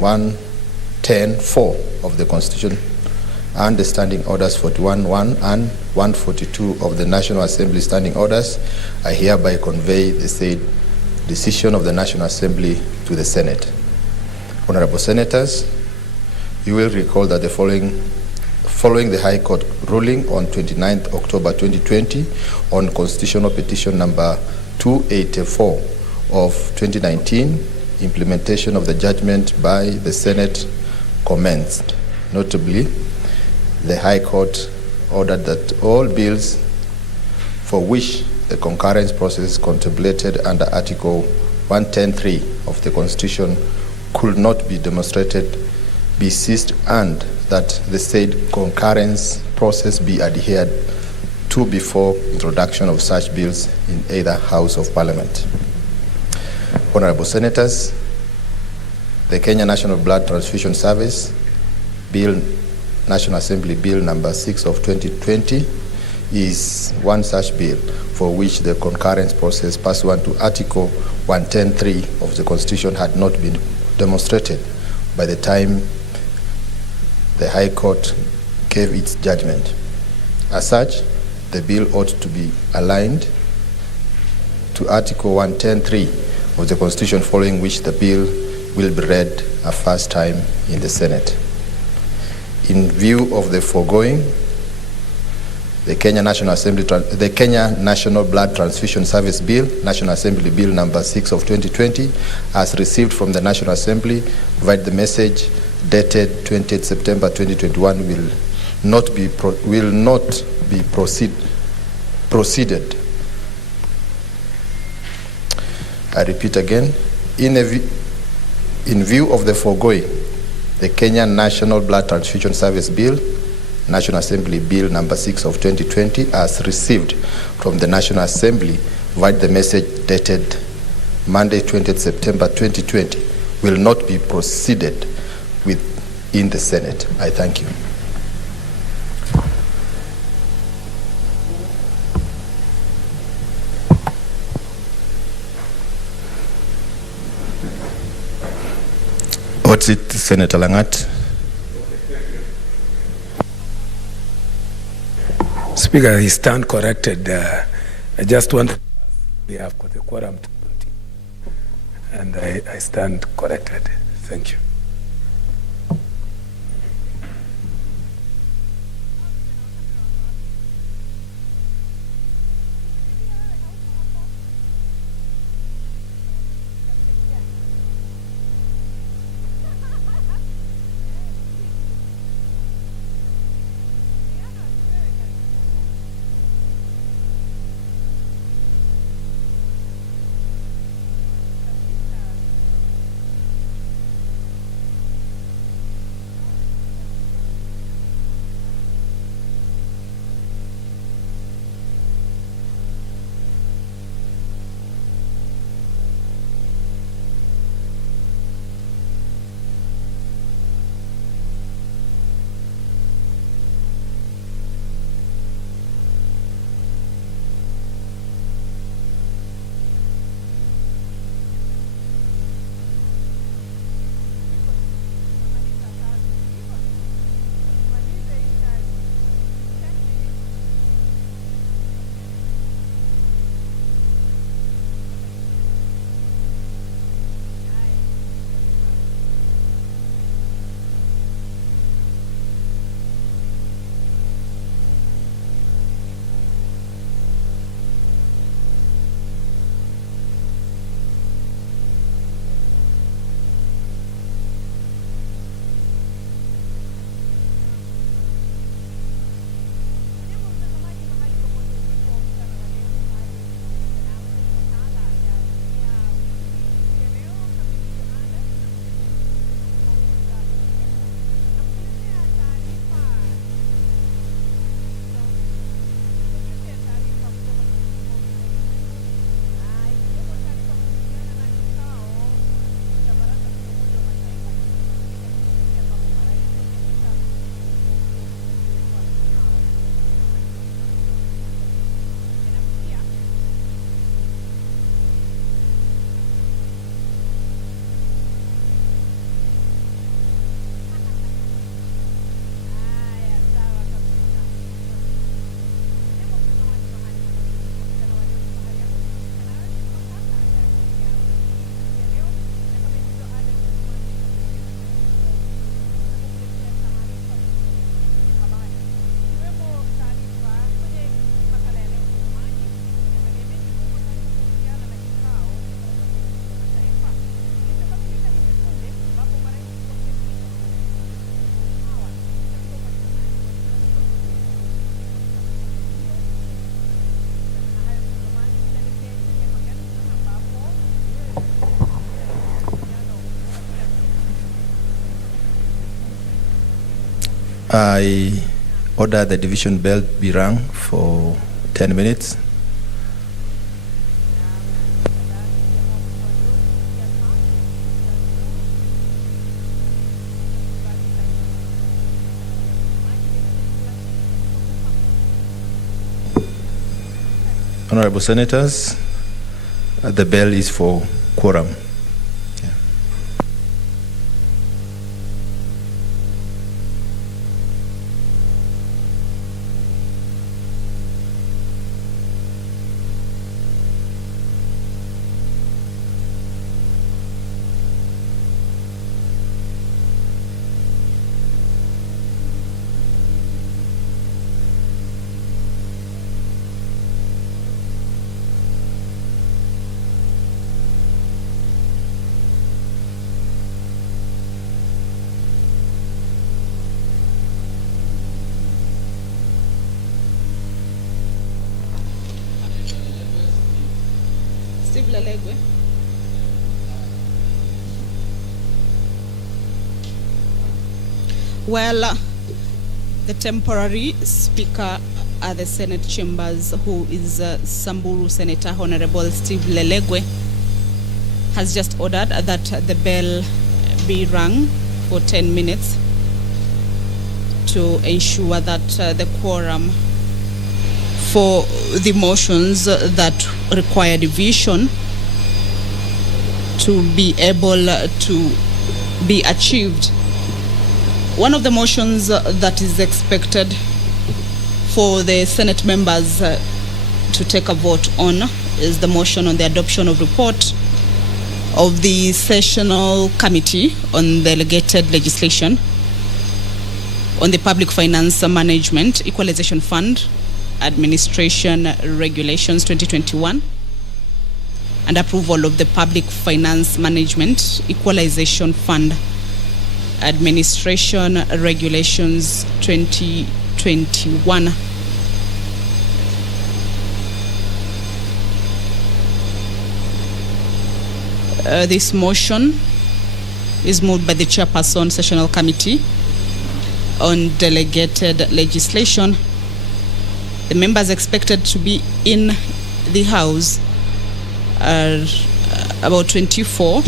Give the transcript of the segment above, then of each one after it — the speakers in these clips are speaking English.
110(4) of the Constitution and the Standing Orders 41(1) and 142 of the National Assembly Standing Orders, I hereby convey the said decision of the National Assembly to the Senate. Honorable Senators, you will recall that following the High Court ruling on 29th October 2020 on Constitutional Petition number 284 of 2019, implementation of the judgment by the Senate commenced. Notably, the High Court ordered that all bills for which the concurrence process contemplated under Article 110(3) of the Constitution could not be demonstrated be ceased, and that the said concurrence process be adhered to before introduction of such bills in either House of Parliament. Honorable Senators, the Kenya National Blood Transfusion Service Bill, National Assembly Bill number 6 of 2020 is one such bill for which the concurrence process pursuant to Article 110(3) of the Constitution had not been demonstrated by the time the High Court gave its judgment. As such, the bill ought to be aligned to Article 110(3) of the Constitution, following which the bill will be read a first time in the Senate. In view of the foregoing, the Kenya National Blood Transfusion Service Bill, National Assembly Bill number 6 of 2020, as received from the National Assembly, provide the message dated 20th September 2021 will not be proceeded. I repeat again, in view of the foregoing, the Kenya National Blood Transfusion Service Bill, National Assembly Bill number 6 of 2020, as received from the National Assembly, provide the message dated Monday 20th September 2020 will not be proceeded with in the Senate. I thank you. What's it, Senator Langat? Speaker, he stand corrected. I just want we have got a quorum to continue, and I stand corrected. Thank you. I order the division bell be rung for 10 minutes. Honorable Senators, the bell is for quorum. Well, the temporary speaker at the Senate chambers, who is Samburu Senator Honorable Steve Lelegwe, has just ordered that the bell be rung for 10 minutes to ensure that the quorum for the motions that require division to be able to be achieved. One of the motions that is expected for the Senate members to take a vote on is the motion on the adoption of report of the Sessional Committee on Delegated Legislation on the Public Finance Management Equalization Fund Administration Regulations 2021 and approval of the Public Finance Management Equalization Fund Administration Regulations 2021. This motion is moved by the Chairperson, Sessional Committee on Delegated Legislation. The members expected to be in the House are about 24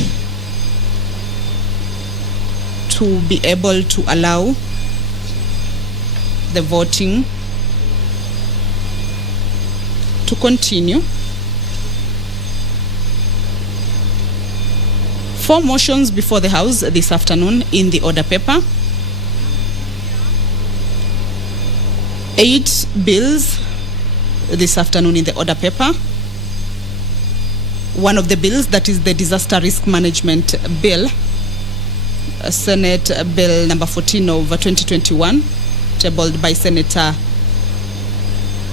to be able to allow the voting to continue. 4 motions before the House this afternoon in the order paper. 8 bills this afternoon in the order paper. One of the bills, that is the Disaster Risk Management Bill, Senate Bill number 14 of 2021, tabled by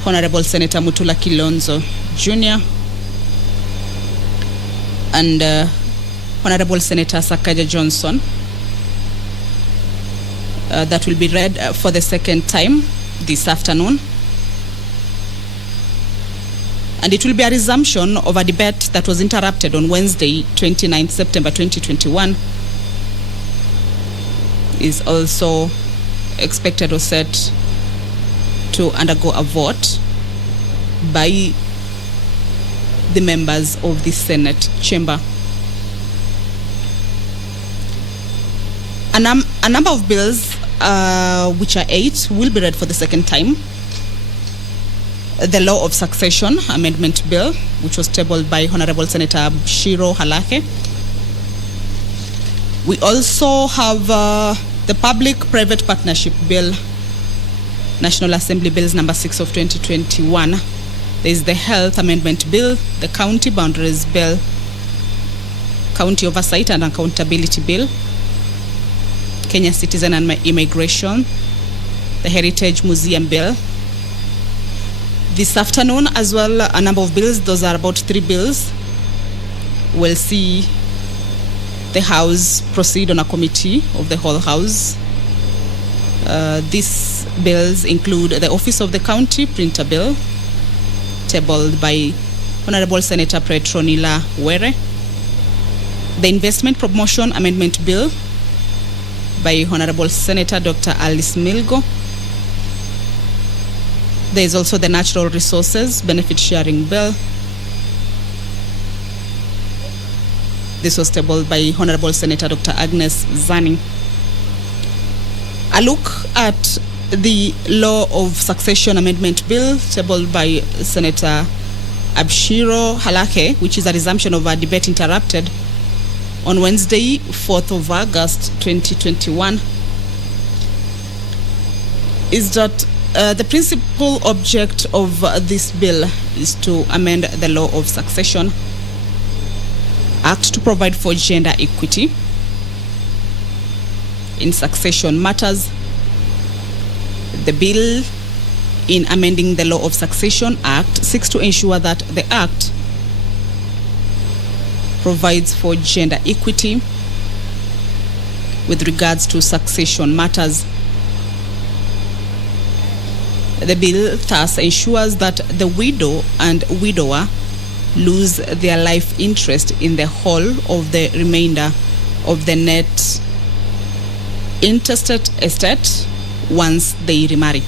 Honorable Senator Mutula Kilonzo Jr. and Honorable Senator Sakaja Johnson. That will be read for the second time this afternoon. And it will be a resumption of a debate that was interrupted on Wednesday, 29th September 2021. Is also expected or set to undergo a vote by the members of the Senate chamber. A number of bills, which are 8, will be read for the second time. The Law of Succession Amendment Bill, which was tabled by Honorable Senator Shiro Halake. We also have the Public-Private Partnership Bill, National Assembly Bills number 6 of 2021. There is the Health Amendment Bill, the County Boundaries Bill, County Oversight and Accountability Bill, Kenya Citizen and Immigration, the Heritage Museum Bill. This afternoon as well, a number of bills, those are about 3 bills, we'll see the House proceed on a committee of the whole House. These bills include the Office of the County Printer Bill, tabled by Honorable Senator Petronila Were, the Investment Promotion Amendment Bill, by Honorable Senator Dr. Alice Milgo. There is also the Natural Resources Benefit Sharing Bill. This was tabled by Honorable Senator Dr. Agnes Zani. A look at the Law of Succession Amendment Bill tabled by Senator Abshiro Halake, which is a resumption of a debate interrupted on Wednesday, 4th of August 2021, is that the principal object of this bill is to amend the Law of Succession Act to provide for gender equity in succession matters. The bill, in amending the Law of Succession Act, seeks to ensure that the Act provides for gender equity with regards to succession matters. The bill thus ensures that the widow and widower lose their life interest in the whole of the remainder of the net intestate estate once they remarry.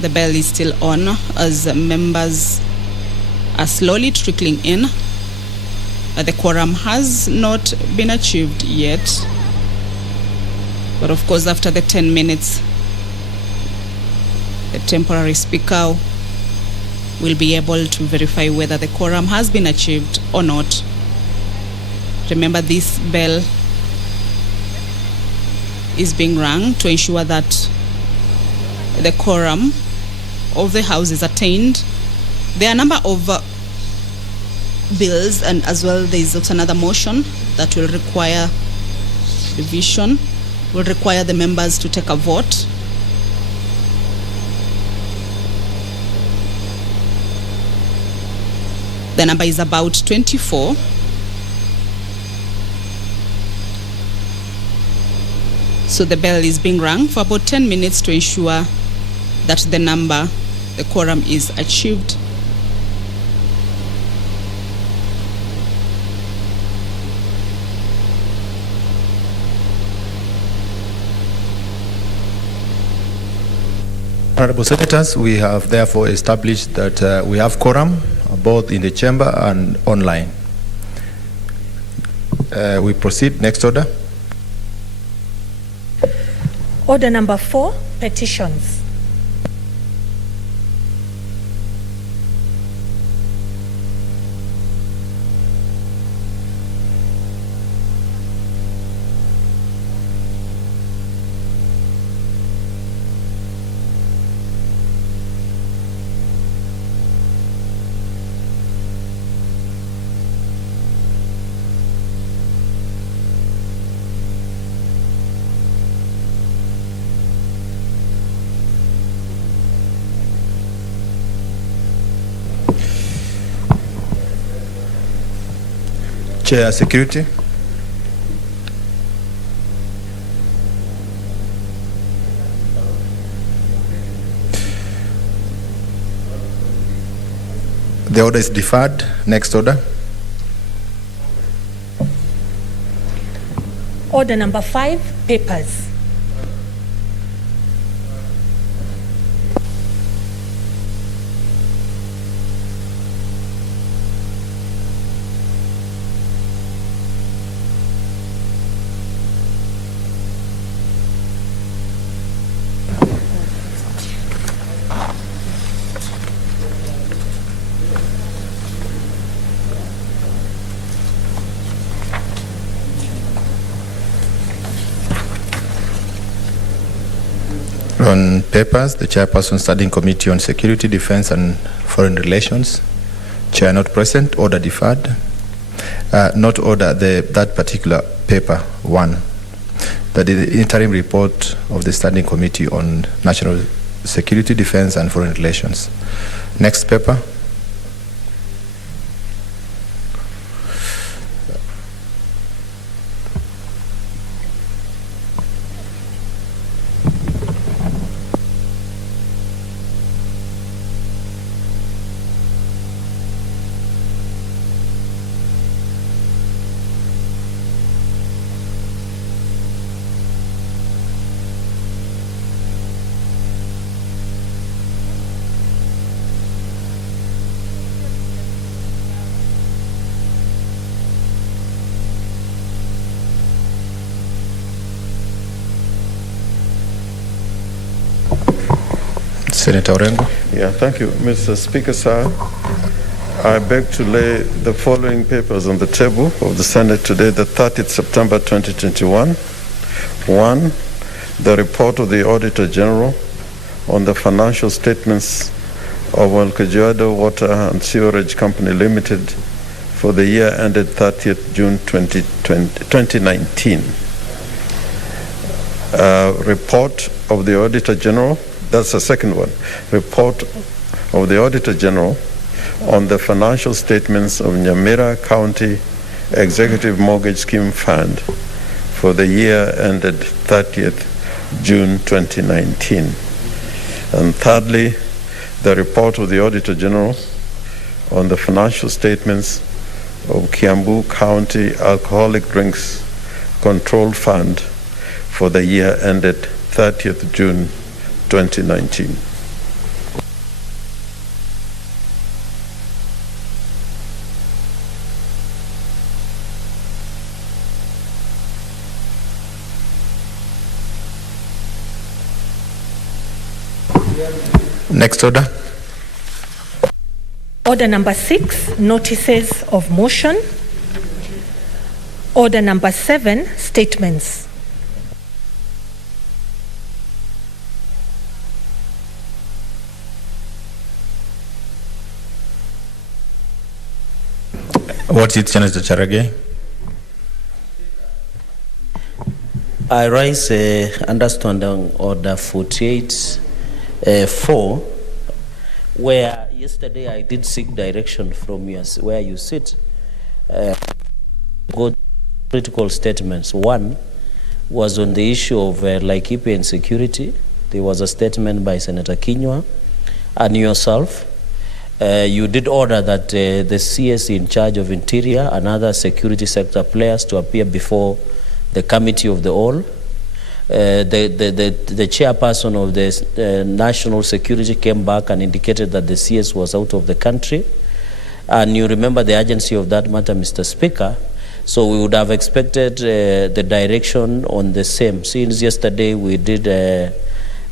The bill is still on as members are slowly trickling in. The quorum has not been achieved yet, but of course after the 10 minutes the temporary speaker will be able to verify whether the quorum has been achieved or not. Remember, this bell is being rung to ensure that the quorum of the House is attained. There are a number of bills, and as well there is also another motion that will require revision, will require the members to take a vote. The number is about 24. So the bell is being rung for about 10 minutes to ensure that the quorum is achieved. Honorable Senators, we have therefore established that we have quorum both in the chamber and online. We proceed. Next order. Order number 4, petitions. Chair, Security. The order is deferred. Next order. Order number 5, papers. On papers, the Chairperson Standing Committee on Security, Defense and Foreign Relations. Chair not present. Order deferred. Not order that particular paper 1. That is the interim report of the Standing Committee on National Security, Defense and Foreign Relations. Next paper. Senator Orengo. Yeah, thank you. Mr. Speaker, sir, I beg to lay the following papers on the table of the Senate today, the 30th September 2021. One, the report of the Auditor General on the financial statements of Kajiado Water and Sewerage Company Limited for the year ended 30th June 2019. Report of the Auditor General, that's the second one. Report of the Auditor General on the financial statements of Nyamira County Executive Mortgage Scheme Fund for the year ended 30th June 2019. And thirdly, the report of the Auditor General on the financial statements of Kiambu County Alcoholic Drinks Control Fund for the year ended 30th June 2019. Next order. Order number 6, notices of motion. Order number 7, statements. What's it, Senator Charage? I rise understanding order 48-4, where yesterday I did seek direction from you where you sit. Go critical statements. One was on the issue of Laikipia insecurity. There was a statement by Senator Kinyua and yourself. You did order that the CS in charge of Interior and other security sector players to appear before the Committee of the All. The chairperson of the National Security came back and indicated that the CS was out of the country. And you remember the urgency of that matter, Mr. Speaker. So we would have expected the direction on the same. Since yesterday we did,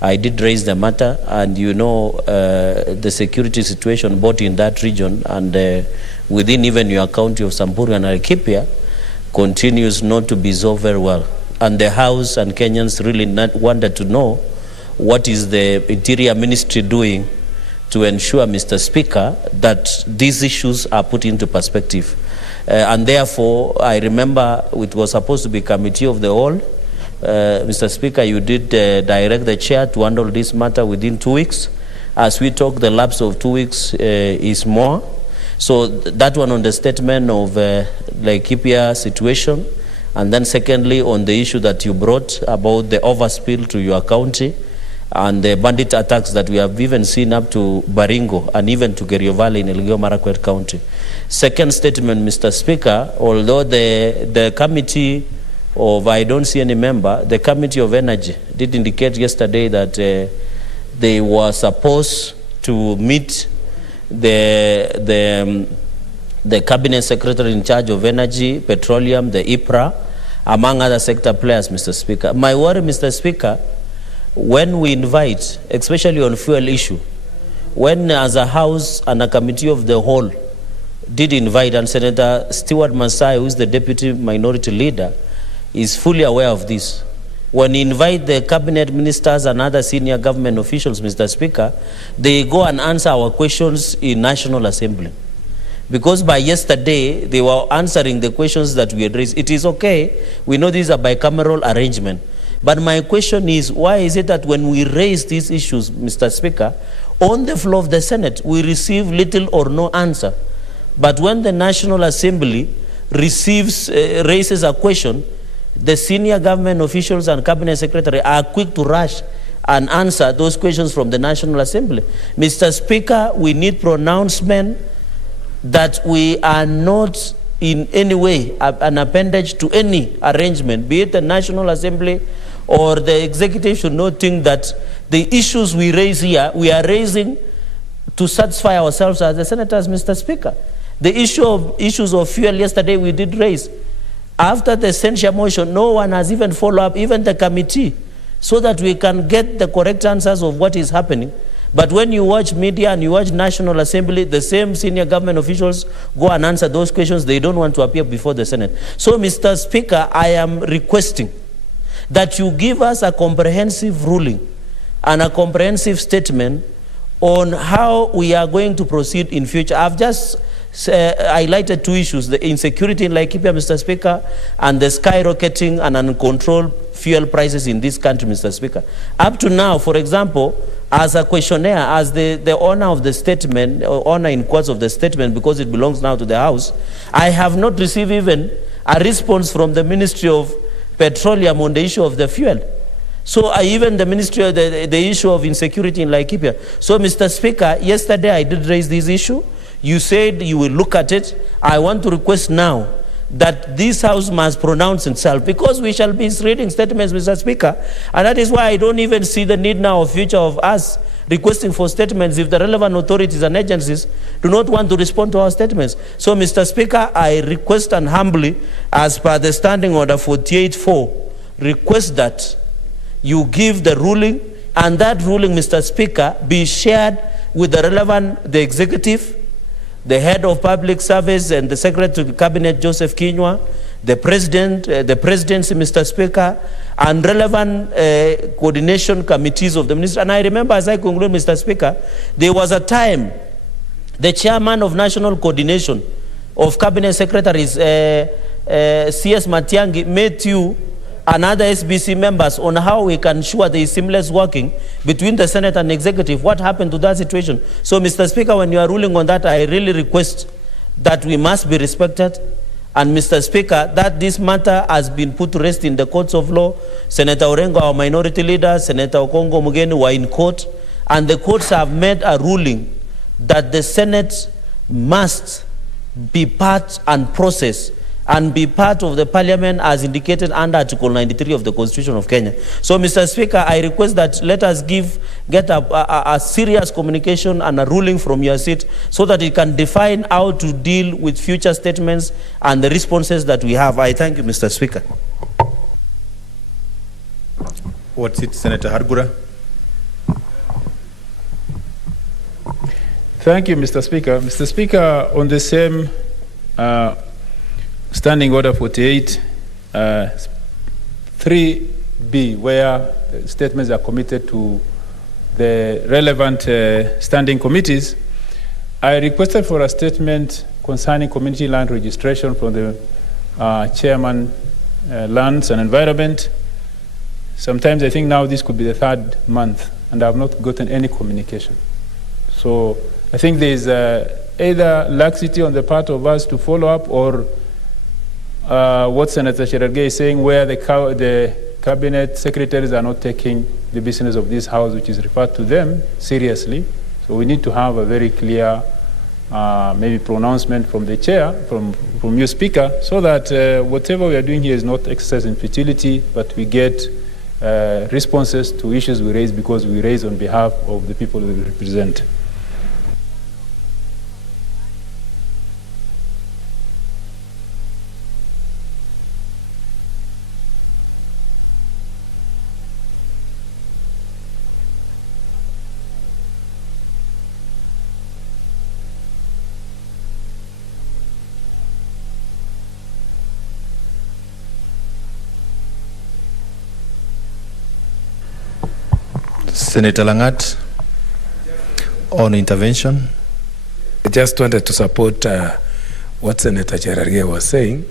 I did raise the matter, and you know the security situation both in that region and within even your county of Samburu and Laikipia continues not to be so very well. And the House and Kenyans really wanted to know what is the Interior Ministry doing to ensure, Mr. Speaker, that these issues are put into perspective. And therefore, I remember it was supposed to be Committee of the All. Mr. Speaker, you did direct the chair to handle this matter within 2 weeks. As we talk, the lapse of 2 weeks is more. So that one on the statement of Laikipia situation. And then secondly, on the issue that you brought about the overspill to your county and the bandit attacks that we have even seen up to Baringo and even to Kerio Valley in Elgeyo Marakwet County. Second statement, Mr. Speaker, although the committee of, I don't see any member, the Committee of Energy did indicate yesterday that they were supposed to meet the Cabinet Secretary in charge of Energy, Petroleum, the IPRA, among other sector players, Mr. Speaker. My worry, Mr. Speaker, when we invite, especially on fuel issue, when as a House and a Committee of the Whole did invite, and Senator Stewart Masai, who is the Deputy Minority Leader, is fully aware of this. When you invite the cabinet ministers and other senior government officials, Mr. Speaker, they go and answer our questions in National Assembly. Because by yesterday, they were answering the questions that we had raised. It is okay. We know this is a bicameral arrangement. But my question is, why is it that when we raise these issues, Mr. Speaker, on the floor of the Senate, we receive little or no answer? But when the National Assembly raises a question, the senior government officials and cabinet secretary are quick to rush and answer those questions from the National Assembly. Mr. Speaker, we need pronouncement that we are not in any way an appendage to any arrangement, be it the National Assembly or the executive should not think that the issues we raise here, we are raising to satisfy ourselves as the senators, Mr. Speaker. The issues of fuel yesterday we did raise. After the censure motion, no one has even followed up, even the committee, so that we can get the correct answers of what is happening. But when you watch media and you watch National Assembly, the same senior government officials go and answer those questions. They don't want to appear before the Senate. So, Mr. Speaker, I am requesting that you give us a comprehensive ruling and a comprehensive statement on how we are going to proceed in future. I've just highlighted two issues, the insecurity in Laikipia, Mr. Speaker, and the skyrocketing and uncontrolled fuel prices in this country, Mr. Speaker. Up to now, for example, as a questionnaire, as the owner of the statement, owner in quotes of the statement, because it belongs now to the House, I have not received even a response from the Ministry of Petroleum on the issue of the fuel. So even the ministry, the issue of insecurity in Laikipia. So, Mr. Speaker, yesterday I did raise this issue. You said you will look at it. I want to request now that this House must pronounce itself, because we shall be reading statements, Mr. Speaker. And that is why I don't even see the need now of future of us requesting for statements if the relevant authorities and agencies do not want to respond to our statements. So, Mr. Speaker, I request and humbly, as per the Standing Order 48.4, request that you give the ruling, and that ruling, Mr. Speaker, be shared with the relevant, the executive, the head of public service and the secretary to the cabinet, Joseph Kinyua, the president, the presidency, Mr. Speaker, and relevant coordination committees of the ministry. And I remember, as I conclude, Mr. Speaker, there was a time the chairman of national coordination of cabinet secretaries, C.S. Matiangi, met you and other SBC members on how we can ensure there is seamless working between the Senate and executive. What happened to that situation? So, Mr. Speaker, when you are ruling on that, I really request that we must be respected. And, Mr. Speaker, that this matter has been put to rest in the courts of law. Senator Orengo, our minority leader, Senator Okongo Mugeni were in court, and the courts have made a ruling that the Senate must be part and process and be part of the parliament as indicated under Article 93 of the Constitution of Kenya. So, Mr. Speaker, I request that let us get a serious communication and a ruling from your seat so that it can define how to deal with future statements and the responses that we have. I thank you, Mr. Speaker. What's it, Senator Hargura? Thank you, Mr. Speaker. Mr. Speaker, on the same Standing Order 48, 3B, where statements are committed to the relevant standing committees, I requested for a statement concerning community land registration from the Chairman, Lands and Environment. Sometimes I think now this could be the third month, and I have not gotten any communication. So I think there is either laxity on the part of us to follow up, or what Senator Cherargei is saying, where the cabinet secretaries are not taking the business of this House, which is referred to them, seriously. So we need to have a very clear maybe pronouncement from the chair, from you, Speaker, so that whatever we are doing here is not exercise in futility, but we get responses to issues we raise, because we raise on behalf of the people we represent. Senator Langat, on intervention. I just wanted to support what Senator Cherargei was saying.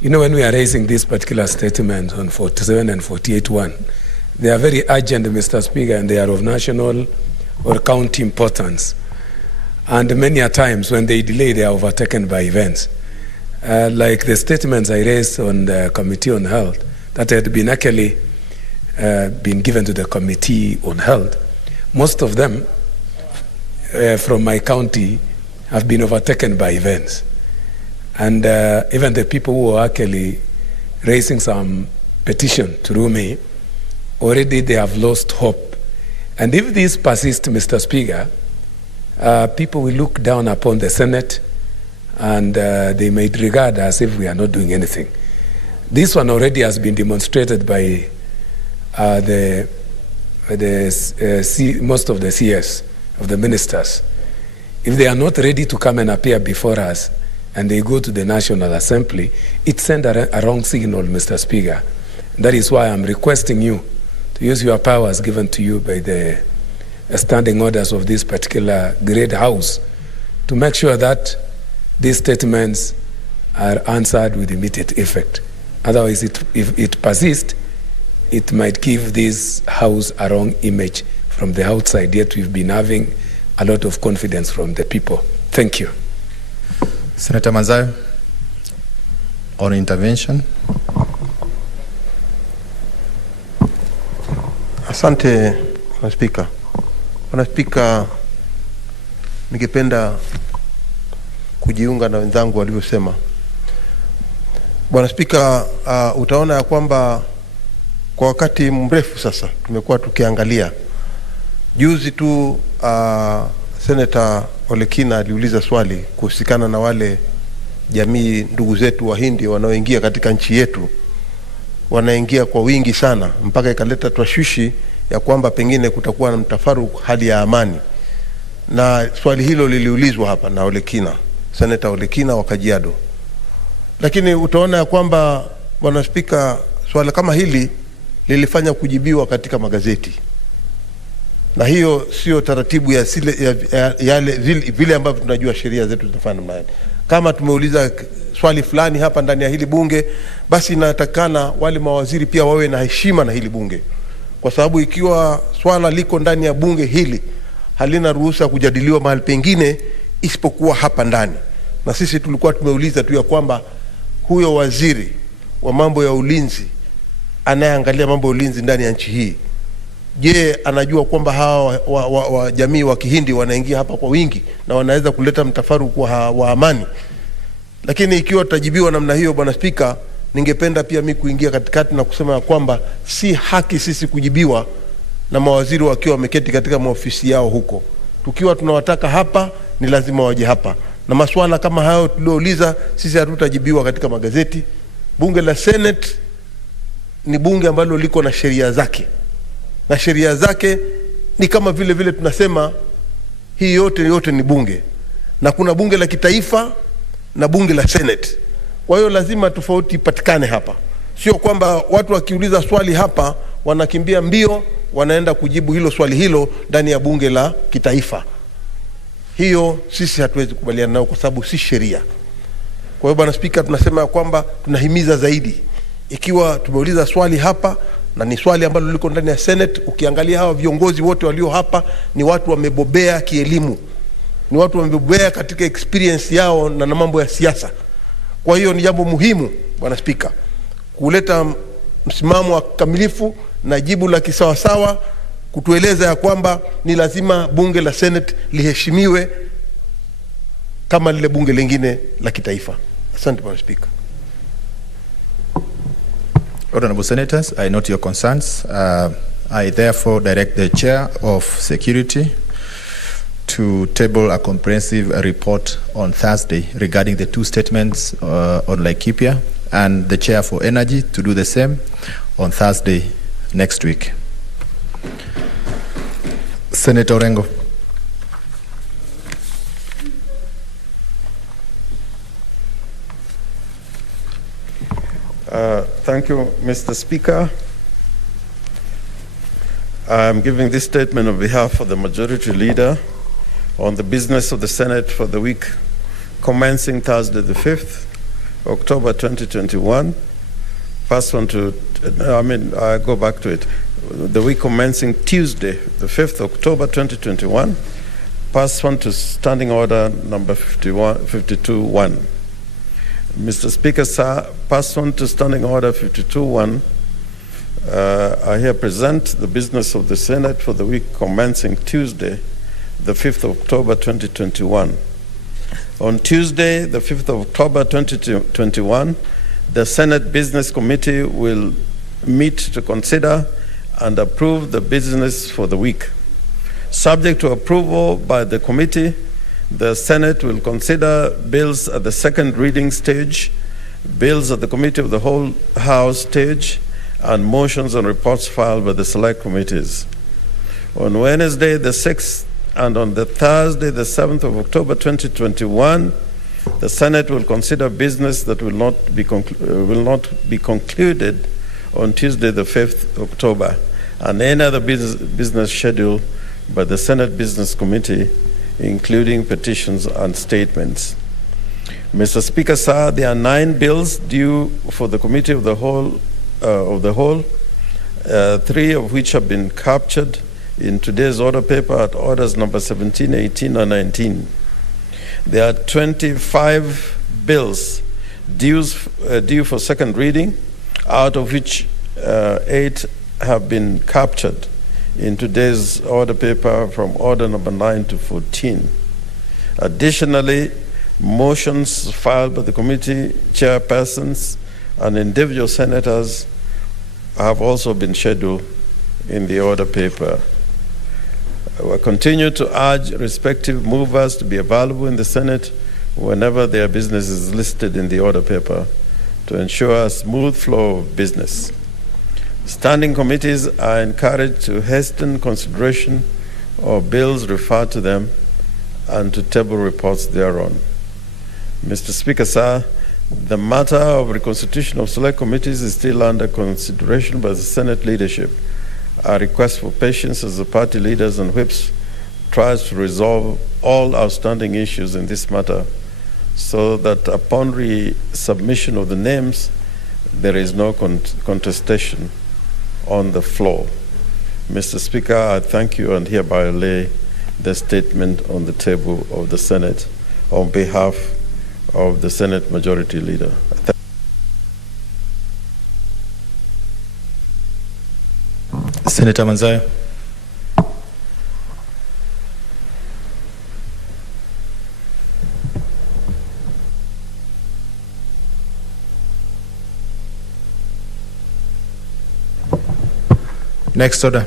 You know, when we are raising this particular statement on 47 and 48.1, they are very urgent, Mr. Speaker, and they are of national or county importance. And many a times when they delay, they are overtaken by events. Like the statements I raised on the Committee on Health that had been actually been given to the Committee on Health, most of them from my county have been overtaken by events. And even the people who are actually raising some petition through me, already they have lost hope. And if this persists, Mr. Speaker, people will look down upon the Senate, and they may regard as if we are not doing anything. This one already has been demonstrated by the most of the CS, of the ministers, if they are not ready to come and appear before us and they go to the National Assembly, it sends a wrong signal, Mr. Speaker. That is why I'm requesting you to use your powers given to you by the standing orders of this particular great house to make sure that these statements are answered with immediate effect. Otherwise, if it persists, it might give this house a wrong image from the outside, yet we've been having a lot of confidence from the people. Thank you. Senator Manzayo, on intervention. Asante, Bwana Spika. Bwana Spika, ningependa kujiunga na wenzangu walivyosema. Bwana Spika, utaona ya kwamba kwa wakati mrefu sasa tumekuwa tukiangalia. Juzi tu Senator Olekina aliuliza swali kuhusikana na wale jamii ndugu zetu Wahindi wanaoingia katika nchi yetu. Wanaingia kwa wingi sana mpaka ikaleta tashwishi ya kwamba pengine kutakuwa na mtafaruku, hali ya amani. Na swali hilo liliulizwa hapa na Olekina, Senator Olekina wa Kajiado. Lakini utaona ya kwamba Bwana Spika, swala kama hili lilifanya kujibiwa katika magazeti. Na hiyo sio taratibu ya vile ambavyo tunajua sheria zetu zinafanya namna. Kama tumeuliza swali fulani hapa ndani ya hili bunge, basi inatakana wale mawaziri pia wawe na heshima na hili bunge. Kwa sababu ikiwa swala liko ndani ya bunge hili, halina ruhusa kujadiliwa mahali pengine isipokuwa hapa ndani. Na sisi tulikuwa tumeuliza tu ya kwamba huyo waziri wa mambo ya ulinzi anayeangalia mambo ya ulinzi ndani ya nchi hii, je, anajua kwamba hawa wa jamii wa Kihindi wanaingia hapa kwa wingi na wanaweza kuleta mtafaruku wa amani? Lakini ikiwa tutajibiwa namna hiyo, Bwana Spika, ningependa pia mimi kuingia katikati na kusema ya kwamba si haki sisi kujibiwa na mawaziri wakiwa wameketi katika maofisi yao huko. Tukiwa tunawataka hapa, ni lazima waje hapa. Na maswala kama hayo tuliouliza sisi hatutajibiwa katika magazeti. Bunge la Senate ni bunge ambalo liko na sheria zake. Na sheria zake ni kama vile tunasema hii yote ni bunge. Na kuna bunge la kitaifa na bunge la Senate. Kwa hiyo lazima tofauti ipatikane hapa. Sio kwamba watu wakiuliza swali hapa wanakimbia mbio wanaenda kujibu hilo swali hilo ndani ya bunge la kitaifa. Hiyo sisi hatuwezi kubaliana nao kwa sababu si sheria. Kwa hiyo Bwana Spika, tunasema kwamba tunahimiza zaidi. Ikiwa tumeuliza swali hapa na ni swali ambalo liko ndani ya Senate, ukiangalia hawa viongozi wote walio hapa ni watu wamebobea kielimu. Ni watu wamebobea katika experience yao na mambo ya siasa. Kwa hiyo ni jambo muhimu, Bwana Spika, kuleta msimamo wa kamilifu na jibu la kisawasawa, kutueleza ya kwamba ni lazima bunge la Senate liheshimiwe kama lile bunge lingine la kitaifa. Asante Bwana Spika. Honorable Senators, I note your concerns. I therefore direct the Chair of Security to table a comprehensive report on Thursday regarding the two statements on Laikipia, and the Chair for Energy to do the same on Thursday next week. Senator Orengo. Thank you, Mr. Speaker. I'm giving this statement on behalf of the Majority Leader on the business of the Senate for the week commencing Thursday the 5th, October 2021. First one to, I go back to it. The week commencing Tuesday, the 5th October 2021. Pass one to Standing Order number 52-1. Mr. Speaker, sir, pass on to Standing Order 52-1. I here present the business of the Senate for the week commencing Tuesday, the 5th of October 2021. On Tuesday, the 5th of October 2021, the Senate Business Committee will meet to consider and approve the business for the week. Subject to approval by the committee, the Senate will consider bills at the second reading stage, bills at the Committee of the Whole House stage, and motions and reports filed by the select committees. On Wednesday, the 6th, and on the Thursday, the 7th of October 2021, the Senate will consider business that will not be concluded on Tuesday, the 5th October, and any other business scheduled by the Senate Business Committee, including petitions and statements. Mr. Speaker, sir, there are 9 bills due for the Committee of the Whole, 3 of which have been captured in today's order paper at orders number 17, 18, and 19. There are 25 bills due for second reading, out of which 8 have been captured in today's order paper from order number 9 to 14. Additionally, motions filed by the committee chairpersons and individual senators have also been scheduled in the order paper. We continue to urge respective movers to be available in the Senate whenever their business is listed in the order paper to ensure a smooth flow of business. Standing committees are encouraged to hasten consideration of bills referred to them and to table reports thereon. Mr. Speaker, sir, the matter of reconstitution of select committees is still under consideration by the Senate leadership. I request for patience as the party leaders and whips tries to resolve all outstanding issues in this matter so that upon resubmission of the names, there is no contestation on the floor. Mr. Speaker, I thank you and hereby lay the statement on the table of the Senate on behalf of the Senate Majority Leader. Senator Manzayo. Next order.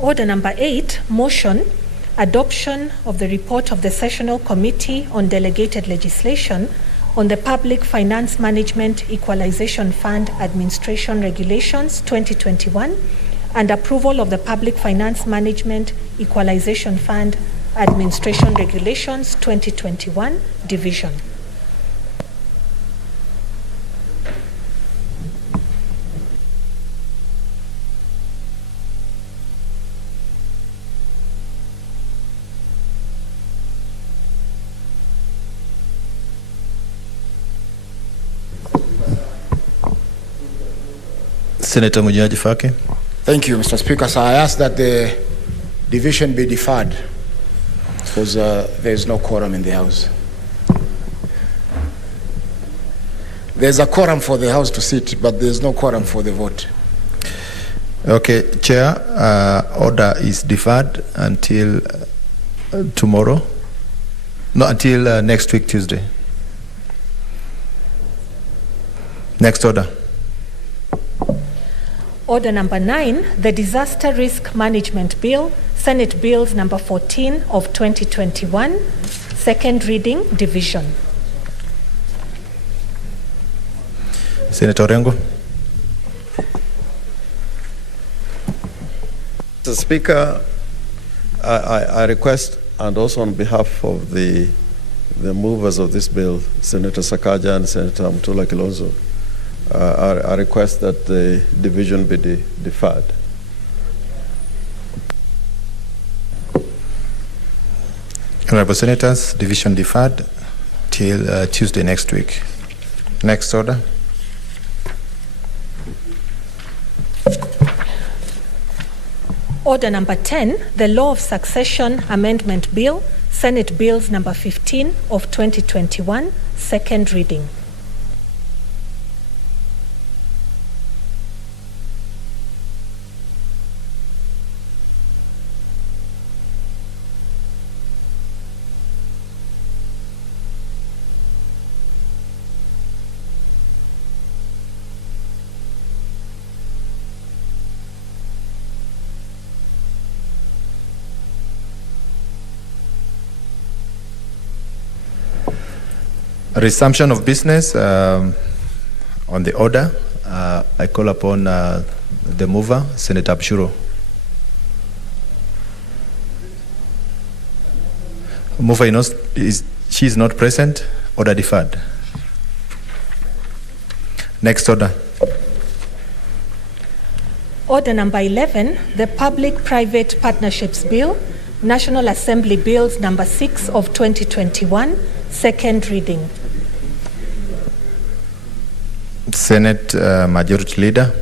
Order number 8, motion, adoption of the report of the Sessional Committee on Delegated Legislation on the Public Finance Management Equalization Fund Administration Regulations 2021 and approval of the Public Finance Management Equalization Fund Administration Regulations 2021 Division. Senator Mujaji Faki. Thank you, Mr. Speaker. So I ask that the division be deferred because there is no quorum in the House. There's a quorum for the House to sit, but there's no quorum for the vote. Okay, Chair, order is deferred until tomorrow. No, until next week, Tuesday. Next order. Order number 9, the Disaster Risk Management Bill, Senate Bills number 14 of 2021, second reading, division. Senator Orengo. Mr. Speaker, I request, and also on behalf of the movers of this bill, Senator Sakaja and Senator Mutula Kilonzo, I request that the division be deferred. Honorable Senators, division deferred till Tuesday next week. Next order. Order number 10, the Law of Succession Amendment Bill, Senate Bills number 15 of 2021, second reading. Resumption of business on the order. I call upon the mover, Senator Abshuro. Mover she is not present. Order deferred. Next order. Order number 11, the Public-Private Partnerships Bill, National Assembly Bills number 6 of 2021, second reading. Senate Majority Leader.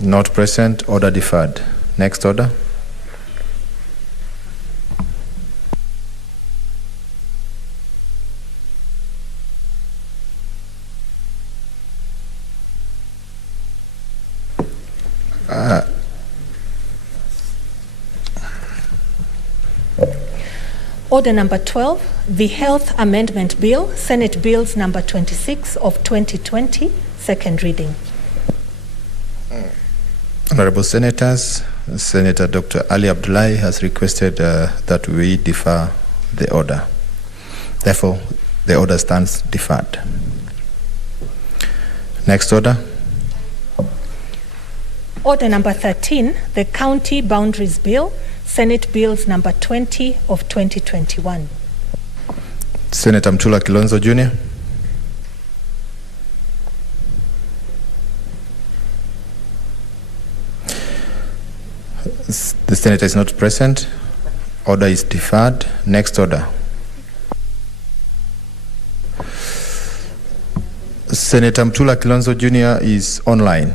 Not present. Order deferred. Next order. Order number 12, the Health Amendment Bill, Senate Bills number 26 of 2020, second reading. Honorable Senators, Senator Dr. Ali Abdullahi has requested that we defer the order. Therefore, the order stands deferred. Next order. Order number 13, the County Boundaries Bill, Senate Bills number 20 of 2021. Senator Mtula Kilonzo Jr. The senator is not present. Order is deferred. Next order. Senator Mtula Kilonzo Jr. is online.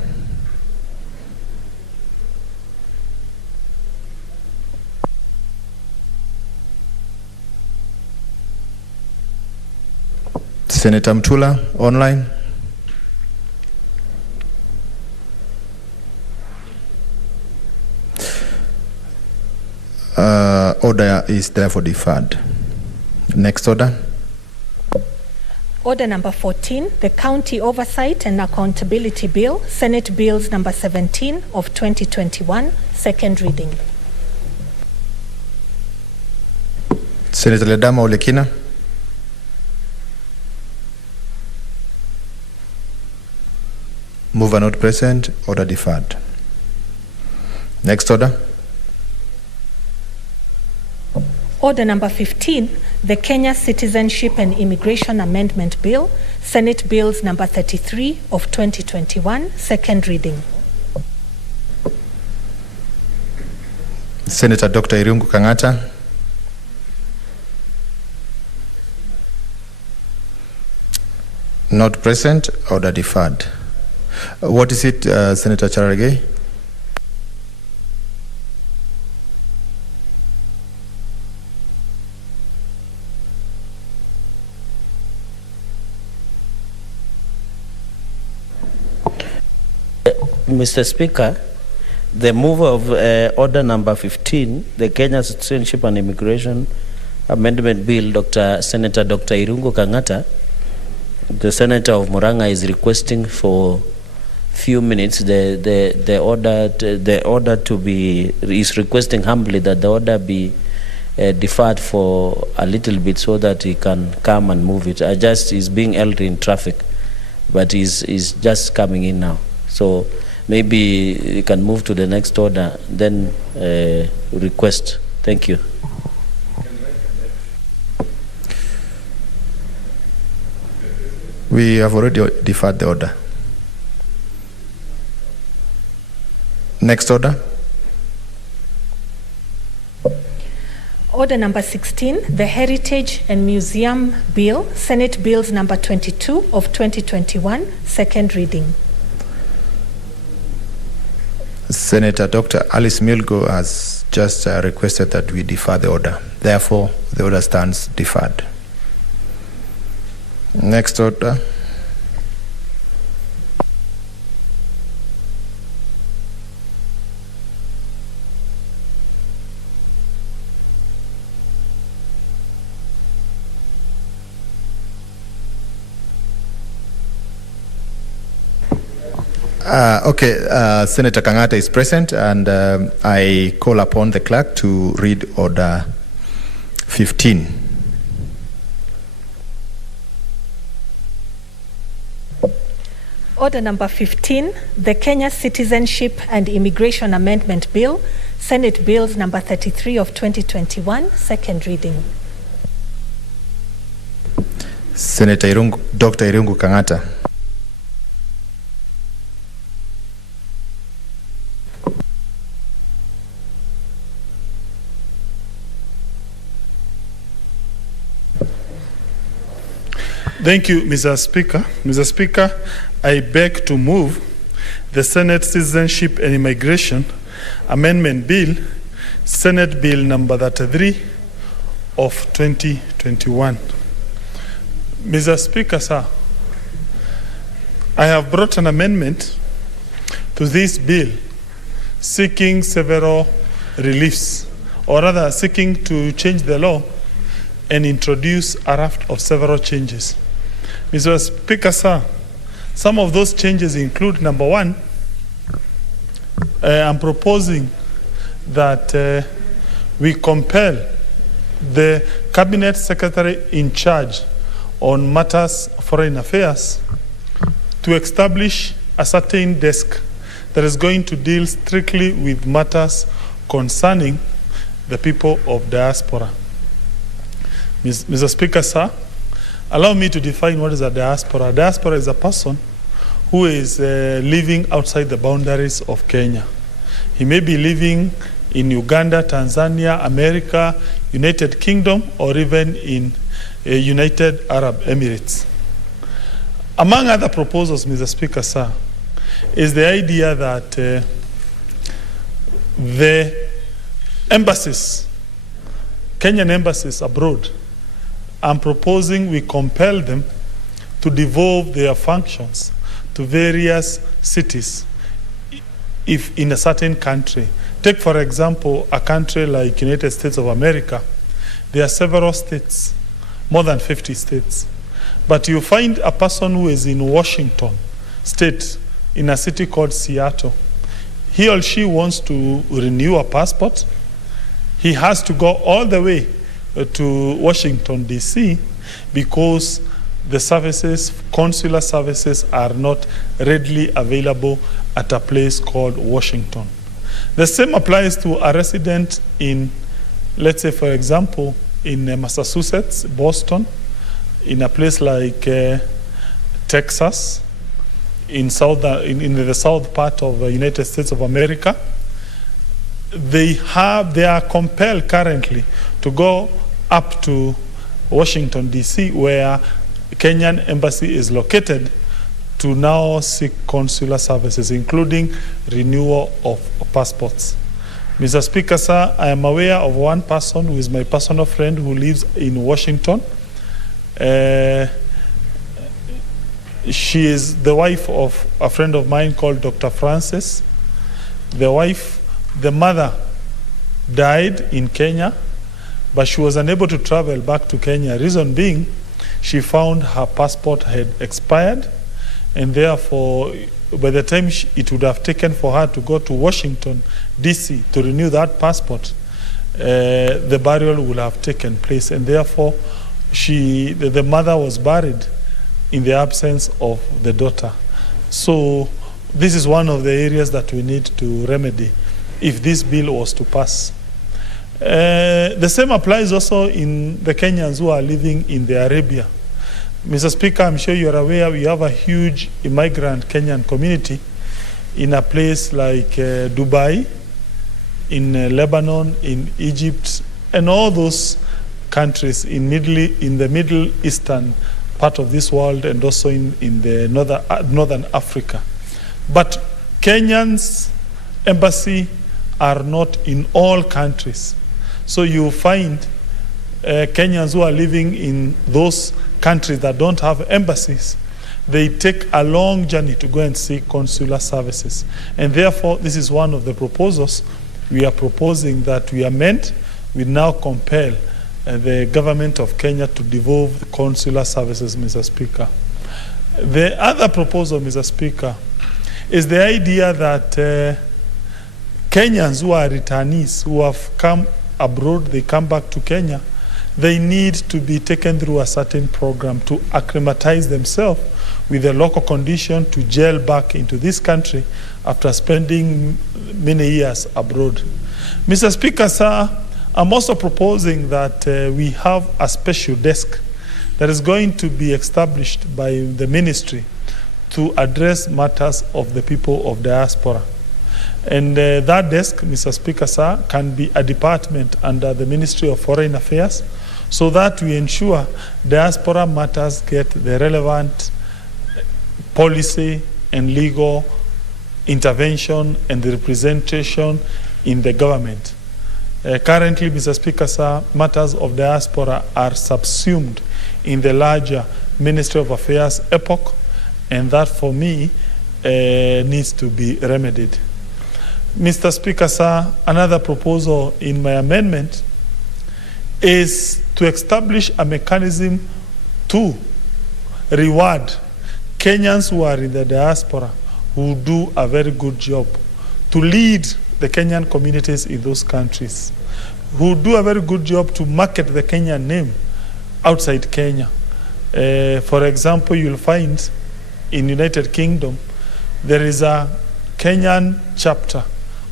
Senator Mtula, online. Order is therefore deferred. Next order. Order number 14, the County Oversight and Accountability Bill, Senate Bills number 17 of 2021, second reading. Senator Ledama Olekina. Mover not present. Order deferred. Next order. Order number 15, the Kenya Citizenship and Immigration Amendment Bill, Senate Bills number 33 of 2021, second reading. Senator Dr. Irungu Kangata. Not present. Order deferred. What is it, Senator Charagay? Mr. Speaker, the mover of order number 15, the Kenya Citizenship and Immigration Amendment Bill, Senator Dr. Irungu Kangata, the Senator of Murang'a, is requesting for few minutes the order to be, is requesting humbly that the order be deferred for a little bit so that he can come and move it. He's being held in traffic, but he's just coming in now. So maybe you can move to the next order, then request. Thank you. We have already deferred the order. Next order. Order number 16, the Heritage and Museum Bill, Senate Bills number 22 of 2021, second reading. Senator Dr. Alice Milgo has just requested that we defer the order. Therefore, the order stands deferred. Next order. Senator Kangata is present, and I call upon the clerk to read order 15. Order number 15, the Kenya Citizenship and Immigration Amendment Bill, Senate Bills number 33 of 2021, second reading. Senator Irungu, Dr. Irungu Kangata. Thank you, Mr. Speaker. Mr. Speaker, I beg to move the Senate Citizenship and Immigration Amendment Bill, Senate Bill number 33 of 2021. Mr. Speaker, sir, I have brought an amendment to this bill seeking several reliefs, or rather seeking to change the law and introduce a raft of several changes. Mr. Speaker, sir, some of those changes include, number one, I'm proposing that we compel the Cabinet Secretary in charge on matters of foreign affairs to establish a certain desk that is going to deal strictly with matters concerning the people of diaspora. Mr. Speaker, sir, allow me to define what is a diaspora. A diaspora is a person who is living outside the boundaries of Kenya. He may be living in Uganda, Tanzania, America, United Kingdom, or even in United Arab Emirates. Among other proposals, Mr. Speaker, sir, is the idea that the embassies, Kenyan embassies abroad, I'm proposing we compel them to devolve their functions to various cities if in a certain country. Take, for example, a country like United States of America. There are several states, more than 50 states. But you find a person who is in Washington State, in a city called Seattle. He or she wants to renew a passport. He has to go all the way to Washington, D.C., because the services, consular services, are not readily available at a place called Washington. The same applies to a resident in, let's say, for example, in Massachusetts, Boston, in a place like Texas, in the south part of the United States of America. They are compelled currently to go up to Washington, D.C., where Kenyan embassy is located, to now seek consular services, including renewal of passports. Mr. Speaker, sir, I am aware of one person who is my personal friend who lives in Washington. She is the wife of a friend of mine called Dr. Francis. The mother died in Kenya, but she was unable to travel back to Kenya. Reason being, she found her passport had expired, and therefore, by the time it would have taken for her to go to Washington, D.C. to renew that passport, the burial would have taken place, and therefore, the mother was buried in the absence of the daughter. So this is one of the areas that we need to remedy if this bill was to pass. The same applies also in the Kenyans who are living in the Arabia. Mr. Speaker, I'm sure you're aware we have a huge immigrant Kenyan community in a place like Dubai, in Lebanon, in Egypt, and all those countries in the Middle Eastern part of this world, and also in the northern Africa. But Kenyans' embassy are not in all countries. So you find Kenyans who are living in those countries that don't have embassies, they take a long journey to go and seek consular services. And therefore, this is one of the proposals we are proposing that we amend. We now compel the government of Kenya to devolve the consular services, Mr. Speaker. The other proposal, Mr. Speaker, is the idea that Kenyans who are returnees, who have come abroad, they come back to Kenya, they need to be taken through a certain program to acclimatize themselves with the local condition to gel back into this country after spending many years abroad. Mr. Speaker, sir, I'm also proposing that we have a special desk that is going to be established by the ministry to address matters of the people of diaspora. And that desk, Mr. Speaker, sir, can be a department under the Ministry of Foreign Affairs so that we ensure diaspora matters get the relevant policy and legal intervention and the representation in the government. Currently, Mr. Speaker, sir, matters of diaspora are subsumed in the larger Ministry of Affairs epoch, and that for me needs to be remedied. Mr. Speaker, sir, another proposal in my amendment is to establish a mechanism to reward Kenyans who are in the diaspora who do a very good job, to lead the Kenyan communities in those countries, who do a very good job to market the Kenyan name outside Kenya. For example, you'll find in United Kingdom, there is a Kenyan chapter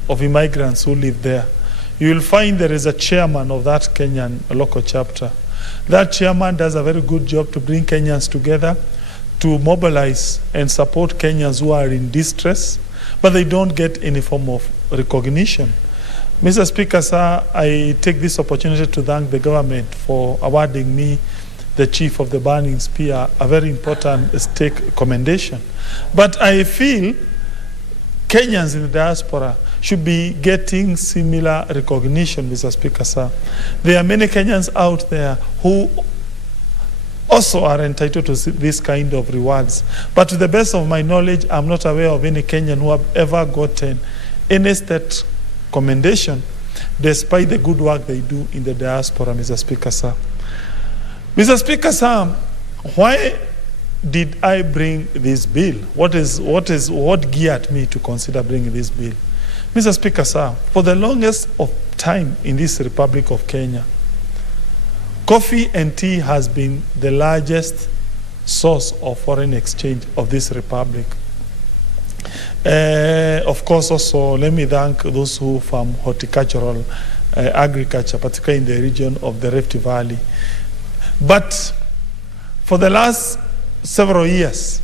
of immigrants who live there. You will find there is a chairman of that Kenyan local chapter. That chairman does a very good job to bring Kenyans together, to mobilize and support Kenyans who are in distress, but they don't get any form of recognition. Mr. Speaker, sir, I take this opportunity to thank the government for awarding me the Chief of the Burning Spear, a very important stake commendation. But I feel Kenyans in the diaspora should be getting similar recognition, Mr. Speaker, sir. There are many Kenyans out there who also are entitled to this kind of rewards. But to the best of my knowledge, I'm not aware of any Kenyan who have ever gotten any state commendation despite the good work they do in the diaspora, Mr. Speaker, sir. Mr. Speaker, sir, why did I bring this bill? What geared me to consider bringing this bill? Mr. Speaker, sir, for the longest of time in this Republic of Kenya, coffee and tea has been the largest source of foreign exchange of this republic. Of course, also, let me thank those who farm horticultural agriculture, particularly in the region of the Rift Valley. But for the last several years,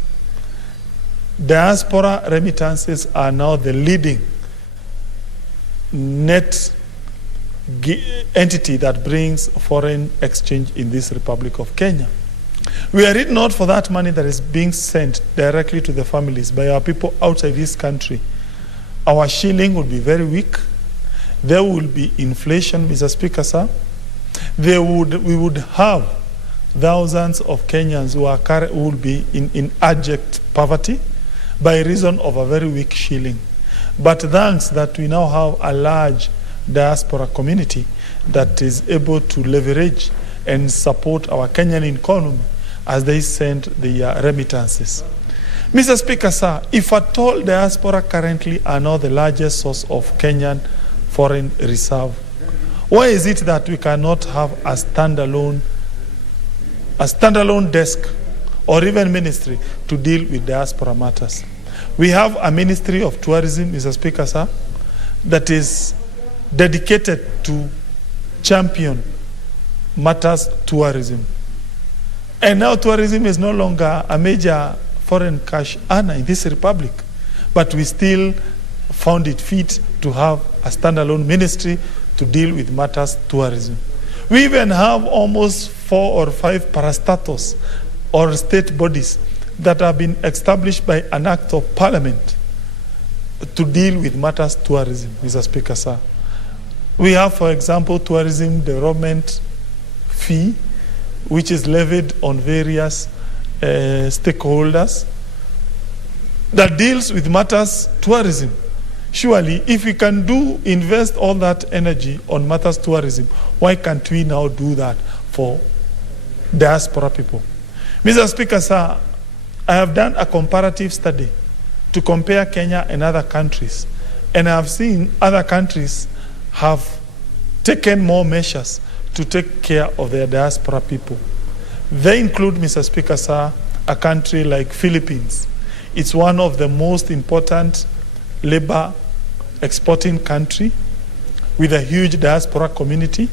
diaspora remittances are now the leading net entity that brings foreign exchange in this Republic of Kenya. Were it not for that money that is being sent directly to the families by our people outside this country, our shilling would be very weak. There will be inflation, Mr. Speaker, sir. We would have thousands of Kenyans who will be in abject poverty by reason of a very weak shilling. But thanks that we now have a large diaspora community that is able to leverage and support our Kenyan economy as they send the remittances. Mr. Speaker, sir, if at all diaspora currently are now the largest source of Kenyan foreign reserve, why is it that we cannot have a standalone desk or even ministry to deal with diaspora matters? We have a Ministry of Tourism, Mr. Speaker, sir, that is dedicated to champion matters tourism. And now tourism is no longer a major foreign cash earner in this republic, but we still found it fit to have a standalone ministry to deal with matters tourism. We even have almost 4 or 5 parastatos or state bodies that have been established by an act of parliament to deal with matters tourism, Mr. Speaker, sir. We have, for example, tourism development fee, which is levied on various stakeholders that deals with matters tourism. Surely, if we can invest all that energy on matters tourism, why can't we now do that for diaspora people? Mr. Speaker, sir, I have done a comparative study to compare Kenya and other countries, and I have seen other countries have taken more measures to take care of their diaspora people. They include, Mr. Speaker, sir, a country like Philippines. It's one of the most important labor exporting country with a huge diaspora community.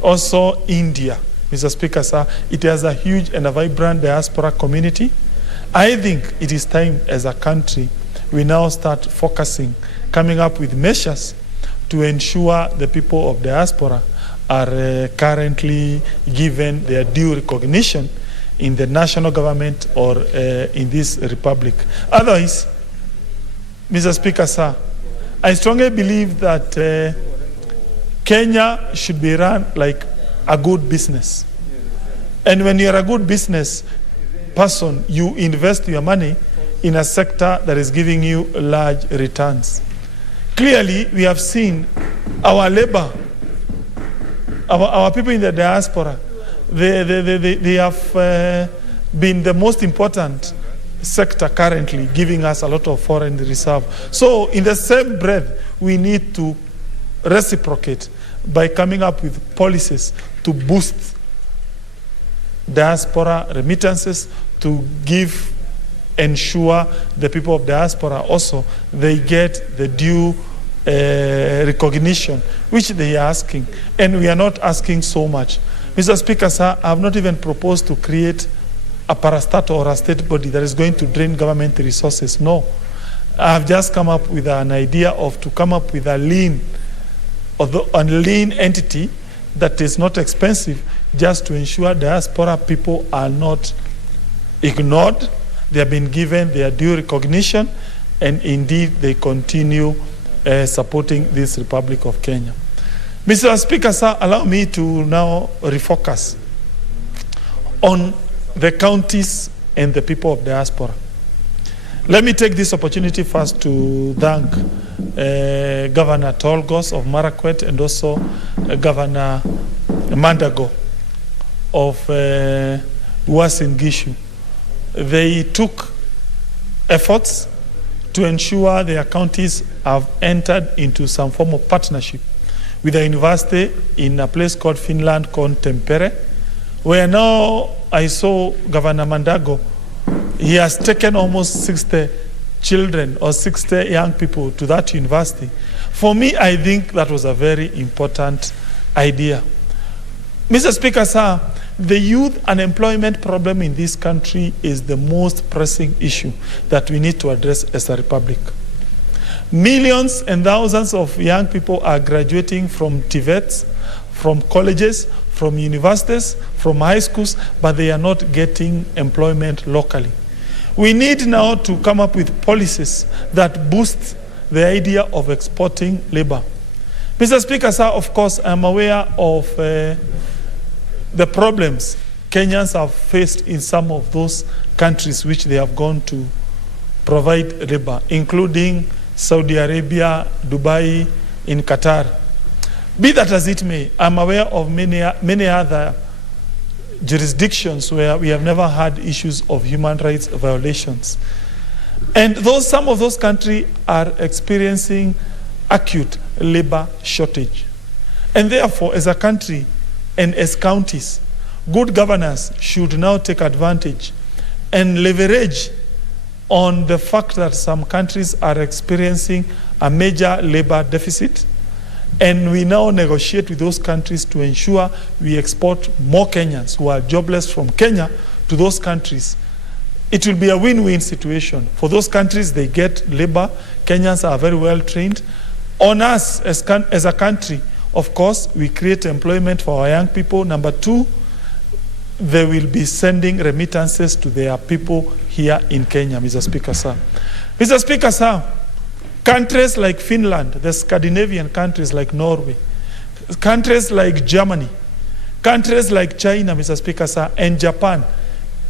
Also India, Mr. Speaker, sir, it has a huge and a vibrant diaspora community. I think it is time as a country we now start focusing, coming up with measures to ensure the people of diaspora are currently given their due recognition in the national government or in this republic. Otherwise, Mr. Speaker, sir, I strongly believe that Kenya should be run like a good business. And when you're a good business person, you invest your money in a sector that is giving you large returns. Clearly, we have seen our labor, our people in the diaspora, they have been the most important sector currently, giving us a lot of foreign reserve. So in the same breath, we need to reciprocate by coming up with policies to boost diaspora remittances, to ensure the people of diaspora also, they get the due recognition which they are asking. And we are not asking so much. Mr. Speaker, sir, I have not even proposed to create a parastatal or a state body that is going to drain government resources. No. I have just come up with an idea to come up with a lean entity that is not expensive, just to ensure diaspora people are not ignored. They have been given their due recognition, and indeed they continue supporting this Republic of Kenya. Mr. Speaker, sir, allow me to now refocus on the counties and the people of diaspora. Let me take this opportunity first to thank Governor Tolgos of Marakwet and also Governor Mandago of Uasin Gishu. They took efforts to ensure their counties have entered into some form of partnership with a university in a place called Finland called Tempere, where now I saw Governor Mandago, he has taken almost 60 children or 60 young people to that university. For me, I think that was a very important idea. Mr. Speaker, sir, the youth unemployment problem in this country is the most pressing issue that we need to address as a republic. Millions and thousands of young people are graduating from TVETs, from colleges, from universities, from high schools, but they are not getting employment locally. We need now to come up with policies that boost the idea of exporting labor. Mr. Speaker, sir, of course, I'm aware of the problems Kenyans have faced in some of those countries which they have gone to provide labor, including Saudi Arabia, Dubai, in Qatar. Be that as it may, I'm aware of many other jurisdictions where we have never had issues of human rights violations. And some of those countries are experiencing acute labor shortage. And therefore, as a country and as counties, good governors should now take advantage and leverage on the fact that some countries are experiencing a major labor deficit. And we now negotiate with those countries to ensure we export more Kenyans who are jobless from Kenya to those countries. It will be a win-win situation. For those countries, they get labor. Kenyans are very well trained. On us as a country, of course, we create employment for our young people. Number two, they will be sending remittances to their people here in Kenya, Mr. Speaker, sir. Mr. Speaker, sir, countries like Finland, the Scandinavian countries like Norway, countries like Germany, countries like China, Mr. Speaker, sir, and Japan,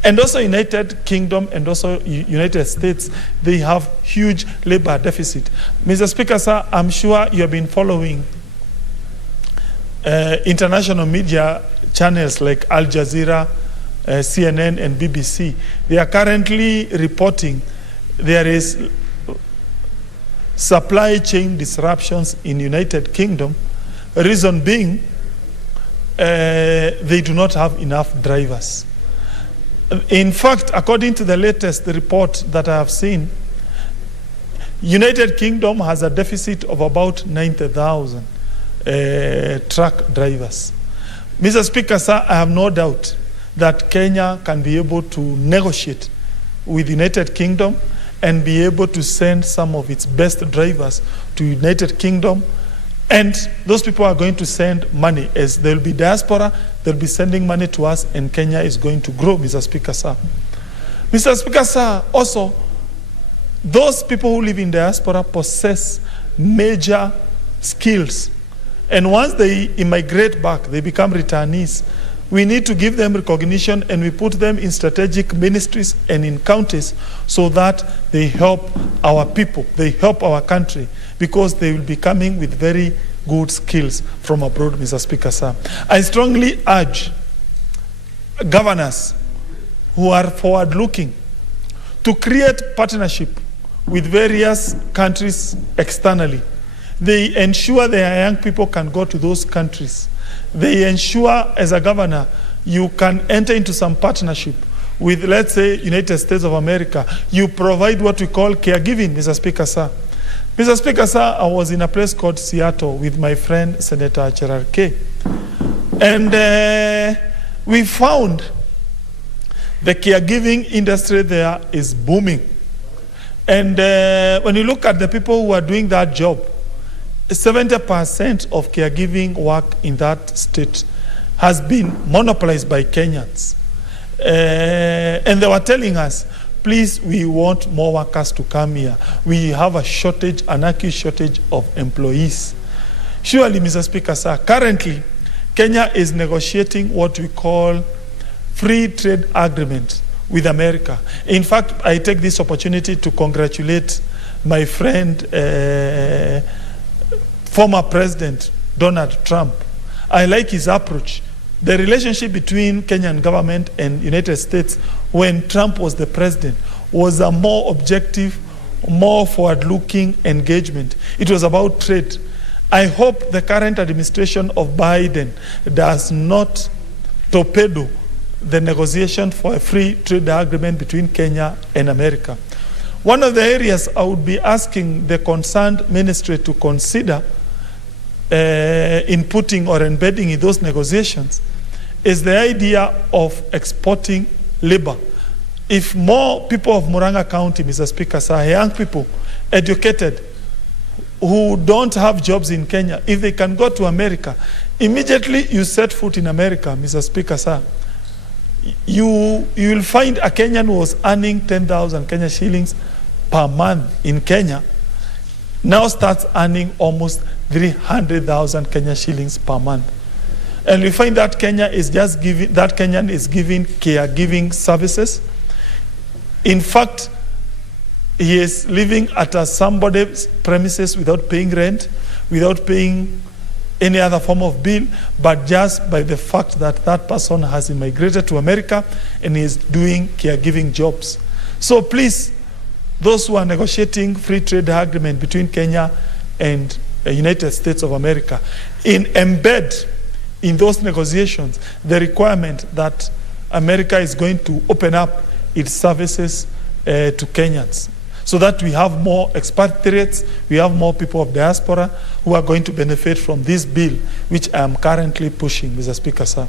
and also United Kingdom and also United States, they have huge labor deficit. Mr. Speaker, sir, I'm sure you have been following international media channels like Al Jazeera, CNN, and BBC. They are currently reporting there is supply chain disruptions in United Kingdom. Reason being, they do not have enough drivers. In fact, according to the latest report that I have seen, United Kingdom has a deficit of about 90,000 truck drivers. Mr. Speaker, sir, I have no doubt that Kenya can be able to negotiate with United Kingdom and be able to send some of its best drivers to United Kingdom. And those people are going to send money. As there will be diaspora, they'll be sending money to us, and Kenya is going to grow, Mr. Speaker, sir. Mr. Speaker, sir, also, those people who live in diaspora possess major skills. And once they immigrate back, they become returnees. We need to give them recognition, and we put them in strategic ministries and in counties so that they help our people, they help our country, because they will be coming with very good skills from abroad, Mr. Speaker, sir. I strongly urge governors who are forward-looking to create partnership with various countries externally. They ensure their young people can go to those countries. They ensure, as a governor, you can enter into some partnership with, let's say, United States of America. You provide what we call caregiving, Mr. Speaker, sir. Mr. Speaker, sir, I was in a place called Seattle with my friend, Senator Gerard K. And we found the caregiving industry there is booming. And when you look at the people who are doing that job, 70% of caregiving work in that state has been monopolized by Kenyans. And they were telling us, please, we want more workers to come here. We have a shortage, an acute shortage of employees. Surely, Mr. Speaker, sir, currently, Kenya is negotiating what we call free trade agreement with America. In fact, I take this opportunity to congratulate my friend, former President Donald Trump. I like his approach. The relationship between Kenyan government and United States when Trump was the president was a more objective, more forward-looking engagement. It was about trade. I hope the current administration of Biden does not torpedo the negotiation for a free trade agreement between Kenya and America. One of the areas I would be asking the concerned ministry to consider inputting or embedding in those negotiations is the idea of exporting labor. If more people of Murang'a County, Mr. Speaker, sir, young people, educated, who don't have jobs in Kenya, if they can go to America, immediately you set foot in America, Mr. Speaker, sir, you will find a Kenyan who was earning 10,000 Kenya shillings per month in Kenya now starts earning almost 300,000 Kenya shillings per month. And we find that Kenyan is giving caregiving services. In fact, he is living at somebody's premises without paying rent, without paying any other form of bill, but just by the fact that that person has immigrated to America and is doing caregiving jobs. So please, those who are negotiating free trade agreement between Kenya and the United States of America, embed in those negotiations the requirement that America is going to open up its services to Kenyans, so that we have more expatriates, we have more people of diaspora who are going to benefit from this bill, which I am currently pushing, Mr. Speaker, sir.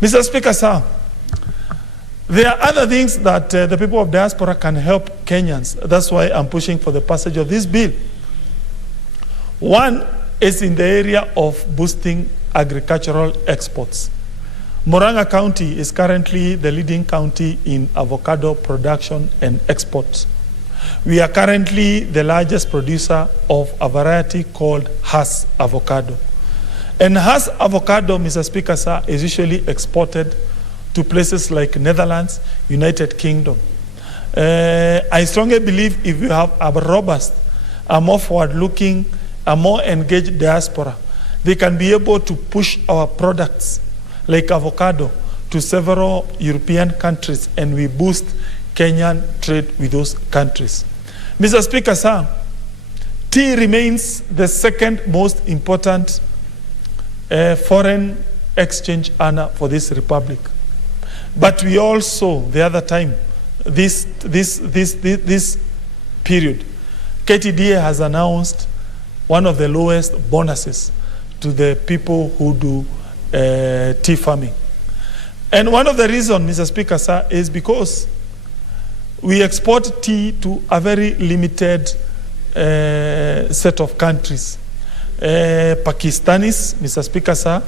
Mr. Speaker, sir, there are other things that the people of diaspora can help Kenyans. That's why I'm pushing for the passage of this bill. One is in the area of boosting agricultural exports. Murang'a County is currently the leading county in avocado production and export. We are currently the largest producer of a variety called Hass avocado. And Hass avocado, Mr. Speaker, sir, is usually exported to places like Netherlands, United Kingdom. I strongly believe if you have a robust, a more forward-looking, a more engaged diaspora, they can be able to push our products like avocado to several European countries, and we boost Kenyan trade with those countries. Mr. Speaker, sir, tea remains the second most important foreign exchange earner for this republic. But we also, the other time, this period, KTDA has announced one of the lowest bonuses to the people who do tea farming. And one of the reasons, Mr. Speaker, sir, is because we export tea to a very limited set of countries. Pakistanis, Mr. Speaker, sir,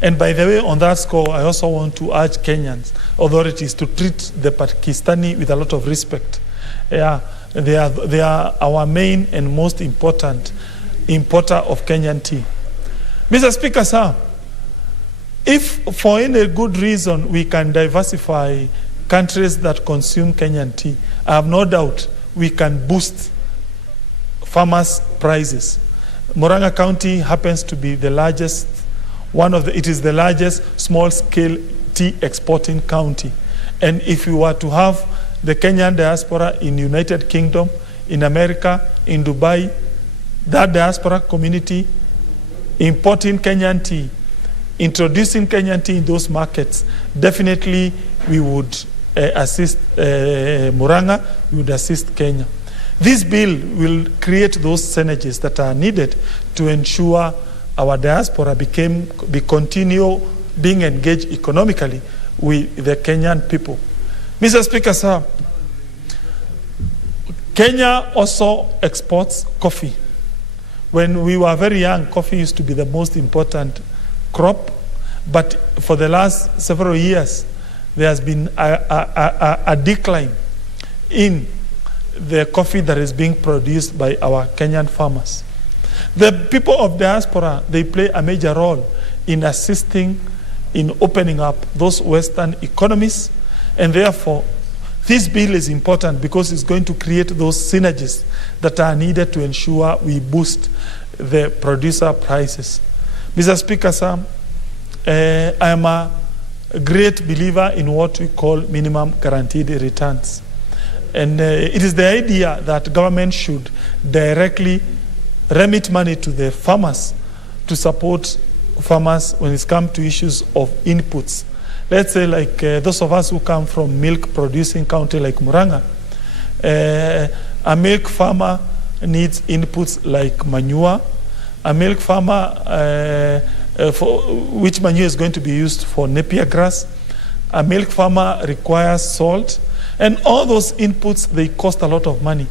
and by the way, on that score, I also want to urge Kenyan authorities to treat the Pakistani with a lot of respect. Yeah, they are our main and most important importer of Kenyan tea. Mr. Speaker, sir, if for any good reason we can diversify countries that consume Kenyan tea, I have no doubt we can boost farmers' prices. Murang'a County happens to be the largest, it is the largest small-scale tea exporting county. And if we were to have the Kenyan diaspora in United Kingdom, in America, in Dubai, that diaspora community importing Kenyan tea, introducing Kenyan tea in those markets, definitely we would assist Murang'a, we would assist Kenya. This bill will create those synergies that are needed to ensure our diaspora continue being engaged economically with the Kenyan people. Mr. Speaker, sir, Kenya also exports coffee. When we were very young, coffee used to be the most important crop, but for the last several years, there has been a decline in the coffee that is being produced by our Kenyan farmers. The people of diaspora, they play a major role in assisting in opening up those Western economies, and therefore this bill is important because it's going to create those synergies that are needed to ensure we boost the producer prices. Mr. Speaker, sir, I am a great believer in what we call minimum guaranteed returns. And it is the idea that government should directly remit money to the farmers to support farmers when it comes to issues of inputs. Let's say like those of us who come from milk producing county like Murang'a, a milk farmer needs inputs like manure. A milk farmer, which manure is going to be used for Napier grass. A milk farmer requires salt. And all those inputs, they cost a lot of money.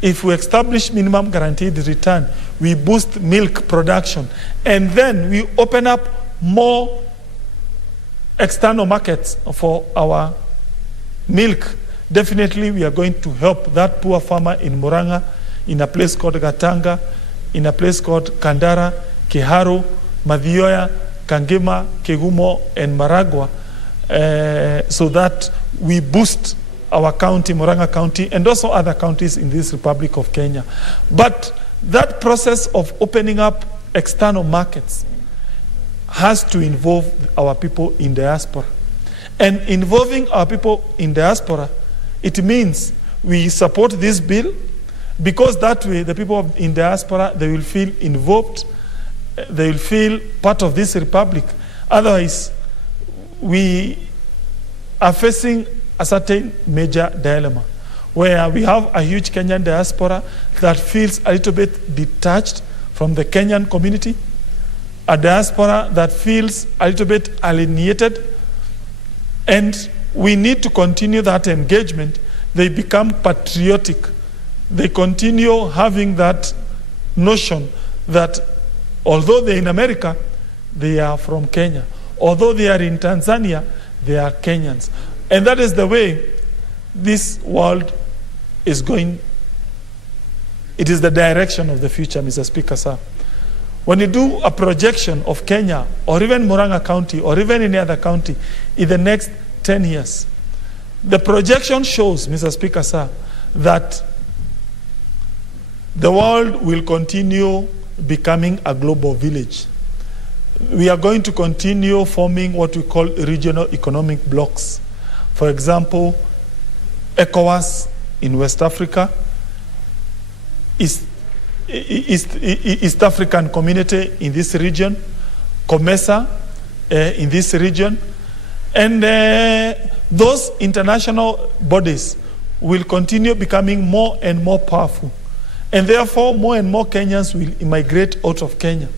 If we establish minimum guaranteed return, we boost milk production, and then we open up more external markets for our milk, definitely we are going to help that poor farmer in Murang'a, in a place called Gatanga, in a place called Kandara, Kiharu, Mathioya, Kangema, Kegumo, and Maragua, so that we boost our county, Murang'a County, and also other counties in this Republic of Kenya. But that process of opening up external markets has to involve our people in diaspora. And involving our people in diaspora, it means we support this bill, because that way the people in diaspora, they will feel involved, they will feel part of this republic. Otherwise, we are facing a certain major dilemma, where we have a huge Kenyan diaspora that feels a little bit detached from the Kenyan community, a diaspora that feels a little bit alienated, and we need to continue that engagement. They become patriotic. They continue having that notion that although they're in America, they are from Kenya. Although they are in Tanzania, they are Kenyans. And that is the way this world is going. It is the direction of the future, Mr. Speaker, sir. When you do a projection of Kenya, or even Murang'a County, or even any other county, in the next 10 years, the projection shows, Mr. Speaker, sir, that the world will continue becoming a global village. We are going to continue forming what we call regional economic blocks. For example, ECOWAS in West Africa, East African Community in this region, COMESA in this region. And those international bodies will continue becoming more and more powerful. And therefore, more and more Kenyans will immigrate out of Kenya.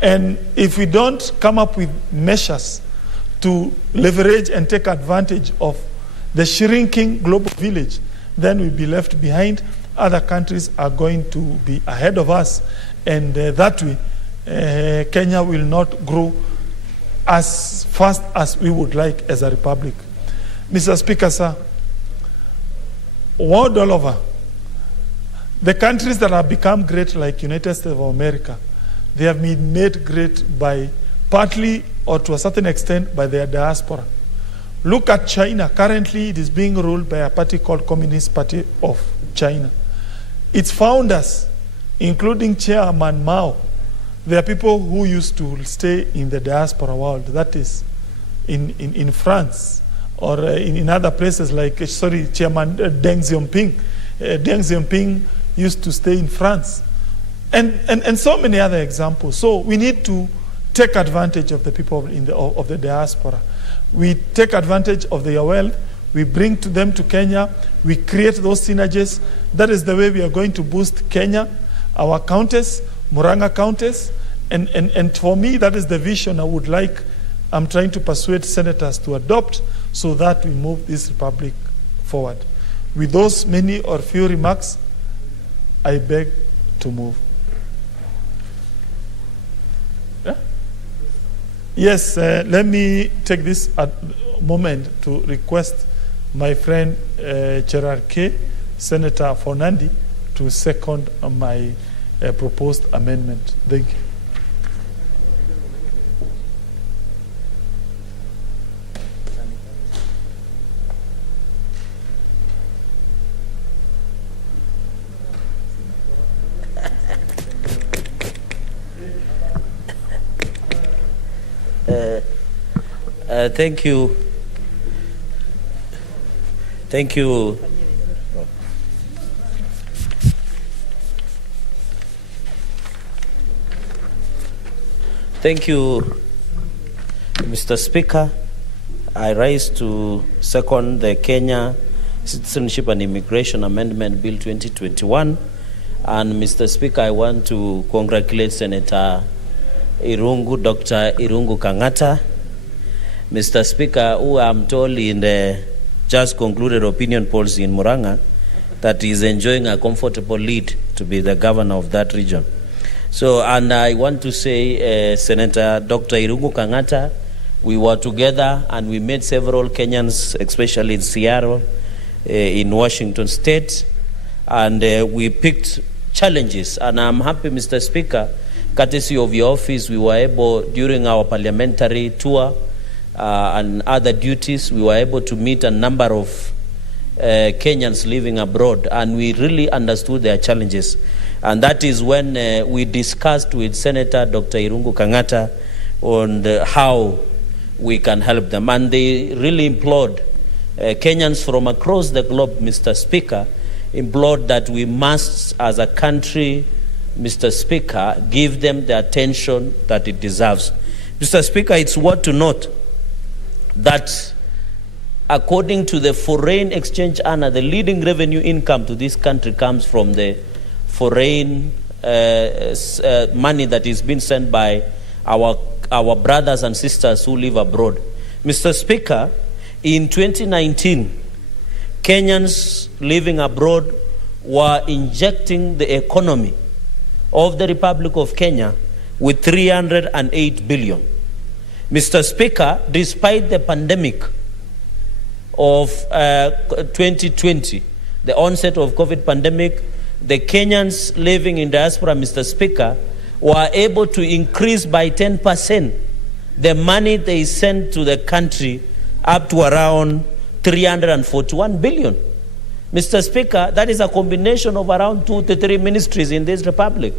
And if we don't come up with measures to leverage and take advantage of the shrinking global village, then we'll be left behind. Other countries are going to be ahead of us. And that way, Kenya will not grow as fast as we would like as a republic. Mr. Speaker, sir, world all over, the countries that have become great, like United States of America, they have been made great by partly or to a certain extent by their diaspora. Look at China. Currently, it is being ruled by a party called Communist Party of China. Its founders, including Chairman Mao, they are people who used to stay in the diaspora world, that is, in France or in other places like, Chairman Deng Xiaoping. Deng Xiaoping used to stay in France. And so many other examples. So we need to take advantage of the people of the diaspora. We take advantage of their wealth. We bring them to Kenya. We create those synergies. That is the way we are going to boost Kenya, our counties, Murang'a counties. And for me, that is the vision I'm trying to persuade senators to adopt so that we move this republic forward. With those many or few remarks, I beg to move. Yeah? Yes, let me take this moment to request my friend Gerard K., Senator Fornandi, to second my proposed amendment. Thank you. Thank you. Thank you. Thank you, Mr. Speaker. I rise to second the Kenya Citizenship and Immigration Amendment Bill 2021. And Mr. Speaker, I want to congratulate Senator Irungu, Dr. Irungu Kangata. Mr. Speaker, who I'm told in the just concluded opinion polls in Murang'a that he is enjoying a comfortable lead to be the governor of that region. So, and I want to say, Senator Dr. Irungu Kangata, we were together and we met several Kenyans, especially in Seattle, in Washington State, and we picked challenges. And I'm happy, Mr. Speaker, courtesy of your office, we were able, during our parliamentary tour and other duties, we were able to meet a number of Kenyans living abroad, and we really understood their challenges. And that is when we discussed with Senator Dr. Irungu Kangata on how we can help them. And they really implored Kenyans from across the globe, Mr. Speaker, implored that we must, as a country, Mr. Speaker, give them the attention that it deserves. Mr. Speaker, it's worth to note that according to the foreign exchange earner, the leading revenue income to this country comes from the foreign money that is being sent by our brothers and sisters who live abroad. Mr. Speaker, in 2019, Kenyans living abroad were injecting the economy of the Republic of Kenya with 308 billion. Mr. Speaker, despite the pandemic of 2020, the onset of COVID pandemic, the Kenyans living in diaspora, Mr. Speaker, were able to increase by 10% the money they sent to the country up to around 341 billion. Mr. Speaker, that is a combination of around 2 to 3 ministries in this republic.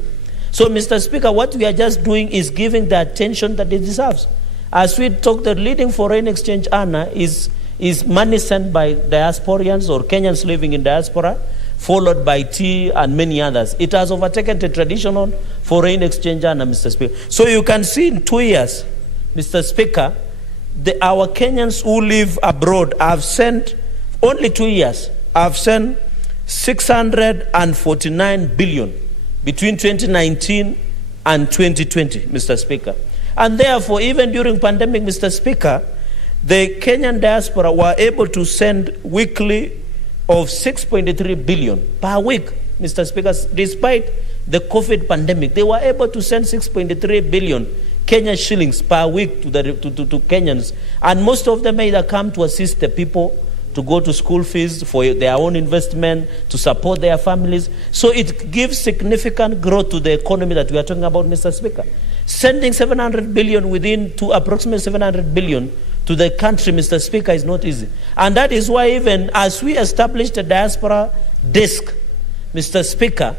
So, Mr. Speaker, what we are just doing is giving the attention that it deserves. As we talk, the leading foreign exchange earner is money sent by diasporians or Kenyans living in diaspora, followed by tea and many others. It has overtaken the traditional foreign exchange earner, Mr. Speaker. So you can see in 2 years, Mr. Speaker, our Kenyans who live abroad have sent, only 2 years, have sent 649 billion between 2019 and 2020, Mr. Speaker. And therefore, even during pandemic, Mr. Speaker, the Kenyan diaspora were able to send weekly of 6.3 billion per week, Mr. Speaker. Despite the COVID pandemic, they were able to send 6.3 billion Kenyan shillings per week to Kenyans. And most of them either come to assist the people to go to school fees for their own investment, to support their families. So it gives significant growth to the economy that we are talking about, Mr. Speaker. Sending 700 billion approximately 700 billion to the country, Mr. Speaker, is not easy. And that is why even as we established a diaspora desk, Mr. Speaker,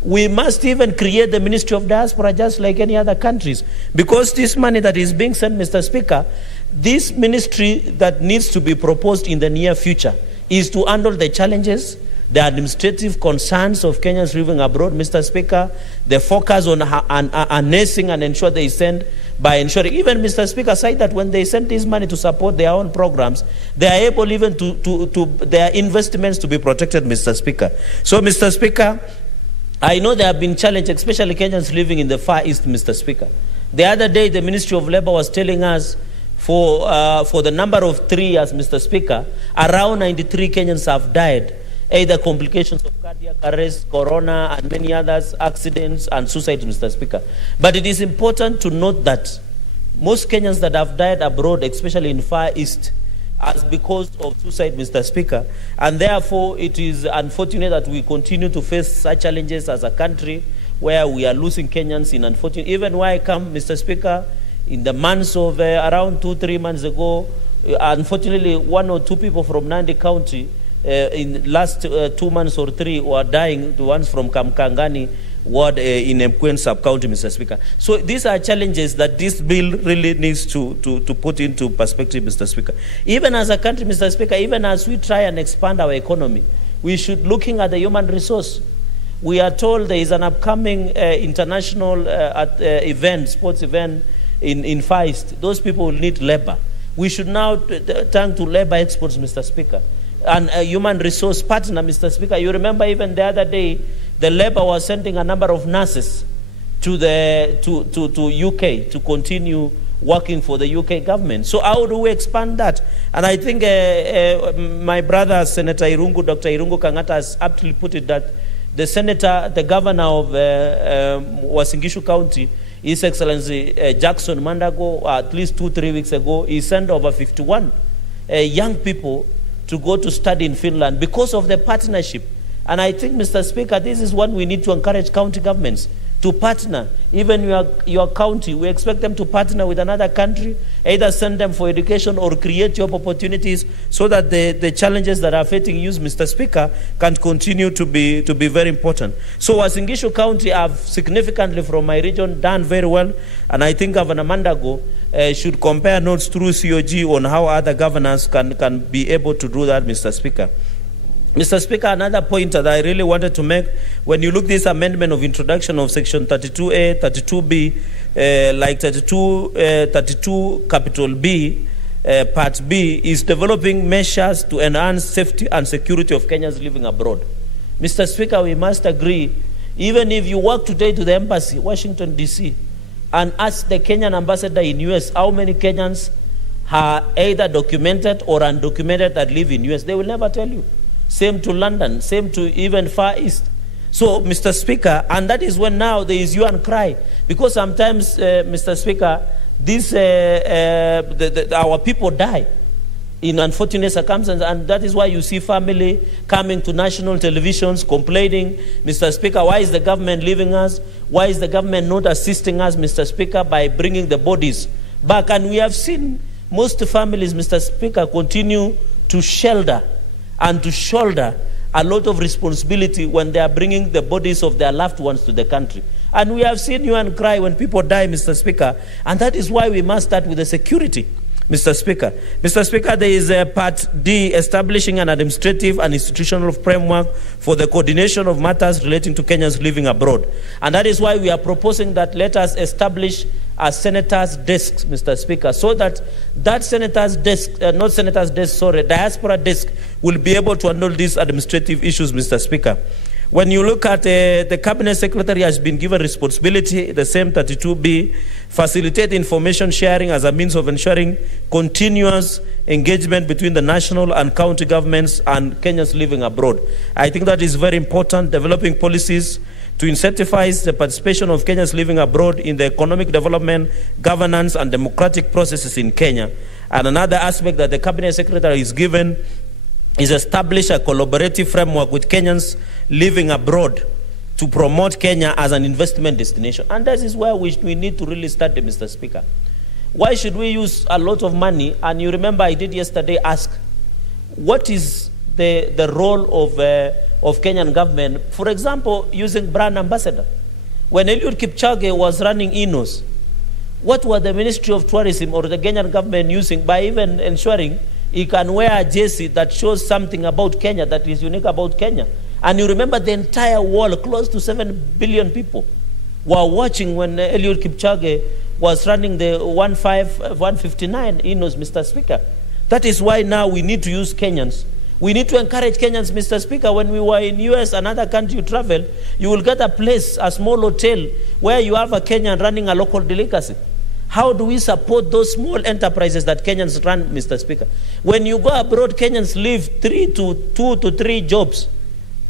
we must even create the Ministry of Diaspora just like any other countries. Because this money that is being sent, Mr. Speaker, this ministry that needs to be proposed in the near future is to handle the challenges, the administrative concerns of Kenyans living abroad, Mr. Speaker, the focus on nursing and ensure they send by ensuring, even Mr. Speaker, say that when they send this money to support their own programs, they are able even to their investments to be protected, Mr. Speaker. So, Mr. Speaker, I know there have been challenges, especially Kenyans living in the Far East, Mr. Speaker. The other day, the Ministry of Labor was telling us for the number of 3 years, Mr. Speaker, around 93 Kenyans have died, either complications of cardiac arrest, corona, and many others, accidents, and suicide, Mr. Speaker. But it is important to note that most Kenyans that have died abroad, especially in Far East, as because of suicide, Mr. Speaker. And therefore, it is unfortunate that we continue to face such challenges as a country where we are losing Kenyans in unfortunate. Even where I come, Mr. Speaker, in the months of around 2-3 months ago, unfortunately, 1 or 2 people from Nandi County in last 2 months or 3 were dying, the ones from Kamkangani ward in Mkwen sub-county, Mr. Speaker. So these are challenges that this bill really needs to put into perspective, Mr. Speaker. Even as a country, Mr. Speaker, even as we try and expand our economy, we should looking at the human resource. We are told there is an upcoming international event, sports event in Far East. Those people will need labor. We should now turn to labor exports, Mr. Speaker, and a human resource partner, Mr. Speaker. You remember even the other day, the Labour was sending a number of nurses to UK to continue working for the UK government. So how do we expand that? And I think my brother, Senator Irungu, Dr. Irungu Kangata, has aptly put it that the governor of Uasin Gishu County, His Excellency Jackson Mandago, at least 2-3 weeks ago, he sent over 51 young people to go to study in Finland because of the partnership. And I think, Mr. Speaker, this is what we need to encourage county governments to partner. Even your county, we expect them to partner with another country, either send them for education or create job opportunities so that the challenges that are facing you, Mr. Speaker, can continue to be very important. So Uasin Gishu County have significantly from my region done very well, and I think Governor Mandago should compare notes through COG on how other governors can be able to do that, Mr. Speaker. Mr. Speaker, another point that I really wanted to make, when you look this amendment of introduction of section 32A, 32B, like 32 capital B, part B, is developing measures to enhance safety and security of Kenyans living abroad. Mr. Speaker, we must agree, even if you walk today to the embassy, Washington, D.C., and ask the Kenyan ambassador in U.S. how many Kenyans are either documented or undocumented that live in U.S., they will never tell you. Same to London, same to even Far East. So, Mr. Speaker, and that is when now there is hue and cry. Because sometimes, Mr. Speaker, our people die in unfortunate circumstances, and that is why you see family coming to national televisions complaining, Mr. Speaker, why is the government leaving us? Why is the government not assisting us, Mr. Speaker, by bringing the bodies back? And we have seen most families, Mr. Speaker, continue to shelter and to shoulder a lot of responsibility when they are bringing the bodies of their loved ones to the country. And we have seen you and cry when people die, Mr. Speaker, and that is why we must start with the security, Mr. Speaker. Mr. Speaker, there is a Part D, establishing an administrative and institutional framework for the coordination of matters relating to Kenyans living abroad. And that is why we are proposing that let us establish a senator's desk, Mr. Speaker, so that senator's desk, diaspora desk will be able to handle these administrative issues, Mr. Speaker. When you look at the Cabinet Secretary has been given responsibility, the same 32B, facilitate information sharing as a means of ensuring continuous engagement between the national and county governments and Kenyans living abroad. I think that is very important, developing policies to incentivize the participation of Kenyans living abroad in the economic development, governance, and democratic processes in Kenya. And another aspect that the Cabinet Secretary is given is establish a collaborative framework with Kenyans living abroad to promote Kenya as an investment destination. And that is where we need to really study, Mr. Speaker. Why should we use a lot of money? And you remember I did yesterday ask, what is the role of Kenyan government, for example, using brand ambassador? When Eliud Kipchoge was running INOS, what were the Ministry of Tourism or the Kenyan government using by even ensuring he can wear a jersey that shows something about Kenya that is unique about Kenya? And you remember the entire world, close to 7 billion people, were watching when Eliud Kipchoge was running the 159 INOS, Mr. Speaker. That is why now we need to use Kenyans. We need to encourage Kenyans, Mr. Speaker. When we were in US, another country you travel, you will get a place, a small hotel, where you have a Kenyan running a local delicacy. How do we support those small enterprises that Kenyans run, Mr. Speaker? When you go abroad, Kenyans leave 2 to 3 jobs.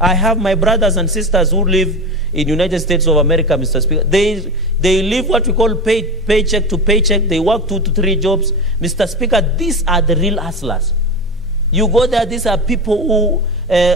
I have my brothers and sisters who live in United States of America, Mr. Speaker. They live what we call paycheck to paycheck. They work 2 to 3 jobs. Mr. Speaker, these are the real hustlers. You go there, these are people who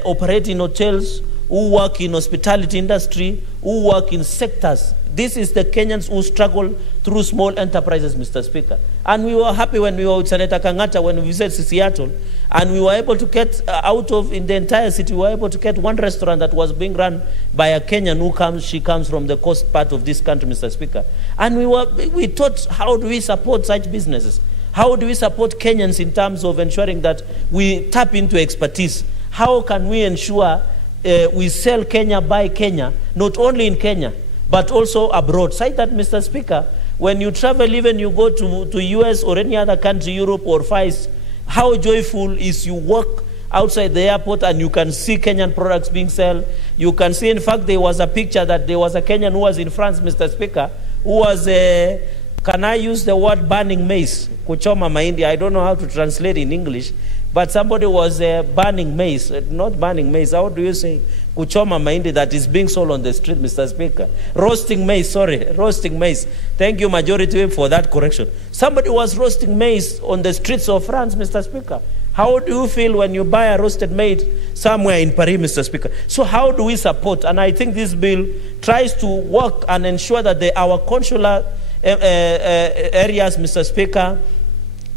operate in hotels, who work in hospitality industry, who work in sectors. This is the Kenyans who struggle through small enterprises, Mr. Speaker. And we were happy when we were with Senator Kangata, when we visited Seattle, and we were able to get in the entire city, we were able to get one restaurant that was being run by a Kenyan she comes from the coast part of this country, Mr. Speaker. And we thought, how do we support such businesses? How do we support Kenyans in terms of ensuring that we tap into expertise? How can we ensure we sell Kenya, buy Kenya, not only in Kenya, but also abroad? Say that, Mr. Speaker, when you travel, even you go to US or any other country, Europe or Far East, how joyful is you walk outside the airport and you can see Kenyan products being sold. You can see, in fact, there was a picture that there was a Kenyan who was in France, Mr. Speaker, who was, can I use the word burning maize? Kuchoma mahindi. I don't know how to translate in English, but somebody was burning maize, not burning maize. How do you say kuchoma mahindi that is being sold on the street, Mr. Speaker? Roasting maize, roasting maize. Thank you, Majority Whip, for that correction. Somebody was roasting maize on the streets of France, Mr. Speaker. How do you feel when you buy a roasted maize somewhere in Paris, Mr. Speaker? So how do we support? And I think this bill tries to work and ensure that our consular areas, Mr. Speaker,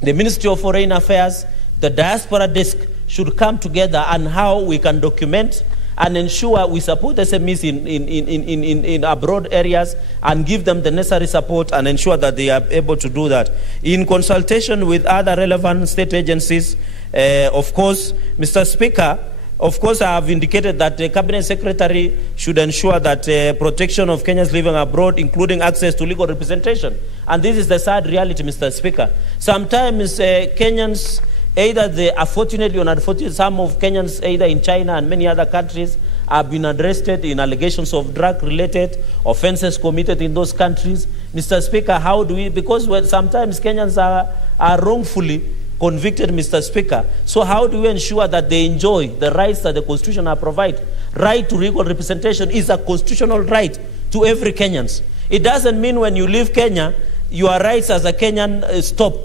the Ministry of Foreign Affairs, the diaspora desk should come together and how we can document and ensure we support SMEs in abroad areas and give them the necessary support and ensure that they are able to do that. In consultation with other relevant state agencies, of course, Mr. Speaker, of course, I have indicated that the Cabinet Secretary should ensure that protection of Kenyans living abroad, including access to legal representation. And this is the sad reality, Mr. Speaker. Sometimes Kenyans, fortunately or unfortunately, some of Kenyans, either in China and many other countries, have been arrested in allegations of drug-related offenses committed in those countries. Mr. Speaker, how do we, because sometimes Kenyans are wrongfully convicted, Mr. Speaker. So how do we ensure that they enjoy the rights that the Constitution provides? Right to legal representation is a constitutional right to every Kenyan. It doesn't mean when you leave Kenya, your rights as a Kenyan stop.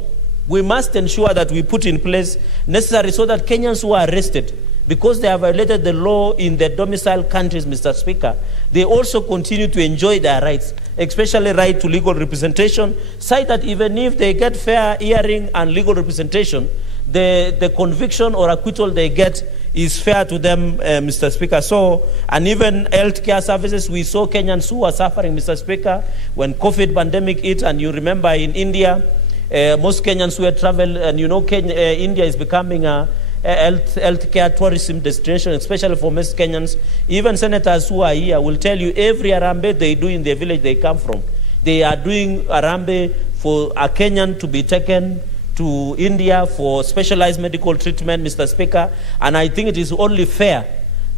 We must ensure that we put in place necessary so that Kenyans who are arrested because they have violated the law in their domicile countries, Mr. Speaker, they also continue to enjoy their rights, especially right to legal representation, so that even if they get fair hearing and legal representation, the conviction or acquittal they get is fair to them, Mr. Speaker. So, and even healthcare services, we saw Kenyans who are suffering, Mr. Speaker, when COVID pandemic hit, and you remember in India, most Kenyans who had traveled, and you know India is becoming a healthcare tourism destination, especially for most Kenyans. Even senators who are here will tell you every Arambe they do in the village they come from, They are doing Arambe for a Kenyan to be taken to India for specialized medical treatment, Mr. Speaker. And I think it is only fair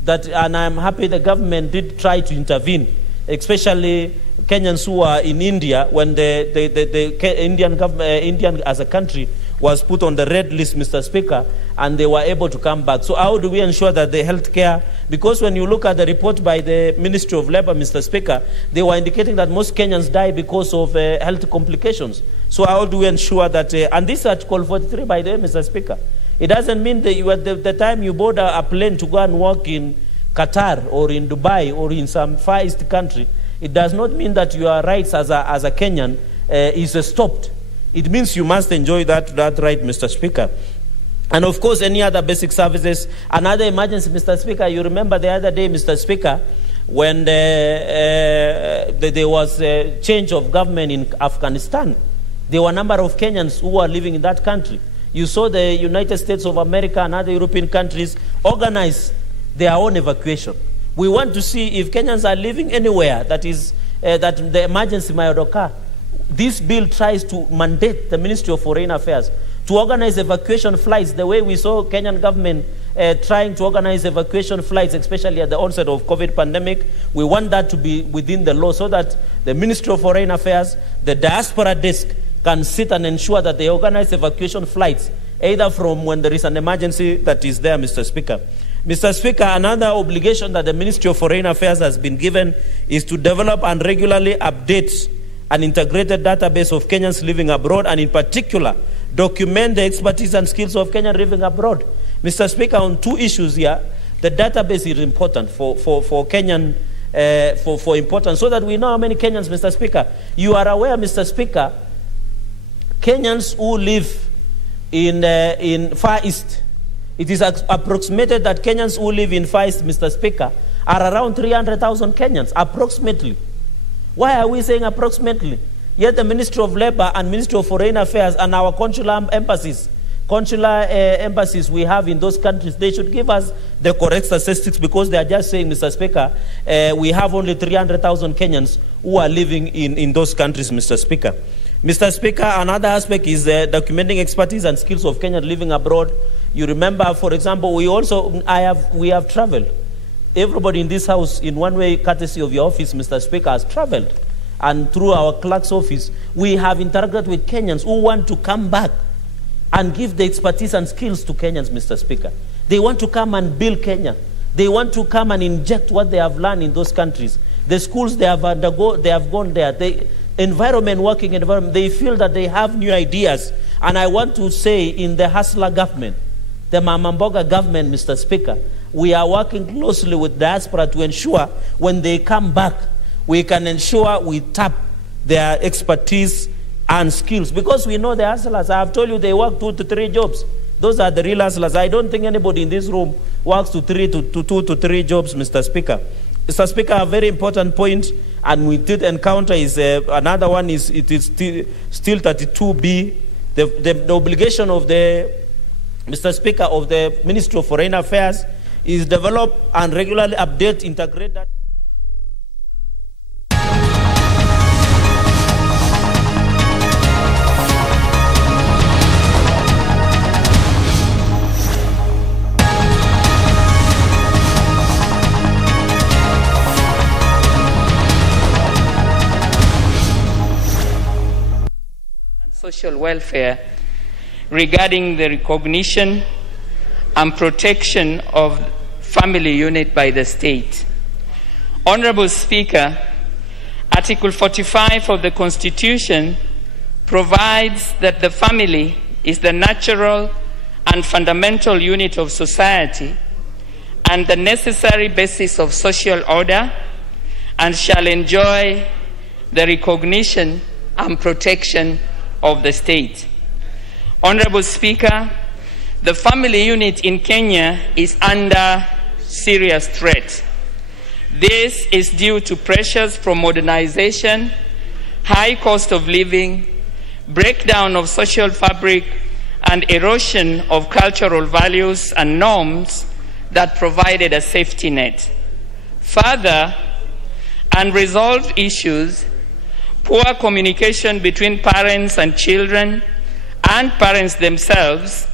that, and I'm happy the government did try to intervene, especially Kenyans who are in India when the Indian government, Indian as a country was put on the red list, Mr. Speaker, and they were able to come back. So how do we ensure that the health care, because when you look at the report by the Ministry of Labor, Mr. Speaker, they were indicating that most Kenyans die because of health complications. So how do we ensure that, and this is Article 43 by the way, Mr. Speaker, it doesn't mean that you, at the time you board a plane to go and work in Qatar or in Dubai or in some Far East country, it does not mean that your rights as a Kenyan is stopped. It means you must enjoy that right, Mr. Speaker. And of course, any other basic services, another emergency, Mr. Speaker. You remember the other day, Mr. Speaker, when there was a change of government in Afghanistan. There were a number of Kenyans who were living in that country. You saw the United States of America and other European countries organize their own evacuation. We want to see if Kenyans are living anywhere that is that the emergency might occur. This bill tries to mandate the Ministry of Foreign Affairs to organize evacuation flights the way we saw Kenyan government trying to organize evacuation flights, especially at the onset of COVID pandemic. We want that to be within the law so that the Ministry of Foreign Affairs, the diaspora desk, can sit and ensure that they organize evacuation flights, either from when there is an emergency that is there, Mr. Speaker. Mr. Speaker, another obligation that the Ministry of Foreign Affairs has been given is to develop and regularly update an integrated database of Kenyans living abroad, and in particular, document the expertise and skills of Kenyans living abroad. Mr. Speaker, on two issues here, the database is important for Kenyan, for importance, so that we know how many Kenyans, Mr. Speaker. You are aware, Mr. Speaker, Kenyans who live in Far East, it is approximated that Kenyans who live in Far East, Mr. Speaker, are around 300,000 Kenyans, approximately. Why are we saying approximately? Yet the Ministry of Labor and Ministry of Foreign Affairs and our consular embassies we have in those countries, they should give us the correct statistics, because they are just saying, Mr. Speaker, we have only 300,000 Kenyans who are living in those countries, Mr. Speaker. Mr. Speaker, another aspect is documenting expertise and skills of Kenyans living abroad. You remember, for example, we have traveled. Everybody in this house, in one way, courtesy of your office, Mr. Speaker, has traveled. And through our clerk's office, we have interacted with Kenyans who want to come back and give the expertise and skills to Kenyans, Mr. Speaker. They want to come and build Kenya. They want to come and inject what they have learned in those countries. The schools they have gone there. Working environment, they feel that they have new ideas. And I want to say, in the Hustler government, the Mamamboga government, Mr. Speaker, we are working closely with diaspora to ensure when they come back, we can ensure we tap their expertise and skills. Because we know the hustlers, I have told you, they work 2 to 3 jobs. Those are the real hustlers. I don't think anybody in this room works 2 to 3 jobs, Mr. Speaker. Mr. Speaker, a very important point, and we did encounter is another one is, it is still 32B, the obligation of the, Mr. Speaker, of the Ministry of Foreign Affairs is develop and regularly update, integrate that. Social welfare regarding the recognition and protection of family unit by the state. Honorable Speaker, Article 45 of the Constitution provides that the family is the natural and fundamental unit of society and the necessary basis of social order, and shall enjoy the recognition and protection of the state. Honorable Speaker, the family unit in Kenya is under serious threat. This is due to pressures from modernization, high cost of living, breakdown of social fabric, and erosion of cultural values and norms that provided a safety net. Further, unresolved issues poor communication between parents and children and parents themselves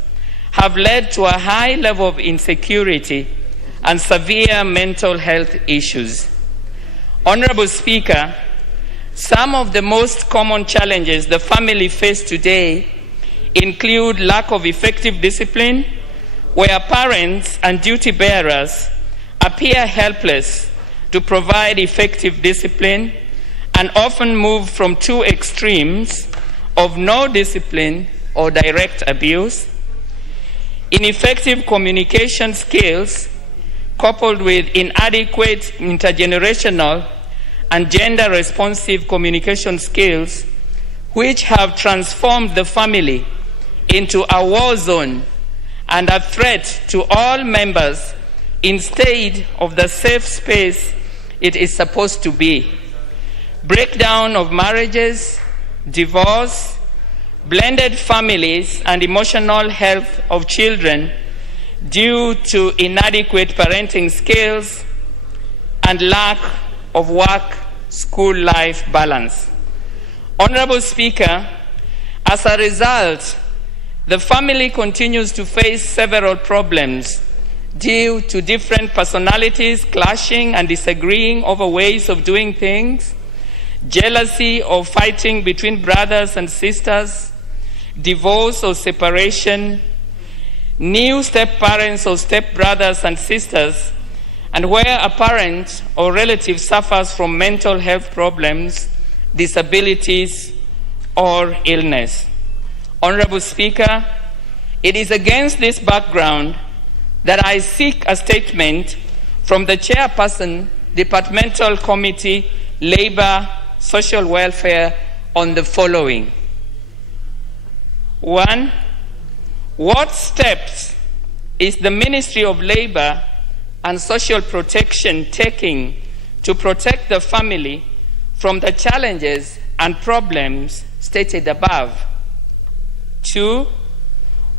have led to a high level of insecurity and severe mental health issues. Honorable Speaker, some of the most common challenges the family face today include lack of effective discipline, where parents and duty bearers appear helpless to provide effective discipline and often move from two extremes of no discipline or direct abuse. Ineffective communication skills coupled with inadequate intergenerational and gender-responsive communication skills, which have transformed the family into a war zone and a threat to all members instead of the safe space it is supposed to be. Breakdown of marriages, divorce, blended families, and emotional health of children due to inadequate parenting skills and lack of work-school life balance. Honorable Speaker, as a result, the family continues to face several problems due to different personalities clashing and disagreeing over ways of doing things, jealousy or fighting between brothers and sisters, divorce or separation, new step-parents or step-brothers and sisters, and where a parent or relative suffers from mental health problems, disabilities, or illness. Honorable Speaker, it is against this background that I seek a statement from the Chairperson, Departmental Committee, Labor, Social Welfare on the following. 1. What steps is the Ministry of Labor and Social Protection taking to protect the family from the challenges and problems stated above? 2.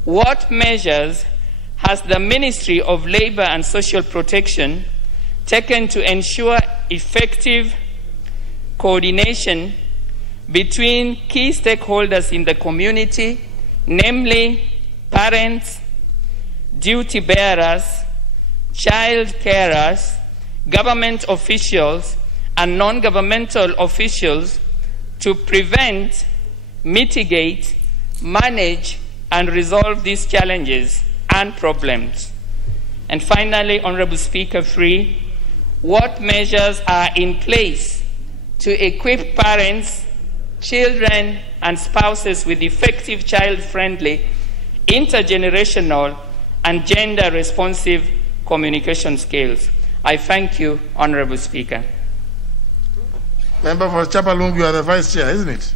What measures has the Ministry of Labor and Social Protection taken to ensure effective coordination between key stakeholders in the community, namely parents, duty bearers, child carers, government officials, and non-governmental officials to prevent, mitigate, manage, and resolve these challenges and problems? And finally, Honorable Speaker, what measures are in place to equip parents, children, and spouses with effective child-friendly, intergenerational, and gender-responsive communication skills? I thank you, Honorable Speaker. Member for Chapalung, you are the Vice Chair, isn't it?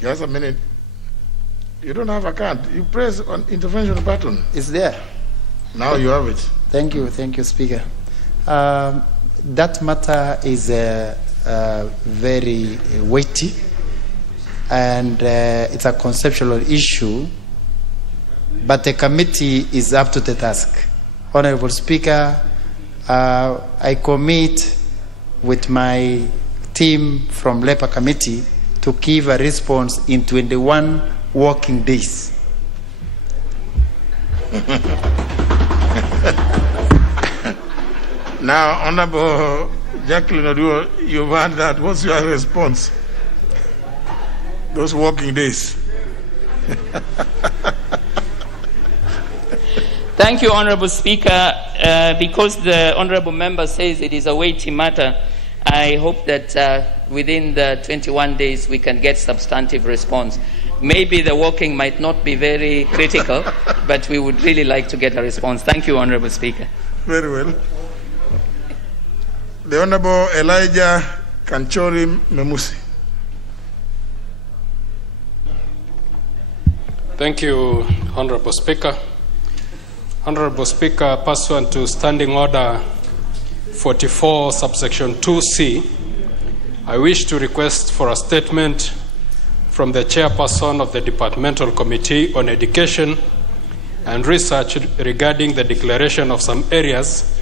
Just a minute. You don't have a card. You press on intervention button. It's there. Now you have it. Thank you, Speaker. That matter is very weighty, and it's a conceptual issue, but the committee is up to the task. Honorable Speaker, I commit with my team from Labor Committee to give a response in 21 working days. Now, Honorable Jacqueline Oduo, you've heard that. What's your response? Those working days. Thank you, Honorable Speaker. Because the Honorable Member says it is a weighty matter, I hope that within the 21 days we can get substantive response. Maybe the working might not be very critical, but we would really like to get a response. Thank you, Honorable Speaker. Very well. The Honorable Elijah Kanchori Memusi. Thank you, Honorable Speaker. Honorable Speaker, pursuant to Standing Order 44, subsection 2C, I wish to request for a statement from the Chairperson of the Departmental Committee on Education and Research regarding the declaration of some areas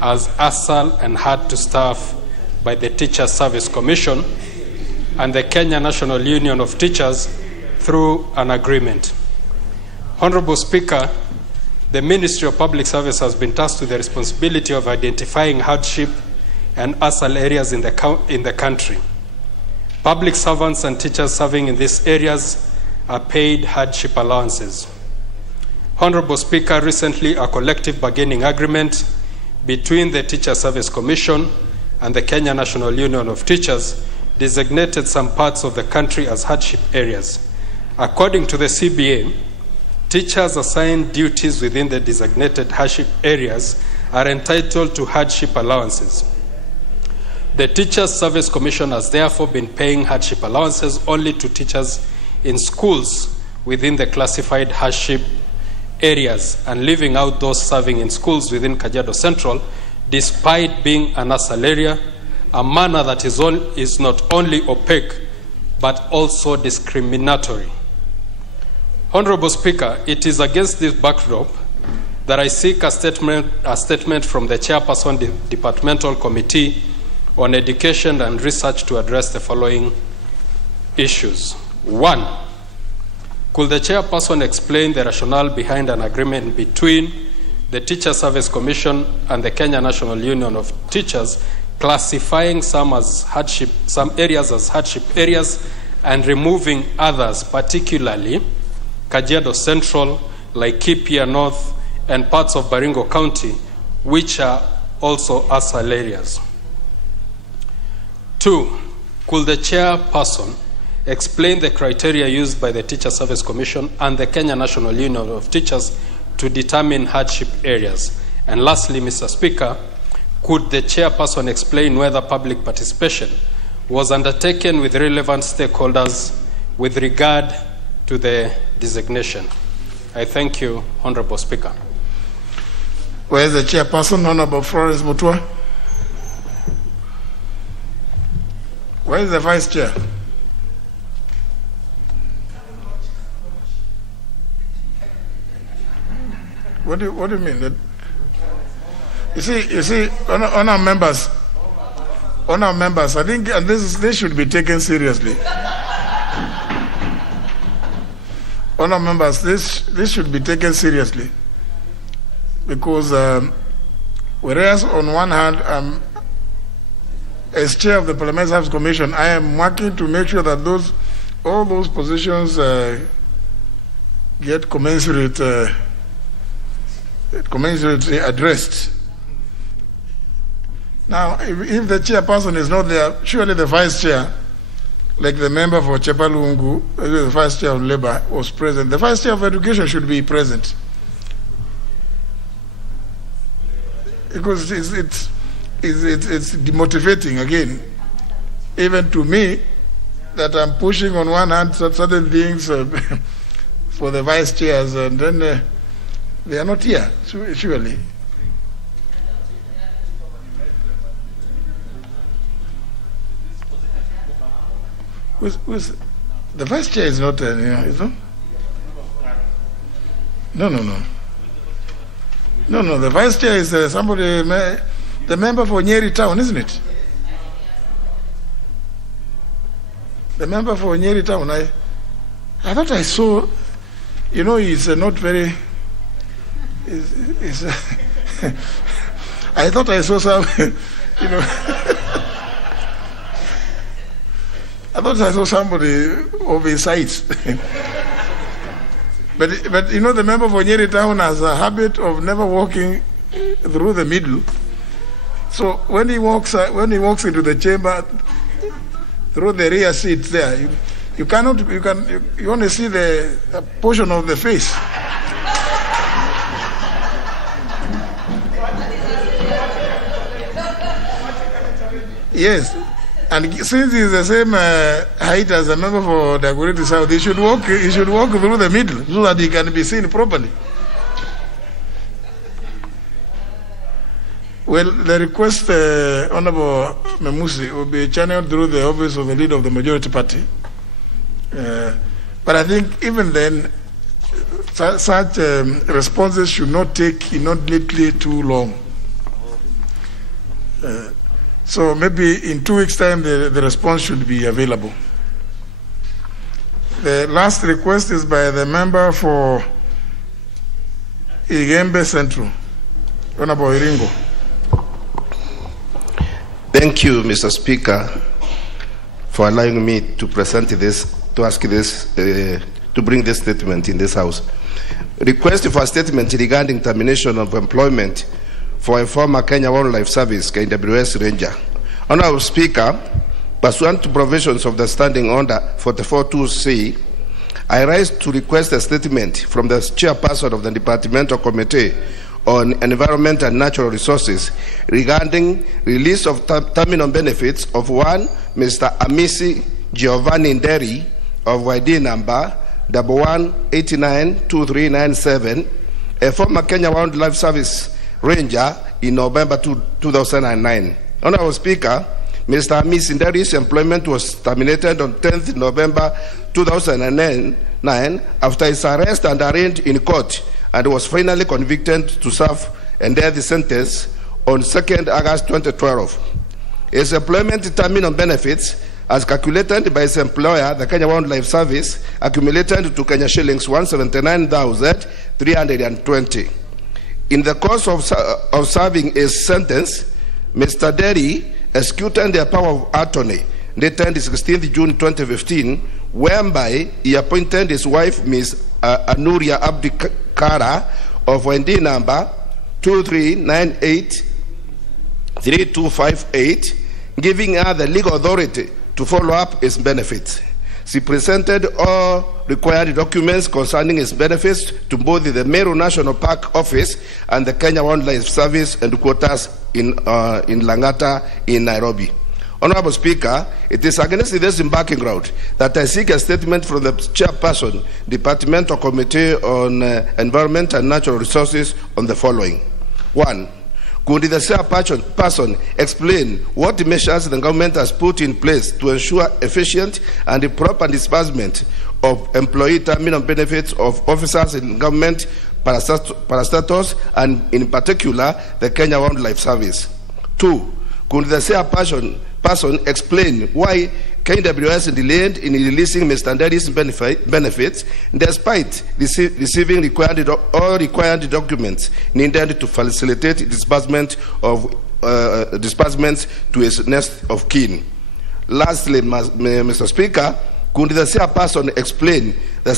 as ASAL and hard to staff by the Teachers Service Commission and the Kenya National Union of Teachers through an agreement. Honorable Speaker, the Ministry of Public Service has been tasked with the responsibility of identifying hardship and ASAL areas in the country. Public servants and teachers serving in these areas are paid hardship allowances. Honorable Speaker, recently a collective bargaining agreement between the Teachers Service Commission and the Kenya National Union of Teachers designated some parts of the country as hardship areas. According to the CBA, teachers assigned duties within the designated hardship areas are entitled to hardship allowances. The Teachers Service Commission has therefore been paying hardship allowances only to teachers in schools within the classified hardship areas and leaving out those serving in schools within Kajiado Central, despite being an ASAL area, a manner that is not only opaque but also discriminatory. Honorable Speaker, it is against this backdrop that I seek a statement from the Chairperson Departmental Committee on Education and Research to address the following issues. 1. Could the Chairperson explain the rationale behind an agreement between the Teachers Service Commission and the Kenya National Union of Teachers classifying some areas as hardship areas and removing others, particularly Kajiado Central, Laikipia North, and parts of Baringo County, which are also ASAL areas? 2. Could the Chairperson explain the criteria used by the Teachers Service Commission and the Kenya National Union of Teachers to determine hardship areas? And lastly, Mr. Speaker, could the Chairperson explain whether public participation was undertaken with relevant stakeholders with regard to the designation? I thank you, Honorable Speaker. Where is the Chairperson, Honorable Florence Mutua? Where is the Vice Chair? What do you mean? You see, honor members, I think, and this should be taken seriously. Honor members, this should be taken seriously, because whereas on one hand, as chair of the Parliamentary Service Commission, I am working to make sure that all those positions get commensurately addressed. Now, if the chairperson is not there, surely the vice chair, like the member for Chepalungu, the vice chair of Labour, was present. The vice chair of Education should be present, because it's demotivating again, even to me, that I'm pushing on one hand certain things for the vice chairs, and then they are not here, surely. The vice chair is not, is it? No, the vice chair is somebody, the member for Nyeri Town, isn't it? The member for Nyeri Town, I thought I saw, he's not very, I thought I saw some, I thought I saw somebody of his size. But the member for Nyeri Town has a habit of never walking through the middle. So when he walks into the chamber through the rear seat there, you only see the portion of the face. Yes, and since he's the same height as a member for Dagoretti South, he should walk through the middle so that he can be seen properly. Well, the request, Honorable Memusi, will be channeled through the office of the leader of the majority party. But I think even then, such responses should not take inordinately too long. So maybe in 2 weeks' time, the response should be available. The last request is by the member for Igembe Central, Honorable Iringo. Thank you, Mr. Speaker, for allowing me to present this, to ask this, to bring this statement in this House. Request for a statement regarding termination of employment for a former Kenya Wildlife Service, KWS Ranger. Honorable Speaker, pursuant to provisions of the Standing Order 44.2c, I rise to request a statement from the chairperson of the Departmental Committee on Environment and Natural Resources regarding release of terminal benefits of one Mr. Amisi Giovanni Nderi of ID number 11892397, a former Kenya Wildlife Service Ranger in November 2009. Honorable Speaker, Mr. Amisi Nderi's employment was terminated on 10th November 2009 after his arrest and arraigned in court, and was finally convicted to serve a death sentence on 2nd August 2012. His employment terminal benefits, as calculated by his employer, the Kenya Wildlife Service, accumulated to Kenya shillings 179,320. In the course of serving his sentence, Mr. Nderi executed the power of attorney dated 16th June 2015, whereby he appointed his wife, Ms. Anuria Abdi Kara, of ID number 23983258, giving her the legal authority to follow up his benefits. She presented all required documents concerning his benefits to both the Meru National Park Office and the Kenya Wildlife Service headquarters in Langata in Nairobi. Honorable Speaker, it is against this background that I seek a statement from the chairperson, Departmental Committee on Environment and Natural Resources on the following. 1. Could the chairperson explain what measures the government has put in place to ensure efficient and proper disbursement of employee terminal benefits of officers in government parastatals and in particular the Kenya Wildlife Service? 2. Could the chairperson explain why KWS delayed in releasing Mr. Nderi's benefits despite receiving all required documents needed to facilitate disbursements to his next of kin? Lastly, Mr. Speaker, could the chairperson explain the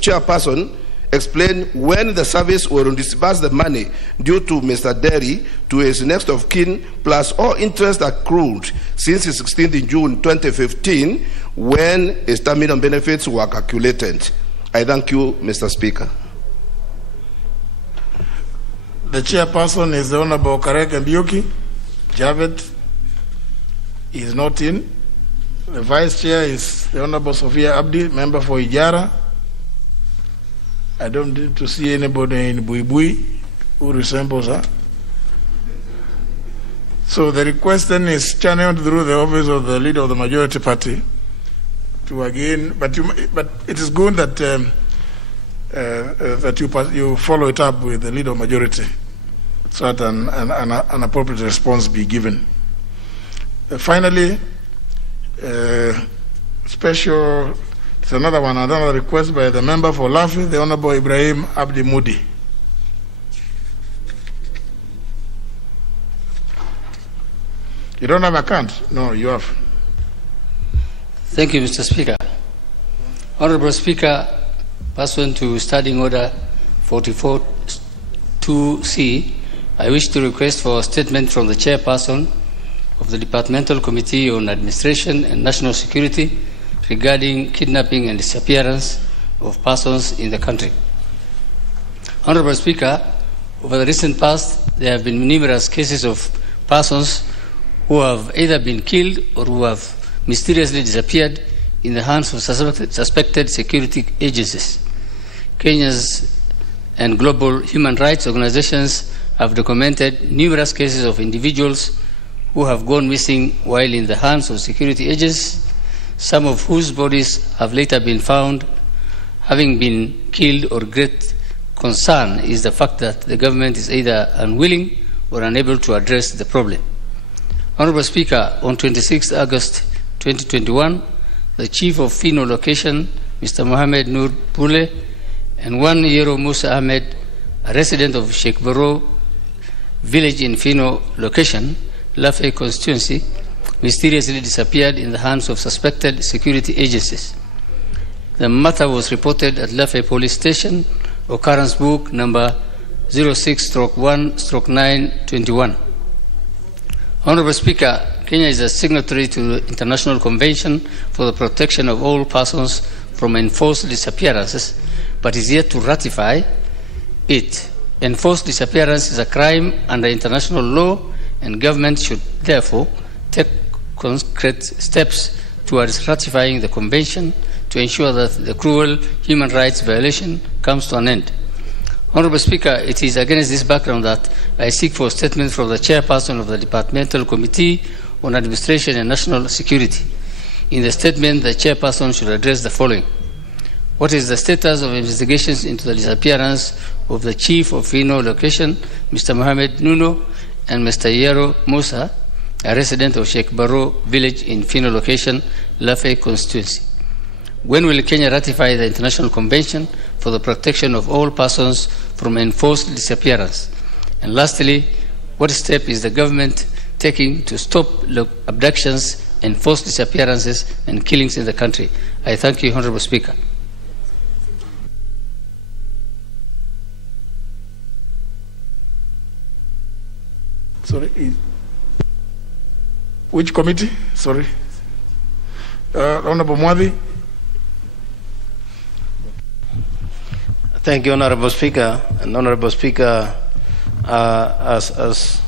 chairperson explain when the service will disburse the money due to Mr. Nderi to his next of kin, plus all interest accrued since 16th June 2015 when his terminal benefits were calculated. I thank you, Mr. Speaker. The chairperson is the Honorable Karek Mbiuki. Javed is not in. The vice chair is the Honorable Sophia Abdi, member for Ijara. I don't need to see anybody in Buibui who resembles her. So the request then is channeled through the office of the leader of the majority party to again, but it is good that that you follow it up with the leader of majority so that an appropriate response be given. Finally, special. It's another request by the member for Lafi, the Honorable Ibrahim Abdi Mudi. You don't have account? No, you have. Thank you, Mr. Speaker. Honorable Speaker, pursuant to Standing Order 44.2c, I wish to request for a statement from the chairperson of the Departmental Committee on Administration and National Security regarding kidnapping and disappearance of persons in the country. Honorable Speaker, over the recent past, there have been numerous cases of persons who have either been killed or who have mysteriously disappeared in the hands of suspected security agencies. Kenya's and global human rights organizations have documented numerous cases of individuals who have gone missing while in the hands of security agents, some of whose bodies have later been found having been killed or great concern is the fact that the government is either unwilling or unable to address the problem. Honorable Speaker, on 26 August 2021, the Chief of Fino Location, Mr. Mohammed Nur Pule, and one Yero Musa Ahmed, a resident of Sheikh Baro village in Fino Location, Lafay constituency, mysteriously disappeared in the hands of suspected security agencies. The matter was reported at Lafay Police Station, occurrence book number 06/1/921. Honorable Speaker, Kenya is a signatory to the International Convention for the Protection of All Persons from Enforced Disappearances, but is yet to ratify it. Enforced disappearance is a crime under international law, and government should therefore take concrete steps towards ratifying the convention to ensure that the cruel human rights violation comes to an end. Honorable Speaker, it is against this background that I seek for a statement from the chairperson of the Departmental Committee on Administration and National Security. In the statement, the chairperson should address the following. What is the status of investigations into the disappearance of the Chief of Fino Location, Mr. Mohammed Nuno, and Mr. Yero Musa, a resident of Sheikh Baro village in Fino Location, Lafay constituency? When will Kenya ratify the International Convention for the Protection of All Persons from Enforced Disappearance? And lastly, what step is the government taking to stop abductions, enforced disappearances, and killings in the country? I thank you, Honorable Speaker. Sorry, which committee? Sorry. Honorable Mwadhi. Thank you, Honorable Speaker. And Honorable Speaker, as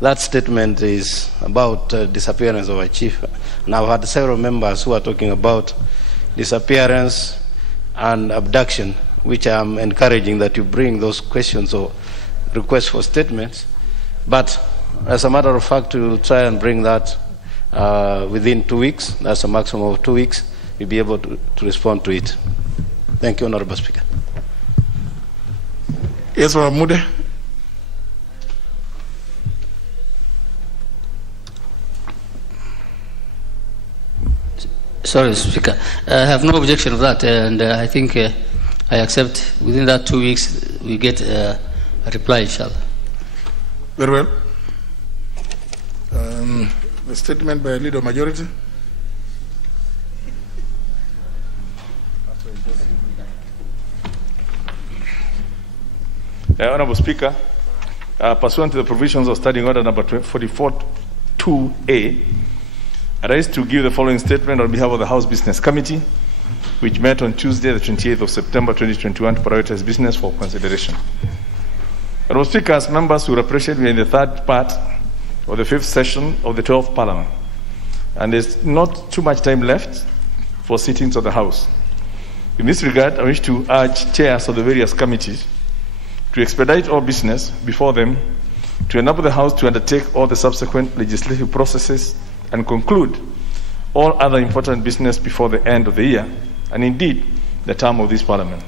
that statement is about disappearance of a chief, and I've had several members who are talking about disappearance and abduction, which I'm encouraging that you bring those questions or requests for statements. But as a matter of fact, we will try and bring that within 2 weeks. That's a maximum of 2 weeks. We'll be able to respond to it. Thank you, Honorable Speaker. Yes, Mude. Sorry, Speaker. I have no objection to that, and I think I accept within that 2 weeks we get a reply, inshallah. Very well. The statement by leader majority. Honorable Speaker, pursuant to the provisions of Standing Order number 44.2a, I rise to give the following statement on behalf of the House Business Committee, which met on Tuesday, the 28th of September 2021 to prioritize business for consideration. Honorable Speaker, as members who appreciate, we are in the third part of the fifth session of the 12th Parliament, and there's not too much time left for sittings of the House. In this regard, I wish to urge chairs of the various committees to expedite all business before them, to enable the House to undertake all the subsequent legislative processes and conclude all other important business before the end of the year, and indeed the term of this Parliament.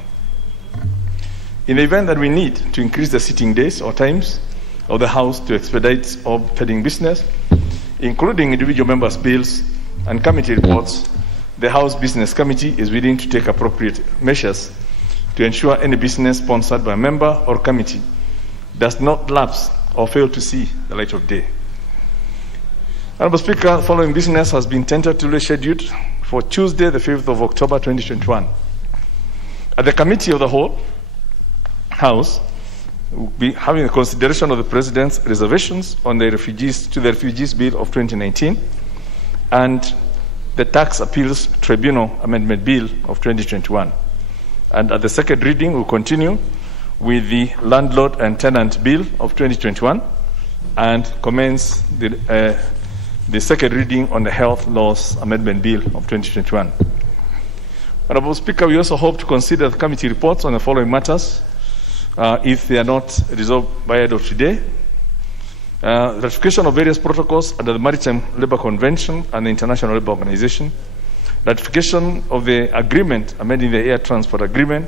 In the event that we need to increase the sitting days or times of the House to expedite all pending business, including individual members' bills and committee reports, the House Business Committee is willing to take appropriate measures to ensure any business sponsored by a member or committee does not lapse or fail to see the light of day. Honorable Speaker, following business has been tentatively scheduled for Tuesday, the 5th of October 2021. At the Committee of the Whole House, will be having a consideration of the President's reservations on the Refugees Bill of 2019 and the Tax Appeals Tribunal Amendment Bill of 2021. And at the second reading, we'll continue with the Landlord and Tenant Bill of 2021 and commence the second reading on the Health Laws Amendment Bill of 2021. Honorable Speaker, we also hope to consider the committee reports on the following matters if they are not resolved by the end of today. Ratification of various protocols under the Maritime Labour Convention and the International Labour Organization, ratification of the agreement amending the air transport agreement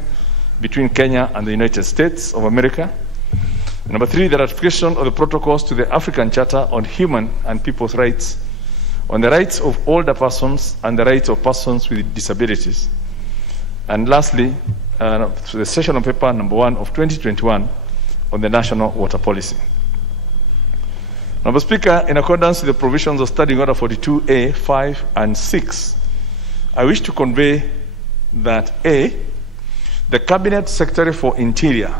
between Kenya and the United States of America. Number 3, the ratification of the protocols to the African Charter on Human and People's Rights, on the rights of older persons and the rights of persons with disabilities. And lastly, to the session on paper number 1 of 2021 on the national water policy. Mr. Speaker, in accordance with the provisions of Standing Order 42A, 5, and 6, I wish to convey that A, the Cabinet Secretary for Interior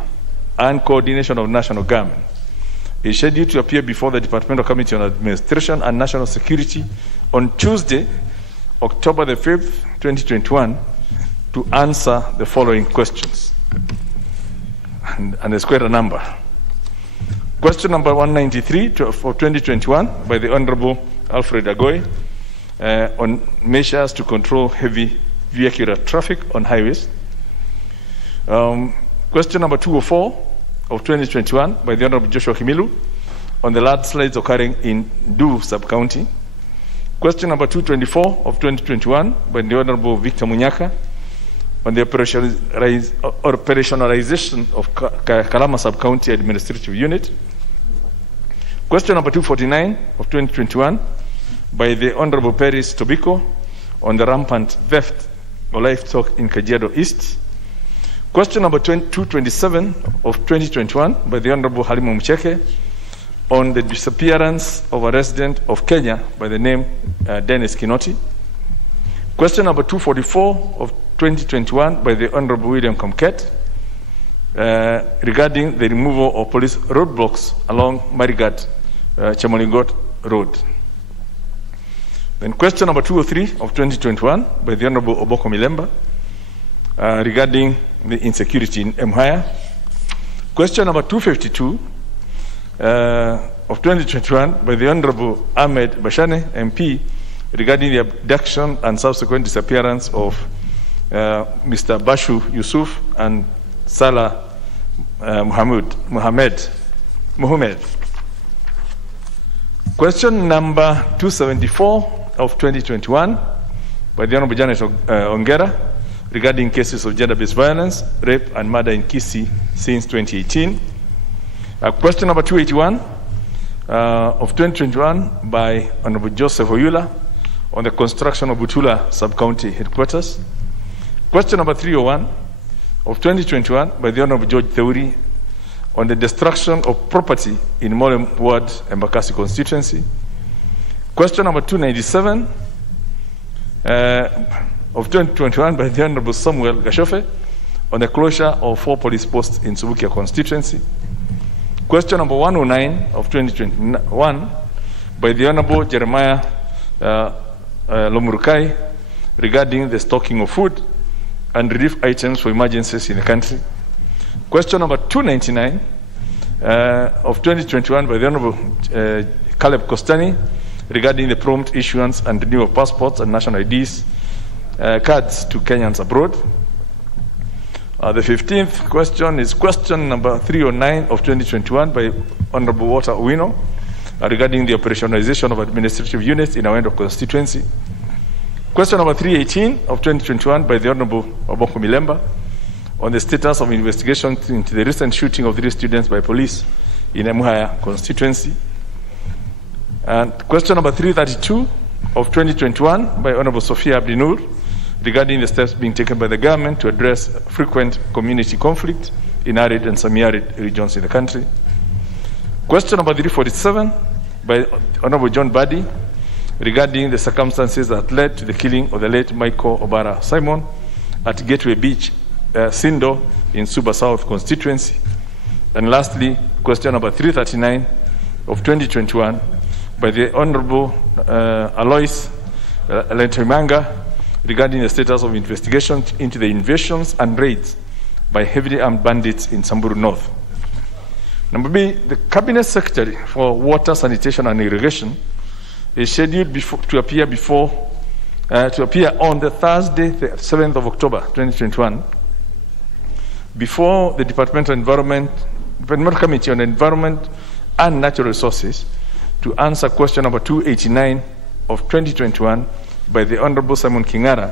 and Coordination of National Government is scheduled to appear before the Departmental Committee on Administration and National Security on Tuesday, October the 5th, 2021, to answer the following questions. And there's quite a number. Question number 193 for 2021 by the Honorable Alfred Agoy on measures to control heavy vehicular traffic on highways. Question number 204 of 2021 by the Honorable Joshua Kimilu on the landslides occurring in Du sub-county. Question number 224 of 2021 by the Honorable Victor Munyaka on the operationalization of Kalama sub-county administrative unit. Question number 249 of 2021 by the Honorable Paris Tobiko on the rampant theft of livestock in Kajiado East. Question number 227 of 2021 by the Honorable Halima Mcheke on the disappearance of a resident of Kenya by the name Dennis Kinoti. Question number 244 of 2021 by the Honorable William Comket regarding the removal of police roadblocks along Marigat Chamolingot Road. Then question number 203 of 2021 by the Honorable Oboko Milemba regarding the insecurity in Mhaya. Question number 252 of 2021 by the Honorable Ahmed Bashane, MP, regarding the abduction and subsequent disappearance of Mr. Bashu Yusuf and Salah Muhammad. Question number 274 of 2021 by the Honorable Janet Ongera regarding cases of gender-based violence, rape, and murder in Kisii since 2018. Question number 281 of 2021 by Honorable Joseph Oyula on the construction of Butula sub-county headquarters. Question number 301 of 2021 by the Honorable George Theuri on the destruction of property in Morem Ward, Embakasi constituency. Question number 297 of 2021 by the Honorable Samuel Gashofe on the closure of 4 police posts in Subukia constituency. Question number 109 of 2021 by the Honorable Jeremiah Lomurukai regarding the stocking of food and relief items for emergencies in the country. Question number 299 of 2021 by the Honorable Caleb Kostani regarding the prompt issuance and renewal of passports and national IDs cards to Kenyans abroad. The 15th question is question number 309 of 2021 by Honorable Walter Owino regarding the operationalization of administrative units in Awendo constituency. Question number 318 of 2021 by the Honorable Oboko Milemba on the status of investigation into the recent shooting of 3 students by police in Emuhaya constituency. And question number 332 of 2021 by Honorable Sophia Abdinur regarding the steps being taken by the government to address frequent community conflict in arid and semi-arid regions in the country. Question number 347 by Honorable John Buddy regarding the circumstances that led to the killing of the late Michael Obara Simon at Gateway Beach, Sindo, in Suba South constituency. And lastly, question number 339 of 2021 by the Honorable Alois Lentoimanga regarding the status of investigation into the invasions and raids by heavily armed bandits in Samburu North. Number B, the Cabinet Secretary for Water, Sanitation and Irrigation is scheduled to appear on the Thursday, the 7th of October, 2021, before the Departmental Committee on Environment and Natural Resources to answer question number 289 of 2021 by the Honorable Simon Kingara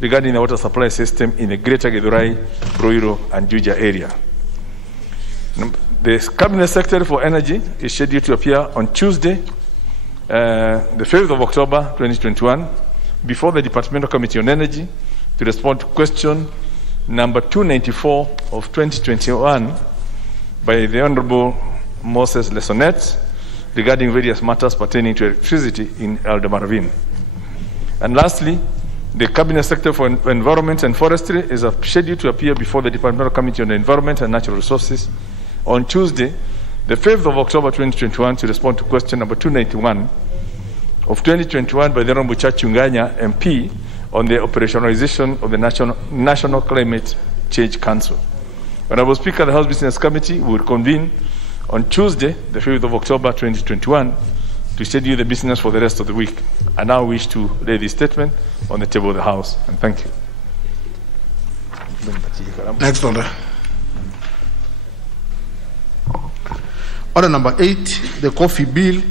regarding the water supply system in the Greater Githurai, Ruiru, and Juja area. The Cabinet Secretary for Energy is scheduled to appear on Tuesday, the 5th of October 2021, before the Departmental Committee on Energy to respond to question number 294 of 2021 by the Honorable Moses Lesonet regarding various matters pertaining to electricity in Eldomaravine. And lastly, the Cabinet Secretary for Environment and Forestry is scheduled to appear before the Departmental Committee on the Environment and Natural Resources on Tuesday, the 5th of October 2021, to respond to question number 291 of 2021 by the Honorable Chachunganya MP on the operationalization of the National Climate Change Council. Honorable Speaker, the House Business Committee will convene on Tuesday, the 5th of October 2021, to schedule the business for the rest of the week. I now wish to lay this statement on the table of the House, and thank you. Next order. Order number 8, the Coffee Bill,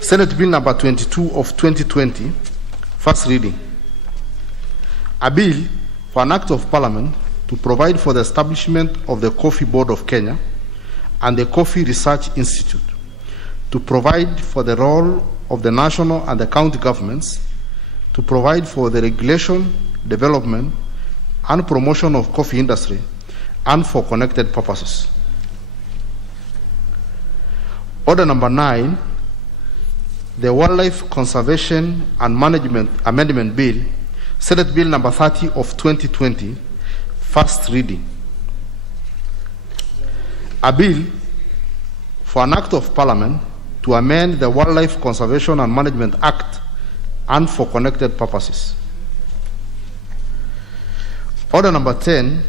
Senate Bill number 22 of 2020, first reading. A bill for an act of Parliament to provide for the establishment of the Coffee Board of Kenya and the Coffee Research Institute, to provide for the role of the national and the county governments, to provide for the regulation, development, and promotion of coffee industry, and for connected purposes. Order number 9, the Wildlife Conservation and Management Amendment Bill, Senate Bill number 30 of 2020, first reading. A bill for an act of Parliament to amend the Wildlife Conservation and Management Act and for connected purposes. Order number 10,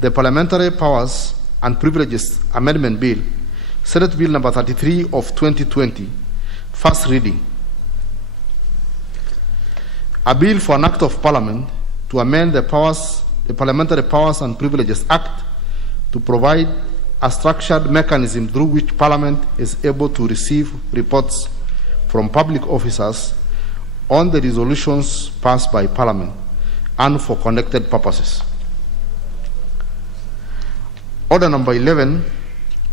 the Parliamentary Powers and Privileges Amendment Bill, Senate Bill number 33 of 2020, first reading. A bill for an act of Parliament to amend the Parliamentary Powers and Privileges Act to provide a structured mechanism through which Parliament is able to receive reports from public officers on the resolutions passed by Parliament and for connected purposes. Order number 11,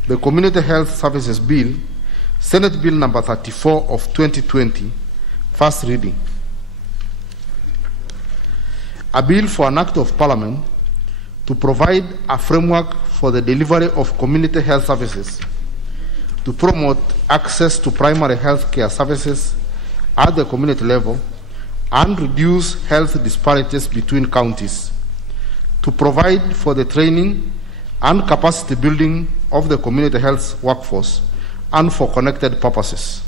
the Community Health Services Bill, Senate Bill number 34 of 2020, first reading. A bill for an act of Parliament to provide a framework for the delivery of community health services, to promote access to primary health care services at the community level and reduce health disparities between counties, to provide for the training and capacity building of the community health workforce and for connected purposes.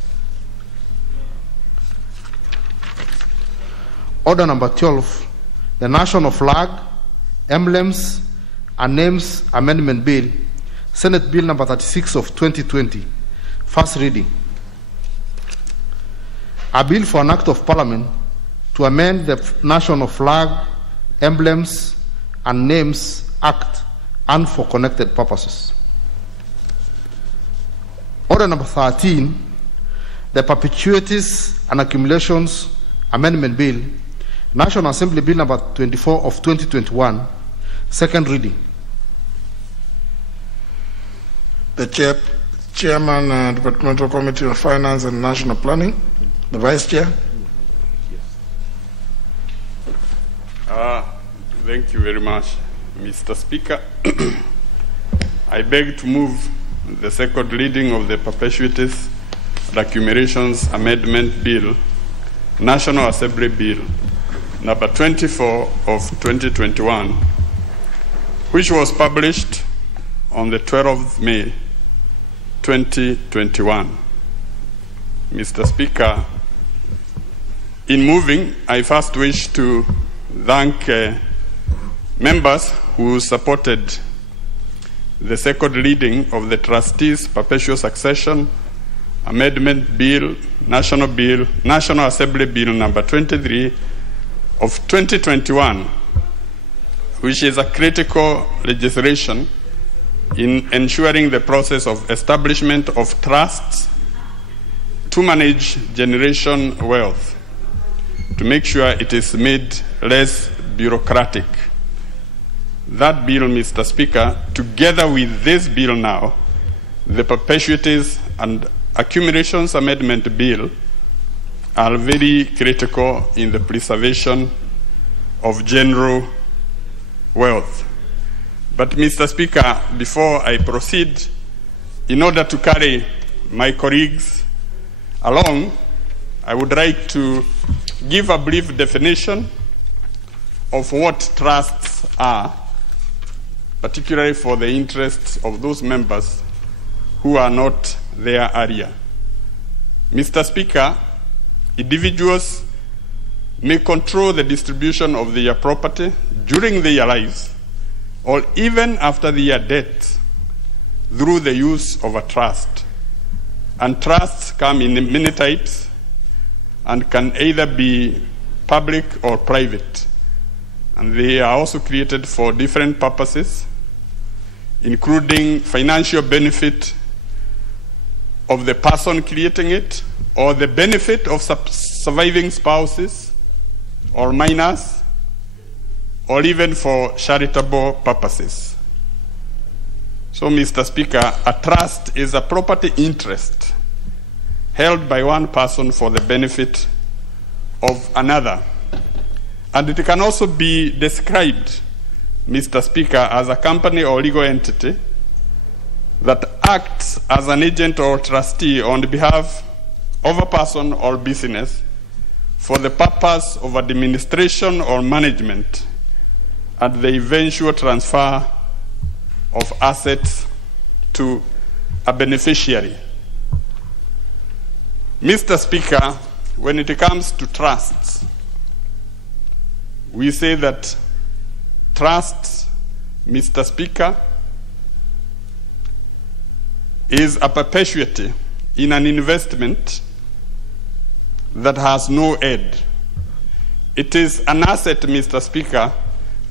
Order number 12, the National Flag, Emblems, and Names Amendment Bill, Senate Bill number 36 of 2020, first reading. A bill for an act of Parliament to amend the National Flag, Emblems, and Names Act and for connected purposes. Order number 13, the Perpetuities and Accumulations Amendment Bill, National Assembly Bill number 24 of 2021, second reading. The Chairman, Departmental Committee on Finance and National Planning, the Vice Chair. Thank you very much, Mr. Speaker. I beg to move the second reading of the Perpetuities and Accumulations Amendment Bill, National Assembly Bill, number 24 of 2021, which was published on the 12th of May, 2021. Mr. Speaker, in moving, I first wish to thank members who supported the second reading of the Trustees' Perpetual Succession Amendment Bill, National Assembly Bill number 23 of 2021, which is a critical legislation in ensuring the process of establishment of trusts to manage generation wealth, to make sure it is made less bureaucratic. That bill, Mr. Speaker, together with this bill now, the Perpetuities and Accumulations Amendment Bill, are very critical in the preservation of general wealth. But, Mr. Speaker, before I proceed, in order to carry my colleagues along, I would like to give a brief definition of what trusts are, particularly for the interests of those members who are not their area. Mr. Speaker, individuals may control the distribution of their property during their lives or even after their death through the use of a trust. And trusts come in many types and can either be public or private. And they are also created for different purposes, including financial benefit of the person creating it, or the benefit of surviving spouses or minors, or even for charitable purposes. So, Mr. Speaker, a trust is a property interest held by one person for the benefit of another. And it can also be described, Mr. Speaker, as a company or legal entity that acts as an agent or trustee on behalf of a person or business for the purpose of administration or management and the eventual transfer of assets to a beneficiary. Mr. Speaker, when it comes to trusts, we say that trusts, Mr. Speaker, is a perpetuity in an investment that has no end. It is an asset, Mr. Speaker,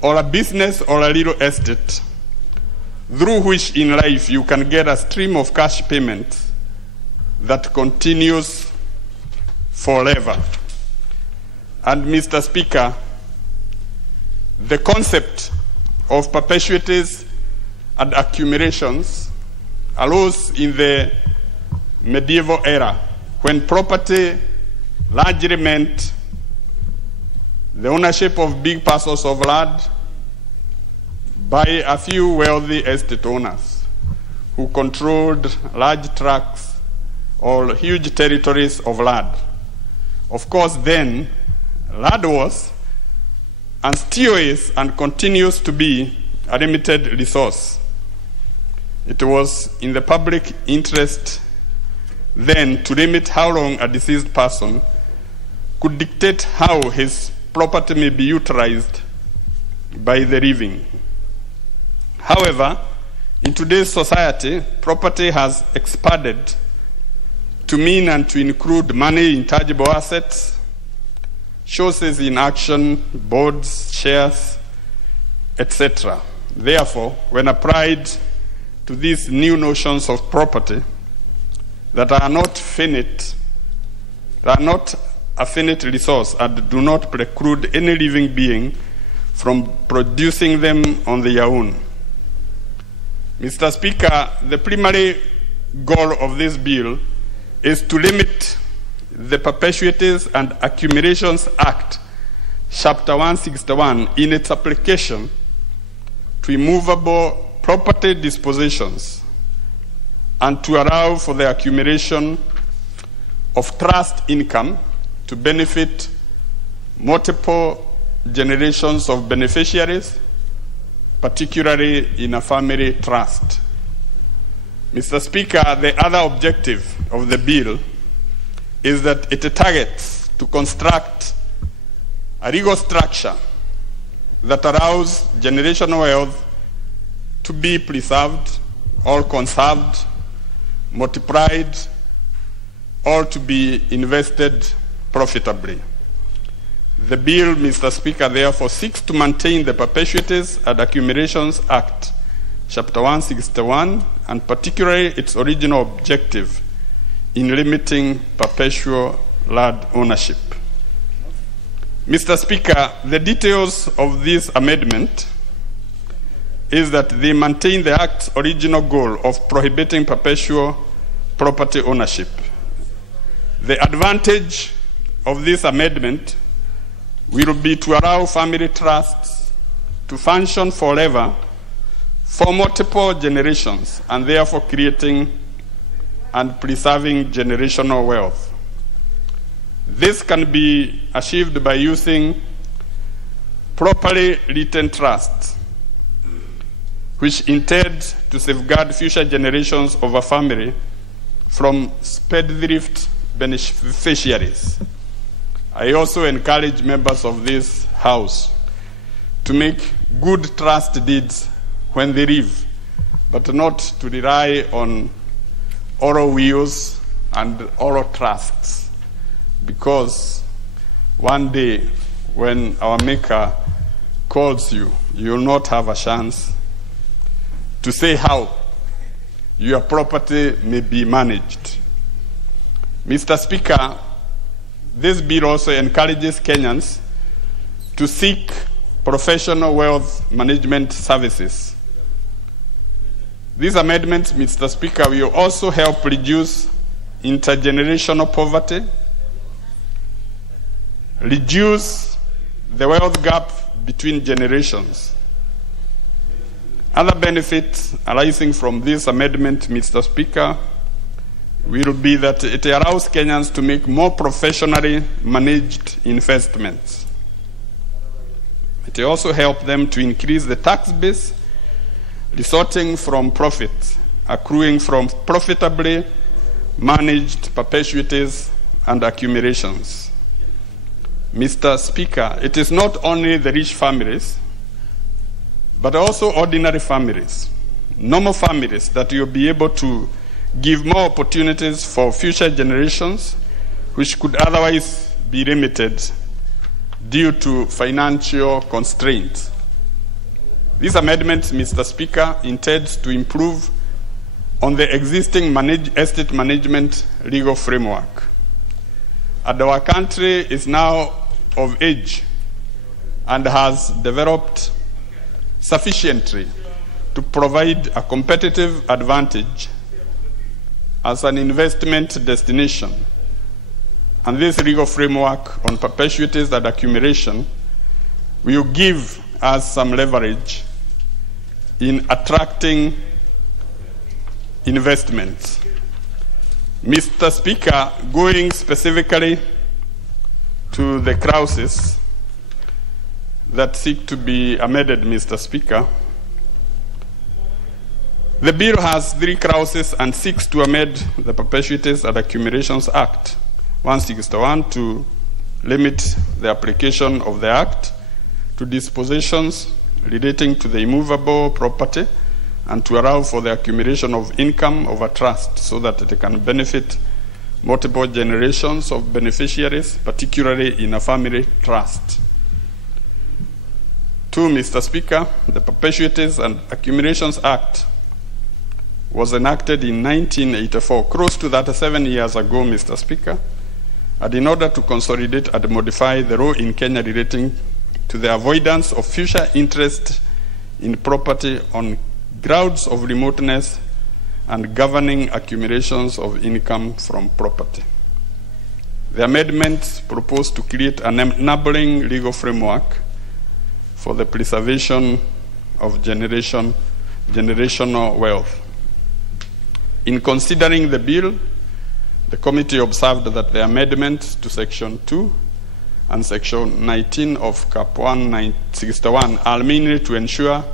or a business or a real estate through which in life you can get a stream of cash payments that continues forever. And, Mr. Speaker, the concept of perpetuities and accumulations arose in the medieval era when property largely meant the ownership of big parcels of land by a few wealthy estate owners who controlled large tracts or huge territories of land. Of course, then, land was and still is and continues to be a limited resource. It was in the public interest then to limit how long a deceased person could dictate how his property may be utilized by the living. However, in today's society, property has expanded to mean and to include money, intangible assets, choices in action, boards, shares, etc. Therefore, when applied to these new notions of property that are not finite, that are not a finite resource and do not preclude any living being from producing them on their own. Mr. Speaker, the primary goal of this bill is to limit the Perpetuities and Accumulations Act, Chapter 161, in its application to immovable property dispositions and to allow for the accumulation of trust income to benefit multiple generations of beneficiaries, particularly in a family trust. Mr. Speaker, the other objective of the bill is that it targets to construct a legal structure that allows generational wealth to be preserved or conserved, multiplied, or to be invested profitably. The bill, Mr. Speaker, therefore seeks to maintain the Perpetuities and Accumulations Act, Chapter 161, and particularly its original objective in limiting perpetual land ownership. Mr. Speaker, the details of this amendment is that they maintain the Act's original goal of prohibiting perpetual property ownership. The advantage of this amendment will be to allow family trusts to function forever for multiple generations, and therefore creating and preserving generational wealth. This can be achieved by using properly written trusts, which intend to safeguard future generations of a family from spendthrift beneficiaries. I also encourage members of this House to make good trust deeds when they leave, but not to rely on oral wills and oral trusts, because one day when our Maker calls you, you will not have a chance to say how your property may be managed. Mr. Speaker, this bill also encourages Kenyans to seek professional wealth management services. These amendments, Mr. Speaker, will also help reduce intergenerational poverty, reduce the wealth gap between generations. Other benefits arising from this amendment, Mr. Speaker, will be that it allows Kenyans to make more professionally managed investments. It will also help them to increase the tax base resulting from profits accruing from profitably managed perpetuities and accumulations. Mr. Speaker, it is not only the rich families, but also ordinary families, normal families, that you'll be able to give more opportunities for future generations which could otherwise be limited due to financial constraints. This amendment, Mr. Speaker, intends to improve on the existing estate management legal framework. And our country is now of age and has developed sufficiently to provide a competitive advantage as an investment destination. And this legal framework on perpetuities and accumulation will give us some leverage in attracting investments. Mr. Speaker, going specifically to the clauses that seek to be amended, Mr. Speaker, the bill has 3 clauses and seeks to amend the Perpetuities and Accumulations Act 161 to limit the application of the Act to dispositions relating to the immovable property and to allow for the accumulation of income of a trust so that it can benefit multiple generations of beneficiaries, particularly in a family trust. 2, Mr. Speaker, the Perpetuities and Accumulations Act was enacted in 1984, close to 37 years ago, Mr. Speaker, and in order to consolidate and modify the law in Kenya relating to the avoidance of future interest in property on grounds of remoteness and governing accumulations of income from property. The amendments propose to create an enabling legal framework for the preservation of generational wealth. In considering the bill, the committee observed that the amendments to Section 2 and Section 19 of Cap 161 are mainly to ensure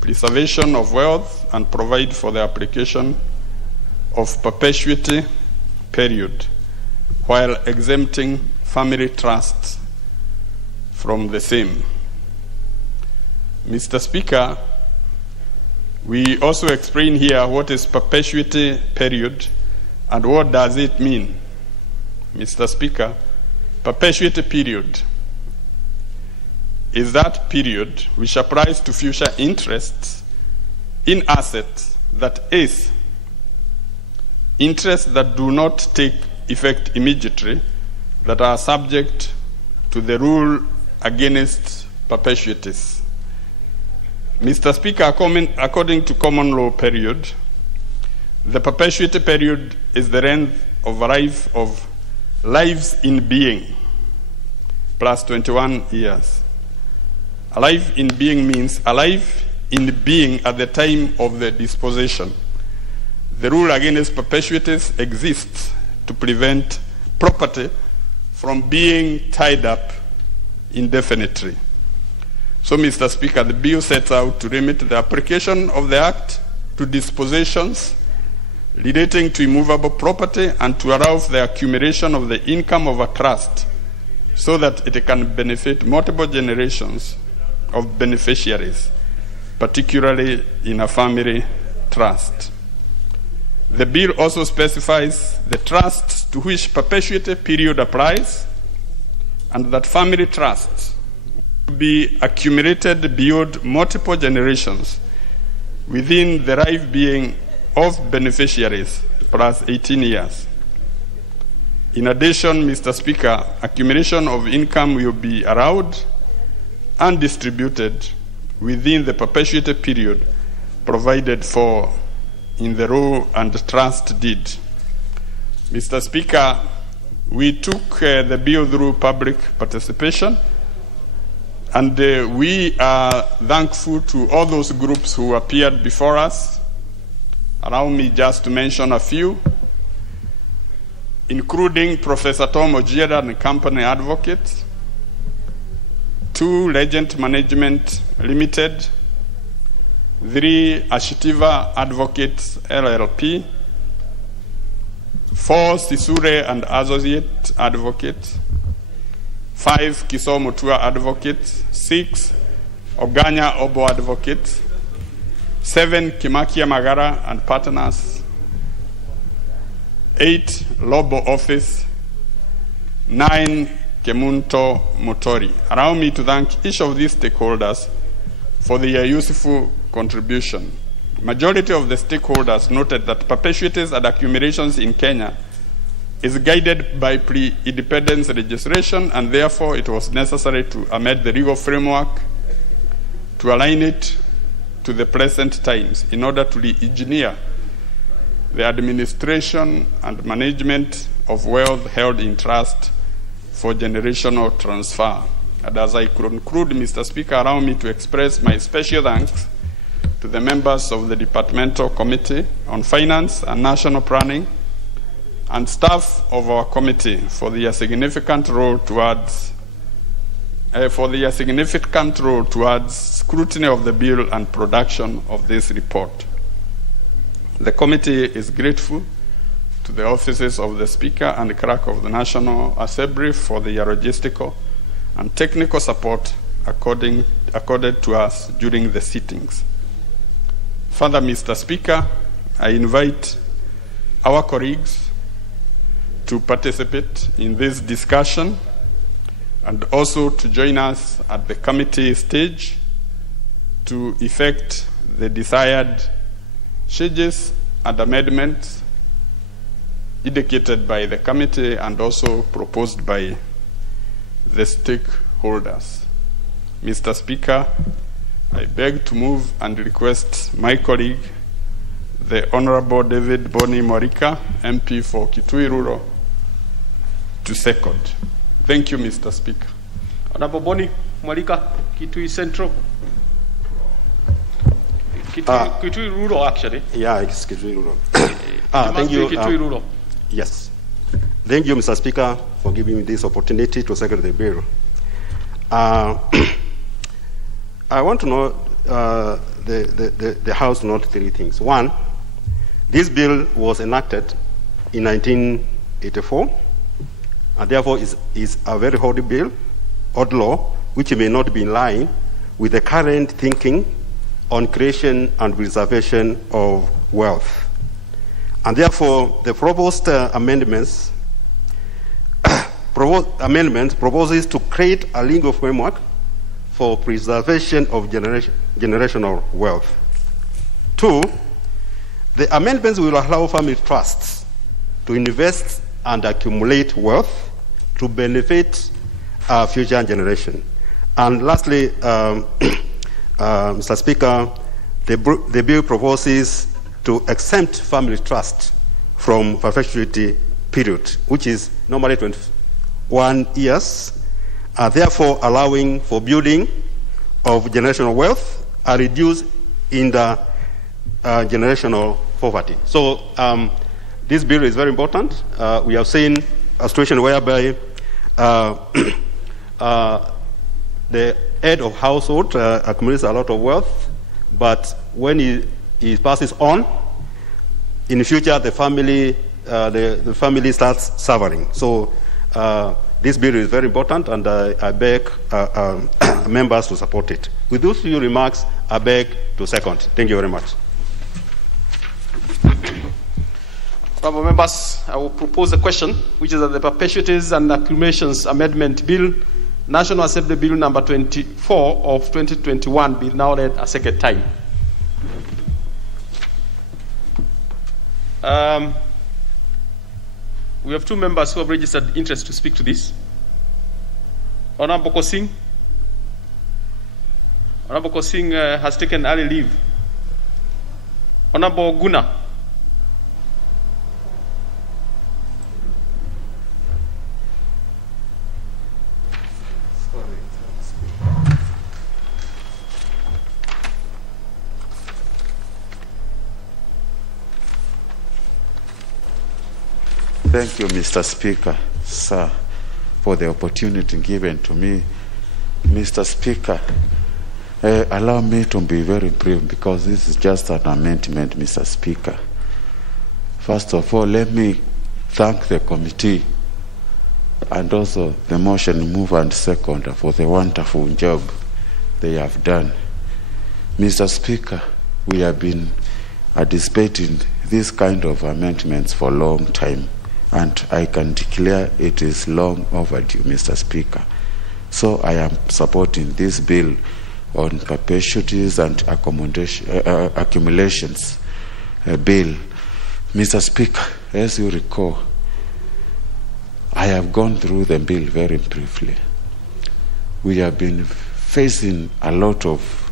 preservation of wealth and provide for the application of perpetuity period, while exempting family trusts from the same. Mr. Speaker, we also explain here what is perpetuity period and what does it mean. Mr. Speaker, perpetuity period is that period which applies to future interests in assets, that is, interests that do not take effect immediately, that are subject to the rule against perpetuities. Mr. Speaker, according to common law period, the perpetuity period is the length of life of lives in being plus 21 years. Alive in being means alive in being at the time of the disposition. The rule against perpetuities exists to prevent property from being tied up indefinitely. So, Mr. Speaker, the bill sets out to limit the application of the Act to dispositions relating to immovable property and to allow for the accumulation of the income of a trust so that it can benefit multiple generations of beneficiaries, particularly in a family trust. The bill also specifies the trusts to which perpetuity period applies and that family trusts will be accumulated beyond multiple generations within the life being of beneficiaries plus 18 years. In addition, Mr. Speaker, accumulation of income will be allowed and distributed within the perpetuity period provided for in the law and trust deed. Mr. Speaker, we took the bill through public participation, and we are thankful to all those groups who appeared before us. Allow me just to mention a few, including Professor Tom Ojieda and Company Advocates, 2 Legend Management Limited, 3 Ashitiva Advocates LLP, 4 Sisure and Associate Advocates, 5 Kisomo Tua Advocates, 6 Oganya Obo Advocates, 7 Kimakia Magara and Partners, 8 Lobo Office, 9 Kemunto Motori. Allow me to thank each of these stakeholders for their useful contribution. Majority of the stakeholders noted that perpetuities and accumulations in Kenya is guided by pre-independence legislation, and therefore it was necessary to amend the legal framework to align it to the present times in order to re-engineer the administration and management of wealth held in trust for generational transfer. And as I conclude, Mr. Speaker, allow me to express my special thanks to the members of the Departmental Committee on Finance and National Planning and staff of our committee for their significant role towards scrutiny of the bill and production of this report. The committee is grateful to the offices of the Speaker and Clerk of the National Assembly for their logistical and technical support accorded to us during the sittings. Further, Mr. Speaker, I invite our colleagues to participate in this discussion and also to join us at the committee stage to effect the desired changes and amendments indicated by the committee and also proposed by the stakeholders. Mr. Speaker, I beg to move and request my colleague, the Honorable David Boni Morika, MP for Kitui Rural, to second. Thank you, Mr. Speaker. Honorable Boni Morika, Kitui Central. Kitui Rural, actually. Yeah, it's Kitui Rural. Thank you. Kitui Rural. Yes. Thank you, Mr. Speaker, for giving me this opportunity to second the bill. I want to know the House note 3 things. One, this bill was enacted in 1984, and therefore is a very old bill, old law, which may not be in line with the current thinking on creation and preservation of wealth. And therefore, the proposed amendment proposes to create a legal framework for preservation of generational wealth. 2, the amendments will allow family trusts to invest and accumulate wealth to benefit future generation. And lastly, Mr. Speaker, the bill proposes to exempt family trust from perpetuity period, which is normally 21 years, therefore allowing for building of generational wealth are reduced in the generational poverty. So this bill is very important. We have seen a situation whereby the head of household accumulates a lot of wealth, but when he passes on, in the future the family starts suffering. So this bill is very important, and I beg members to support it. With those few remarks, I beg to second. Thank you very much. Honourable members, I will propose a question, which is that the Perpetuities and Accumulations Amendment Bill, National Assembly Bill number 24 of 2021, be now read a second time. We have two members who have registered interest to speak to this. Honourable Kosing. Honourable Kosing has taken early leave. Honourable Guna. Thank you, Mr. Speaker, sir, for the opportunity given to me. Mr. Speaker, allow me to be very brief because this is just an amendment, Mr. Speaker. First of all, let me thank the committee and also the motion mover and seconder for the wonderful job they have done. Mr. Speaker, we have been anticipating this kind of amendments for a long time, and I can declare it is long overdue, Mr. Speaker. So I am supporting this bill on perpetuities and accumulations bill. Mr. Speaker, as you recall, I have gone through the bill very briefly. We have been facing a lot of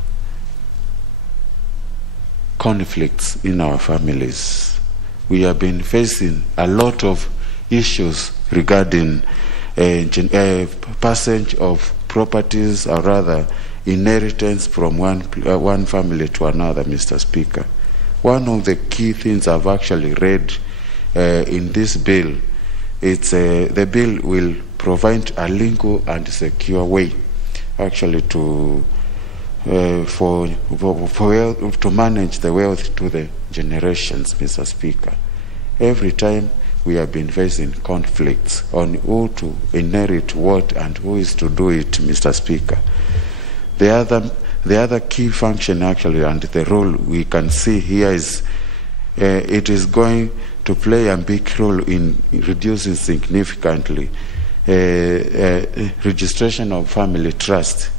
conflicts in our families. We have been facing a lot of issues regarding passage of properties, or rather inheritance from one family to another, Mr. Speaker. One of the key things I've actually read in this bill, it's the bill will provide a legal and secure way actually to manage the wealth to the generations, Mr. Speaker. Every time we have been facing conflicts on who to inherit what and who is to do it, Mr. Speaker. The other key function actually and the role we can see here is it is going to play a big role in reducing significantly registration of family trust,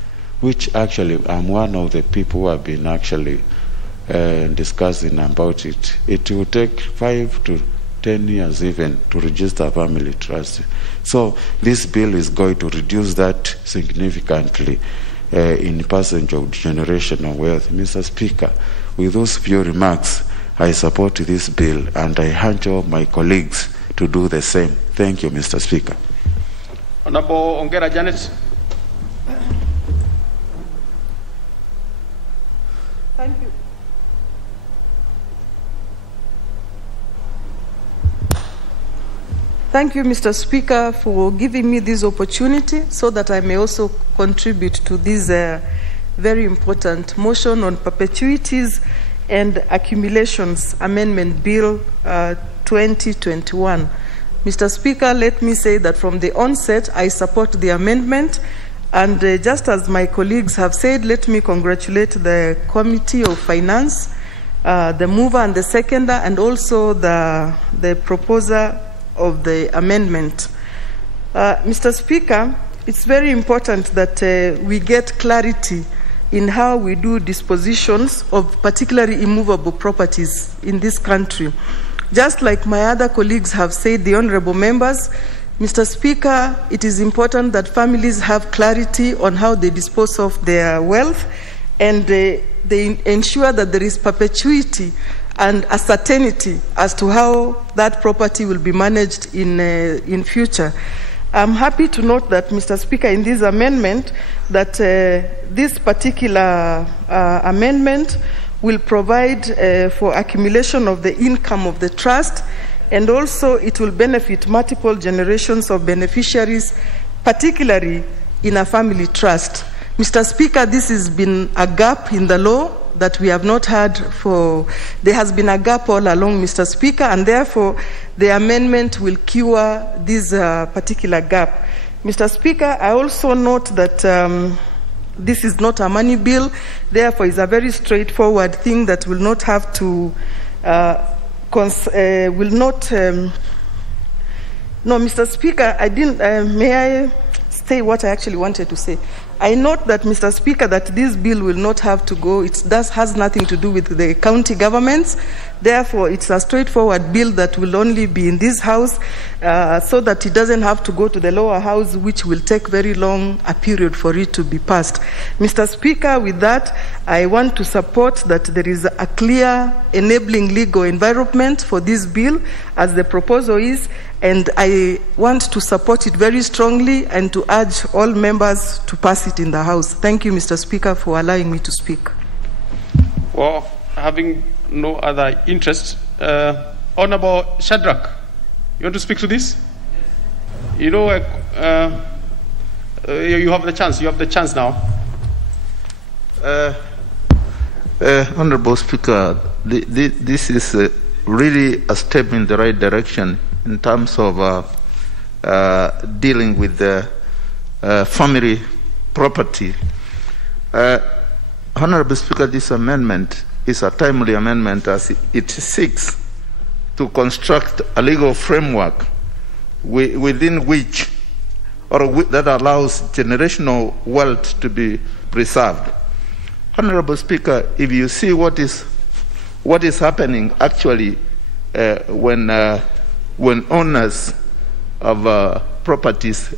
which actually I'm one of the people who have been actually discussing about it. It will take 5 to 10 years even to register a family trust. So this bill is going to reduce that significantly in passage of generational wealth. Mr. Speaker, with those few remarks, I support this bill and I urge all my colleagues to do the same. Thank you, Mr. Speaker. Honorable Ongera Janet. Thank you. Thank you, Mr. Speaker, for giving me this opportunity so that I may also contribute to this very important motion on perpetuities and accumulations amendment bill 2021. Mr. Speaker, let me say that from the onset, I support the amendment. And just as my colleagues have said, let me congratulate the Committee of Finance, the mover and the seconder, and also the proposer of the amendment. Mr. Speaker, it's very important that we get clarity in how we do dispositions of particularly immovable properties in this country. Just like my other colleagues have said, the honorable members, Mr. Speaker, it is important that families have clarity on how they dispose of their wealth, and they ensure that there is perpetuity and a certainty as to how that property will be managed in future. I'm happy to note that, Mr. Speaker, in this amendment, that this particular amendment will provide for accumulation of the income of the trust, and also it will benefit multiple generations of beneficiaries, particularly in a family trust. Mr. Speaker, this has been a gap in the law that we have not had for, there has been a gap all along, Mr. Speaker, and therefore the amendment will cure this particular gap. Mr. Speaker, I also note that this is not a money bill, therefore it's a very straightforward thing that will not have to, no, Mr. Speaker, I didn't, may I say what I actually wanted to say? I note that, Mr. Speaker, that this bill will not have to go, it has nothing to do with the county governments. Therefore, it's a straightforward bill that will only be in this house, so that it doesn't have to go to the lower house, which will take very long a period for it to be passed. Mr. Speaker, with that, I want to support that there is a clear enabling legal environment for this bill, as the proposal is, and I want to support it very strongly and to urge all members to pass it in the House. Thank you, Mr. Speaker, for allowing me to speak. Well, having no other interest, Honorable Shadrach, you want to speak to this? You know, you have the chance. You have the chance now. Honorable Speaker, this is really a step in the right direction in terms of dealing with the family property. Honorable Speaker, this amendment is a timely amendment, as it seeks to construct a legal framework within which, or that allows generational wealth to be preserved. Honorable Speaker, if you see what is happening actually when owners of properties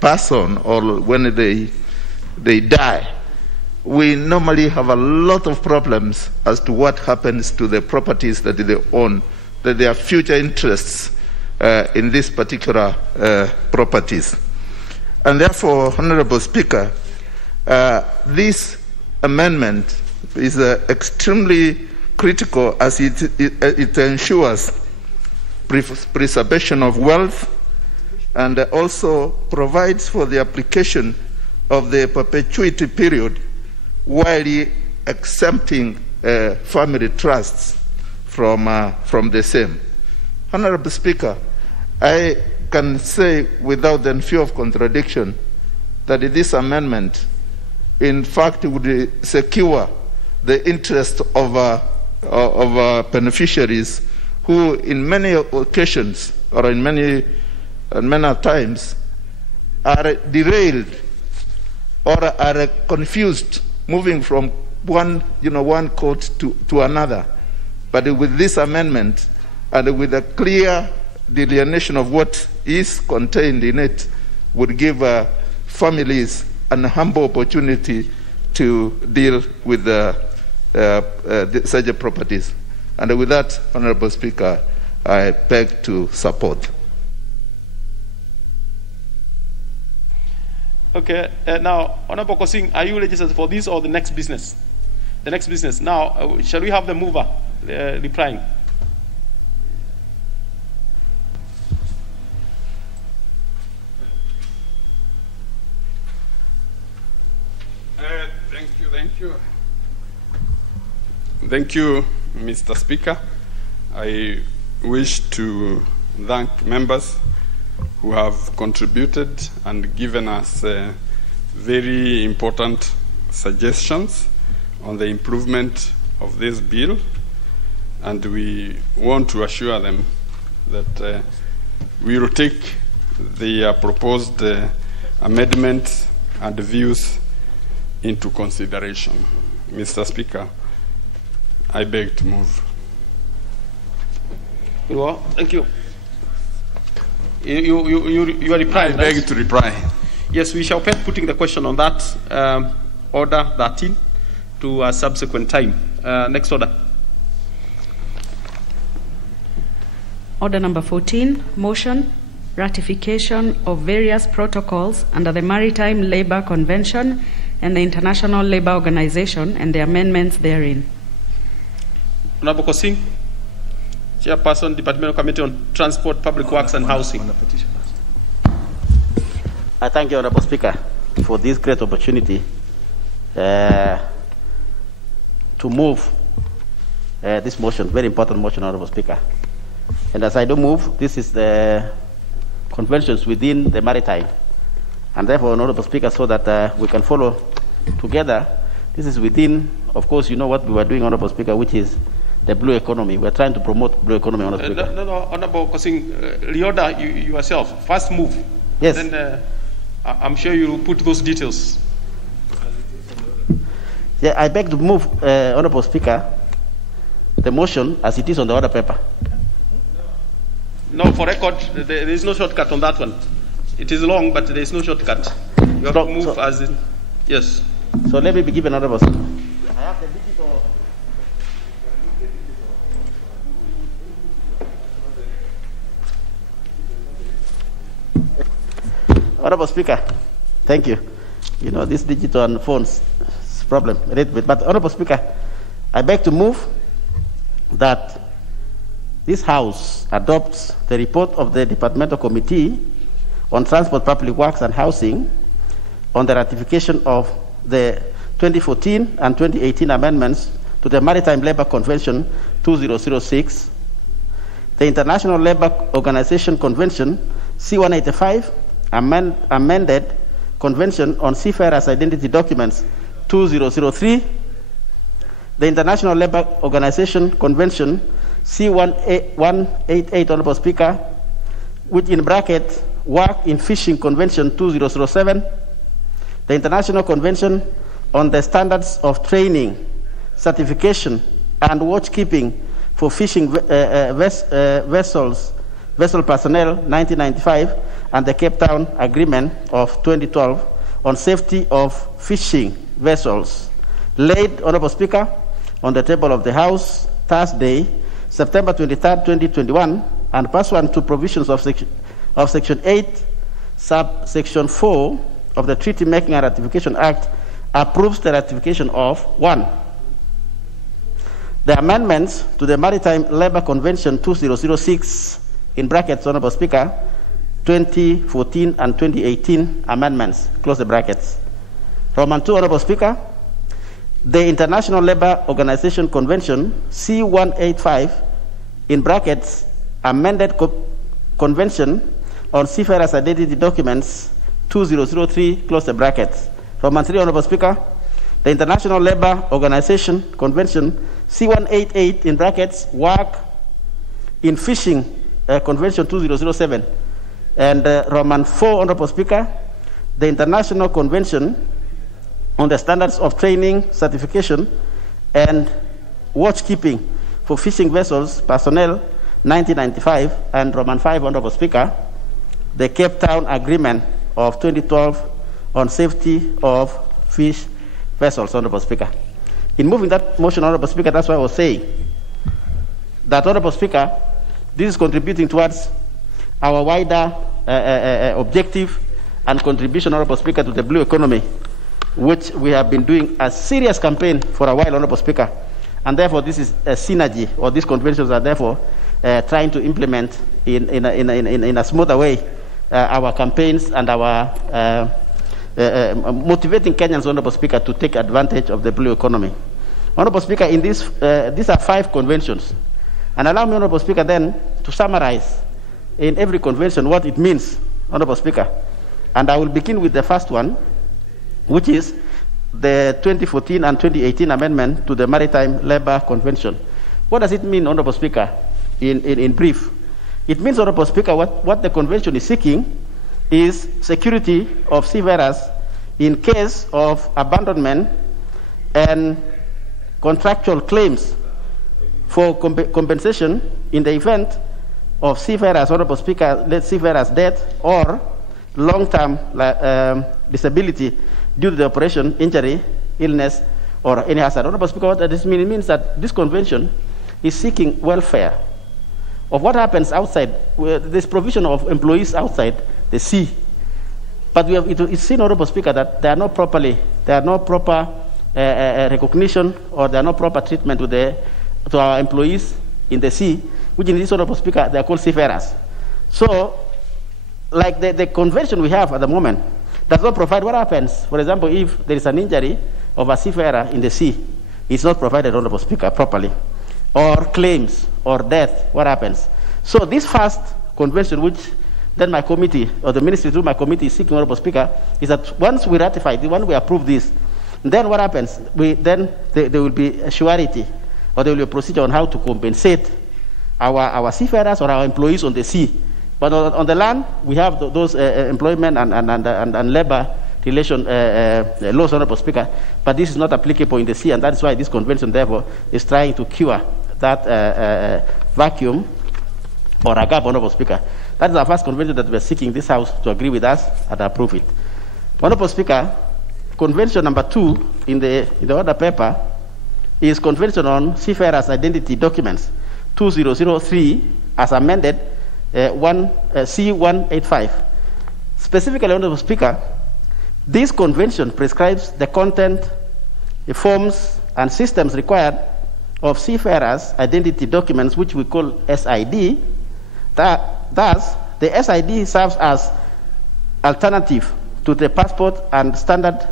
pass on, or when they die, we normally have a lot of problems as to what happens to the properties that they own, that their future interests in these particular properties. And therefore, Honorable Speaker, this amendment is extremely critical, as it ensures preservation of wealth, and also provides for the application of the perpetuity period while exempting family trusts from the same. Honorable Speaker, I can say without any fear of contradiction that this amendment in fact would secure the interest of beneficiaries who in many occasions, or in many times, are derailed or are confused, moving from one court to another. But with this amendment, and with a clear delineation of what is contained in it, would give families an humble opportunity to deal with such properties. And with that, Honorable Speaker, I beg to support. Okay, now, Honorable Kosing, are you registered for this or the next business? The next business. Now, shall we have the mover replying? Thank you, Mr. Speaker. I wish to thank members who have contributed and given us very important suggestions on the improvement of this bill, and we want to assure them that we will take the proposed amendments and views into consideration. Mr. Speaker, I beg to move. Well, thank you. You are replying. I beg to reply. Yes, we shall be putting the question on that order 13 to a subsequent time. Next order. Order number 14, motion, ratification of various protocols under the Maritime Labour Convention and the International Labour Organization and the amendments therein. Honorable Kosing, Chairperson, Departmental Committee on Transport, Public Works and Housing. I thank you, Honorable Speaker, for this great opportunity to move this motion, very important motion, Honorable Speaker. And as I do move, this is the conventions within the Maritime. And therefore, Honorable Speaker, so that we can follow together, this is within, of course, you know what we were doing, Honorable Speaker, which is the blue economy. We're trying to promote blue economy, Honorable Speaker. No, Honorable Kosing, reorder you yourself. First move. Yes. Then I'm sure you will put those details. Yeah, I beg to move, Honorable Speaker, the motion as it is on the order paper. No, for record, there is no shortcut on that one. It is long, but there is no shortcut. You have to move as it. Yes. So let me be given another version. I have the digital. Honorable Speaker, thank you. You know, this digital on phones is a problem a little bit. But Honorable Speaker, I beg to move that this House adopts the report of the Departmental Committee on Transport, Public Works and Housing on the ratification of the 2014 and 2018 amendments to the Maritime Labour Convention 2006, the International Labour Organization Convention C-185, amended Convention on Seafarers' Identity Documents 2003, the International Labour Organization Convention C-188, Honorable Speaker, which in bracket Work in Fishing Convention 2007, the International Convention on the Standards of Training, Certification, and Watchkeeping for Fishing Vessel Personnel 1995, and the Cape Town Agreement of 2012 on Safety of Fishing Vessels, laid, Honorable Speaker, on the table of the House Thursday, September 23rd, 2021, and pursuant to provisions of Section 8, Subsection 4 of the Treaty Making and Ratification Act, approves the ratification of 1. The amendments to the Maritime Labour Convention 2006, in brackets, Honorable Speaker, 2014 and 2018 amendments, close the brackets. Roman 2, Honorable Speaker, the International Labour Organization Convention C-185, in brackets, amended Convention on Seafarers' Identity Documents 2003, close the brackets. Roman 3, Honorable Speaker, the International Labour Organization Convention C-188, in brackets, Work in Fishing Convention 2007. And Roman 4, Honorable Speaker, the International Convention on the Standards of Training, Certification, and Watchkeeping for Fishing Vessels Personnel 1995, and Roman 5, Honorable Speaker, the Cape Town Agreement of 2012 on Safety of Fish Vessels, Honorable Speaker. In moving that motion, Honorable Speaker, that's why I was saying that, Honorable Speaker, this is contributing towards our wider objective and contribution, Honorable Speaker, to the blue economy, which we have been doing a serious campaign for a while, Honorable Speaker. And therefore, this is a synergy, or these conventions are therefore trying to implement in a smoother way our campaigns and our motivating Kenyans, Honorable Speaker, to take advantage of the blue economy. Honorable Speaker, in this, these are 5 conventions. And allow me, Honorable Speaker, then to summarize in every convention what it means, Honorable Speaker. And I will begin with the first one, which is the 2014 and 2018 amendment to the Maritime Labour Convention. What does it mean, Honorable Speaker, in brief? It means, Honorable Speaker, what the convention is seeking is security of seafarers in case of abandonment and contractual claims for compensation in the event of seafarers, Honorable Speaker, let seafarers' death or long-term disability due to the operation, injury, illness, or any hazard. Honorable Speaker, what this means, it means that this convention is seeking welfare of what happens outside. There's provision of employees outside the sea. But it's seen, Honorable Speaker, that there are no proper recognition or there are no proper treatment to our employees in the sea, which in this, Honorable Speaker, they are called seafarers. So, like the convention we have at the moment does not provide what happens. For example, if there is an injury of a seafarer in the sea, it's not provided, Honorable Speaker, properly. Or claims or death, what happens? So this first convention, which then my committee, or the ministry through my committee is seeking, Honorable Speaker, is that once we ratify, when we approve this, then what happens? Then there will be a surety, or there will be a procedure on how to compensate our seafarers or our employees on the sea. But on the land, we have those employment and labor relation laws, Honorable Speaker, but this is not applicable in the sea, and that is why this convention, therefore, is trying to cure that vacuum or a gap, Honorable Speaker. That is our first convention that we are seeking this House to agree with us and approve it. Honorable Speaker, convention number 2 in the order paper is Convention on Seafarers' Identity Documents 2003 as amended C185. Specifically, Honorable Speaker, this convention prescribes the content, the forms, and systems required of seafarers' identity documents, which we call SID. Thus, the SID serves as alternative to the passport and standalone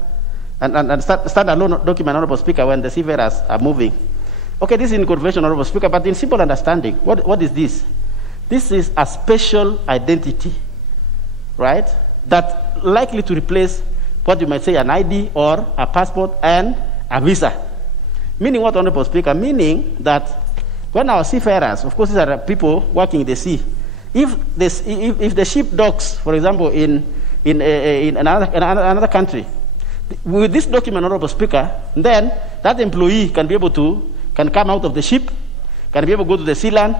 document, Honorable Speaker, when the seafarers are moving. Okay, this is in convention, Honorable Speaker, but in simple understanding, what is this? This is a special identity, right, that likely to replace what you might say an ID or a passport and a visa. Meaning what, Honorable Speaker? Meaning that when our seafarers, of course these are people working in the sea, if the ship docks, for example, in another country, with this document, Honorable Speaker, then that employee can come out of the ship, can be able to go to the sea land,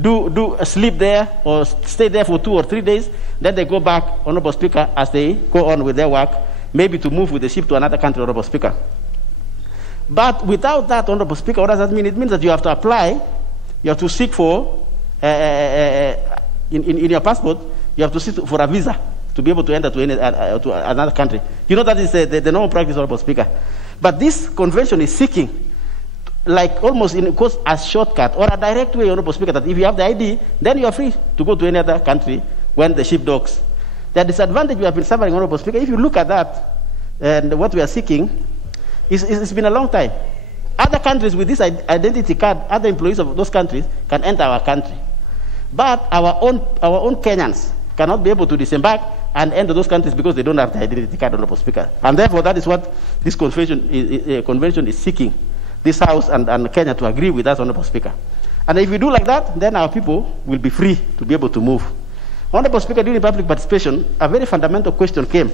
do a sleep there or stay there for 2 or 3 days, then they go back, Honorable Speaker, as they go on with their work, maybe to move with the ship to another country, Honorable Speaker. But without that, Honorable Speaker, what does that mean? It means that you have to apply, you have to seek for, in your passport, you have to seek for a visa to be able to enter to another country. You know that is the normal practice, Honorable Speaker. But this convention is seeking, like almost in course a shortcut or a direct way, Honorable Speaker, that if you have the ID, then you are free to go to any other country when the ship docks. The disadvantage we have been suffering, Honorable Speaker, if you look at that and what we are seeking, it's been a long time. Other countries with this identity card, other employees of those countries can enter our country. But our own Kenyans cannot be able to disembark and enter those countries because they don't have the identity card, Honorable Speaker. And therefore, that is what this convention is seeking, this House and Kenya to agree with us, Honorable Speaker. And if we do like that, then our people will be free to be able to move. Honorable Speaker, during public participation, a very fundamental question came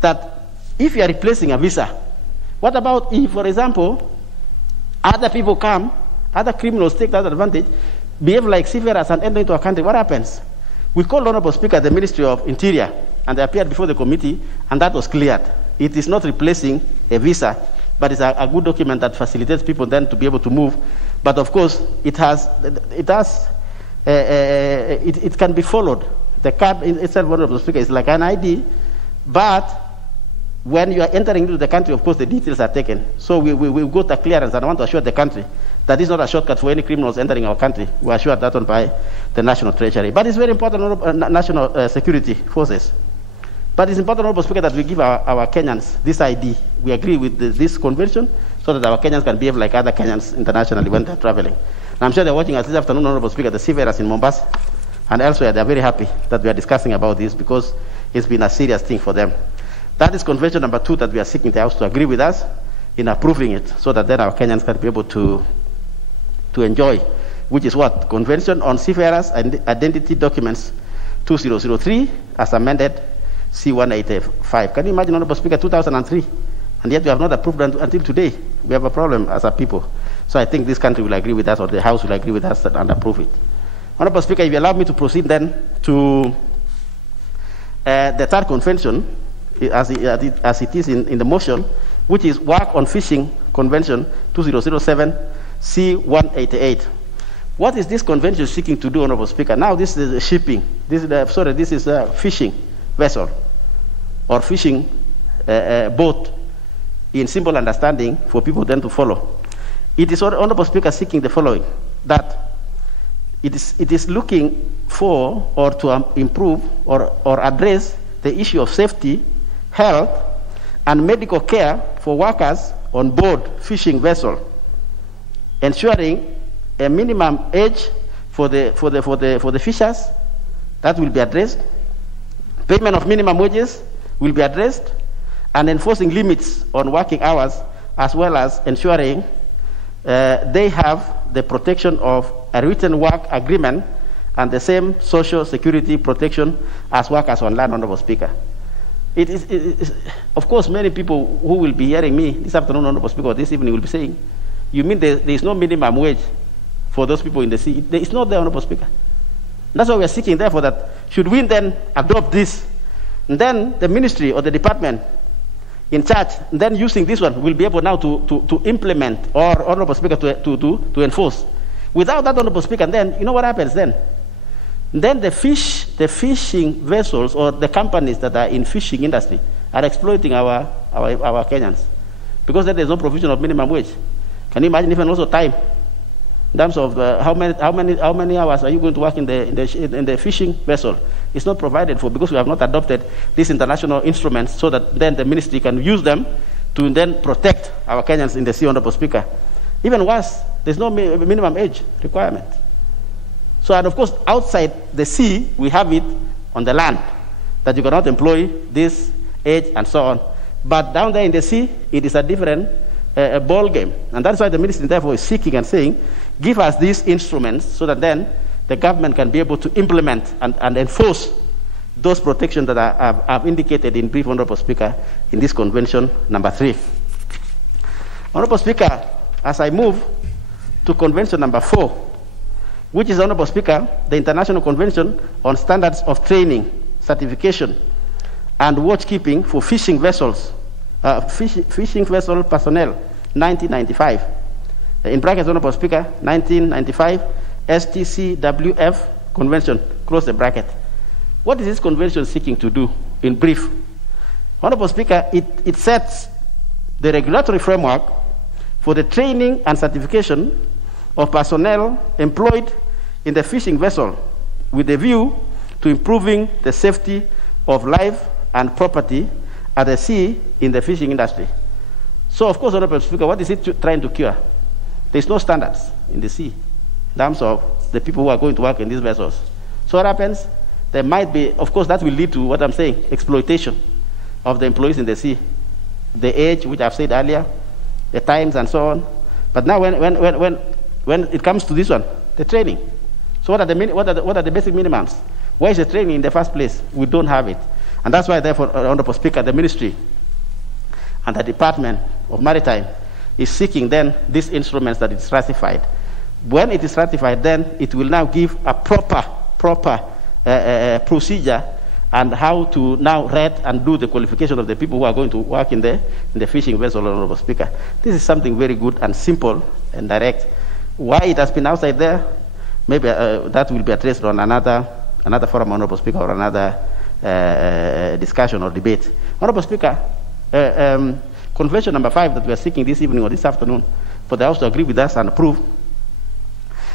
that if you are replacing a visa, what about if, for example, other people come, other criminals take that advantage, behave like seafarers and enter into a country? What happens? We called, Honorable Speaker, the Ministry of Interior, and they appeared before the committee, and that was cleared. It is not replacing a visa, but it's a good document that facilitates people then to be able to move. But of course, it can be followed. The card itself, Honorable Speaker, is like an ID, but when you are entering into the country, of course, the details are taken. So we got a clearance, and I want to assure the country that is not a shortcut for any criminals entering our country. We are assured that one by the National Treasury. But it's very important, national security forces. But it's important, Honorable Speaker, that we give our Kenyans this ID. We agree with this convention so that our Kenyans can behave like other Kenyans internationally when they're traveling. And I'm sure they're watching us this afternoon, Honorable Speaker, the seafarers in Mombasa and elsewhere. They're very happy that we are discussing about this because it's been a serious thing for them. That is convention number 2 that we are seeking the House to agree with us in approving it so that then our Kenyans can be able to enjoy, which is what? Convention on Seafarers and Identity Documents 2003 as amended C185. Can you imagine, Honorable Speaker, 2003? And yet we have not approved until today. We have a problem as a people. So I think this country will agree with us, or the House will agree with us and approve it. Honorable Speaker, if you allow me to proceed then to the third convention, as it is in the motion, which is Work on Fishing Convention 2007 C-188. What is this convention seeking to do, Honorable Speaker? Now this is shipping. This is a fishing vessel or fishing boat in simple understanding for people then to follow. It is, Honorable Speaker, seeking the following, that it is looking for or to improve or address the issue of safety, health, and medical care for workers on board fishing vessel, ensuring a minimum age for the fishers that will be addressed, payment of minimum wages will be addressed, and enforcing limits on working hours, as well as ensuring they have the protection of a written work agreement and the same social security protection as workers on land, Honorable Speaker. It is, of course, many people who will be hearing me this afternoon, Honorable Speaker, or this evening will be saying, you mean there is no minimum wage for those people in the sea? It's not there, Honorable Speaker. That's why we are seeking, therefore, that should we then adopt this, and then the ministry or the department in charge, and then using this one, will be able now to implement, or, Honorable Speaker, to enforce. Without that, Honorable Speaker, then, you know what happens then? Then the fishing vessels or the companies that are in fishing industry are exploiting our Kenyans, because then there's no provision of minimum wage. Can you imagine even also time, in terms of how many hours are you going to work in the fishing vessel? It's not provided for, because we have not adopted these international instruments, so that then the ministry can use them to then protect our Kenyans in the sea, Honorable Speaker. Even worse, there's no minimum age requirement. So, and of course, outside the sea, we have it on the land, that you cannot employ this age and so on. But down there in the sea, it is a different ball game. And that's why the ministry, therefore, is seeking and saying, give us these instruments so that then the government can be able to implement and enforce those protections that I've indicated in brief, Honorable Speaker, in this convention number 3. Honorable Speaker, as I move to convention number 4, which is, Honorable Speaker, the International Convention on Standards of Training, Certification, and Watchkeeping for Fishing Vessels, Fishing Vessel Personnel, 1995. In brackets, Honorable Speaker, 1995, STCWF Convention, close the bracket. What is this convention seeking to do, in brief? Honorable Speaker, it sets the regulatory framework for the training and certification of personnel employed in the fishing vessel, with a view to improving the safety of life and property at the sea in the fishing industry. So, of course, Honorable Speaker, what is it trying to cure? There's no standards in the sea in terms of the people who are going to work in these vessels. So what happens? There might be, of course, that will lead to what I'm saying, exploitation of the employees in the sea. The age, which I've said earlier, the times and so on. But now when it comes to this one, the training. So what are the basic minimums? Why is the training in the first place? We don't have it. And that's why, therefore, Honorable Speaker, the ministry and the Department of Maritime is seeking then these instruments that it's ratified. When it is ratified, then it will now give a proper procedure and how to now rate and do the qualification of the people who are going to work in the fishing vessel, Honorable Speaker. This is something very good and simple and direct. Why it has been outside there, maybe that will be addressed on another forum, Honorable Speaker, or another discussion or debate. Honorable Speaker, Convention number 5 that we are seeking this evening or this afternoon for the House to agree with us and approve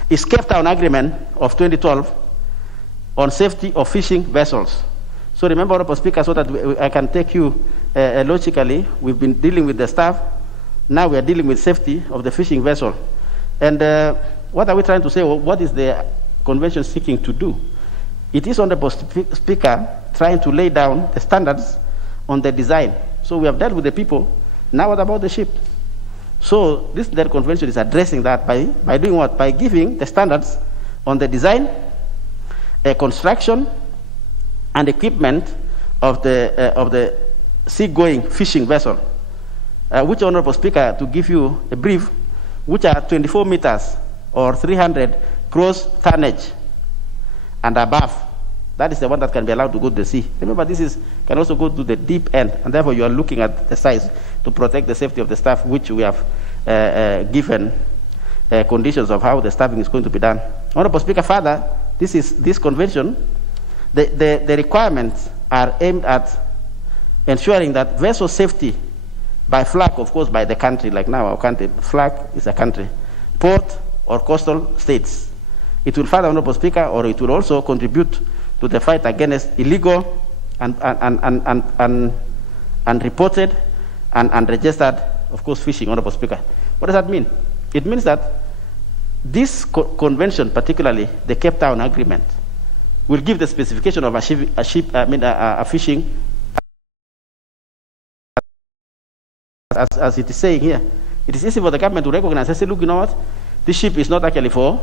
is Cape Town Agreement of 2012 on safety of fishing vessels. So remember, Honorable Speaker, so that I can take you logically, we've been dealing with the staff, now we are dealing with safety of the fishing vessel. And what are we trying to say? Well, what is the convention seeking to do? It is, Honorable Speaker, trying to lay down the standards on the design. So we have dealt with the people. Now what about the ship? So this convention is addressing that by doing what? By giving the standards on the design, construction, and equipment of the seagoing fishing vessel, which, Honorable Speaker, to give you a brief, which are 24 meters or 300 gross tonnage and above. That is the one that can be allowed to go to the sea. Remember, can also go to the deep end, and therefore you are looking at the size to protect the safety of the staff, which we have given conditions of how the staffing is going to be done. Honorable Speaker, further, this convention, the requirements are aimed at ensuring that vessel safety by flag, of course, by the country, like now our country, flag is a country, port or coastal states. It will further, Honorable Speaker, or it will also contribute to the fight against illegal and unreported and unregistered, of course, fishing, Honorable Speaker. What does that mean? It means that this convention, particularly the Cape Town Agreement, will give the specification of a fishing, as it is saying here. It is easy for the government to recognize and say, look, you know what? This ship is not actually for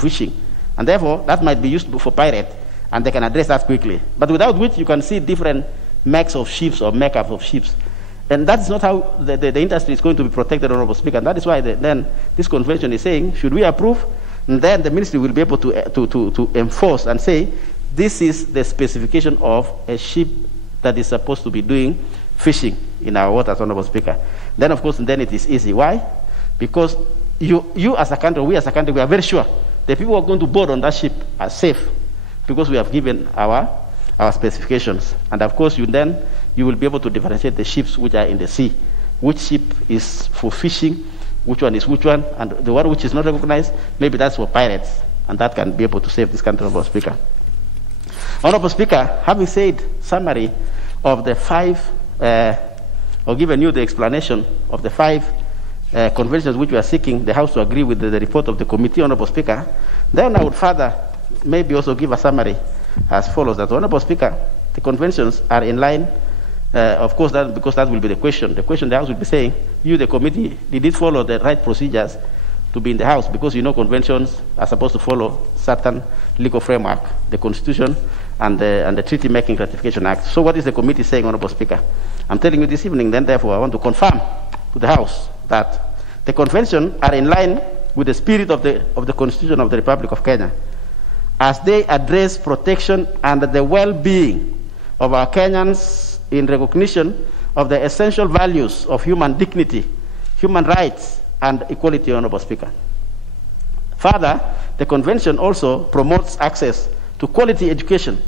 fishing. And therefore, that might be used for pirate, and they can address that quickly. But without which, you can see different makes of ships or makeup of ships. And that's not how the industry is going to be protected, Honorable Speaker. And that is why then this convention is saying, should we approve? And then the ministry will be able to enforce and say, this is the specification of a ship that is supposed to be doing fishing in our waters, Honorable Speaker. Then, of course, then it is easy. Why? Because you as a country, we as a country, we are very sure the people who are going to board on that ship are safe because we have given our specifications. And of course, you will be able to differentiate the ships which are in the sea. Which ship is for fishing, which one is which one, and the one which is not recognized, maybe that's for pirates, and that can be able to save this country, Honorable Speaker. Honorable Speaker, having said summary of the 5, or given you the explanation of the 5 conventions which we are seeking the House to agree with the report of the committee, Honorable Speaker, then I would further maybe also give a summary as follows. That, Honorable Speaker, the conventions are in line, of course, because that will be the question. The question the House will be saying, you, the committee, did it follow the right procedures to be in the House? Because you know conventions are supposed to follow certain legal framework, the Constitution and the Treaty Making Ratification Act. So what is the committee saying, Honorable Speaker? I'm telling you this evening, then therefore I want to confirm to the House that the convention are in line with the spirit of the Constitution of the Republic of Kenya, as they address protection and the well-being of our Kenyans in recognition of the essential values of human dignity, human rights, and equality, Honorable Speaker. Further, the convention also promotes access to quality education,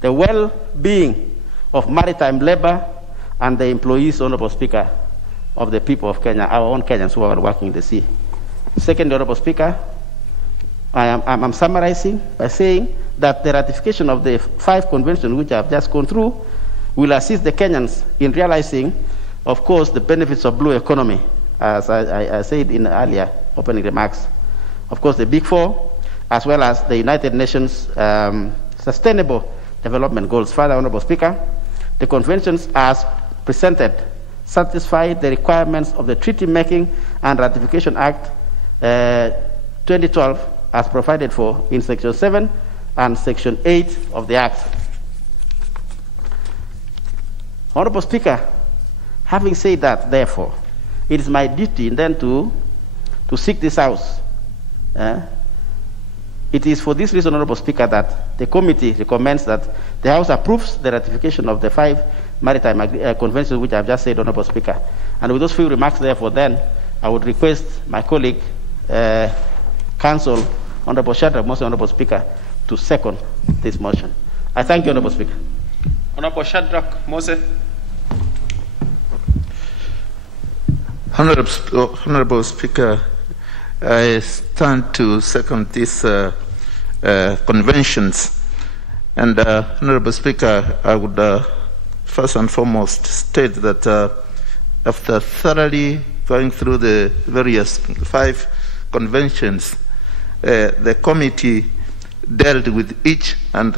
the well-being of maritime labor, and the employees, Honorable Speaker, of the people of Kenya, our own Kenyans who are working in the sea. Second, Honorable Speaker, I'm summarizing by saying that the ratification of the 5 conventions which I have just gone through will assist the Kenyans in realizing, of course, the benefits of blue economy, as I said in earlier opening remarks. Of course, the Big 4, as well as the United Nations Sustainable Development Goals. Further, Honorable Speaker, the conventions as presented satisfy the requirements of the Treaty Making and Ratification Act 2012 as provided for in Section 7 and Section 8 of the Act. Honorable Speaker, having said that, therefore, it is my duty then to seek this House. It is for this reason, Honorable Speaker, that the committee recommends that the House approves the ratification of the 5 maritime conventions which I have just said, Honorable Speaker. And with those few remarks, therefore, then I would request my colleague, Counsel, Honorable Shadrach Mose, Honorable Speaker, to second this motion. I thank you, Honorable Speaker. Honorable Shadrach Mose. Honorable Speaker, I stand to second these conventions. And Honorable Speaker, I would first and foremost state that after thoroughly going through the various 5 conventions, the committee dealt with each and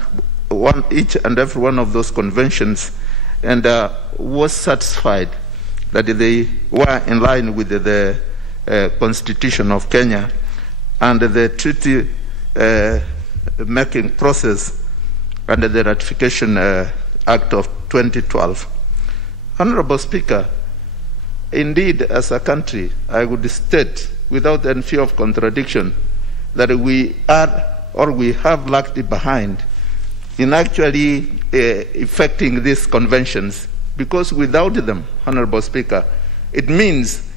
every one of those conventions and was satisfied that they were in line with the Constitution of Kenya and the treaty making process under the Ratification Act of 2012. Honorable Speaker, indeed, as a country, I would state without any fear of contradiction that we are or we have lagged behind in actually effecting these conventions, because without them, Honorable Speaker, it means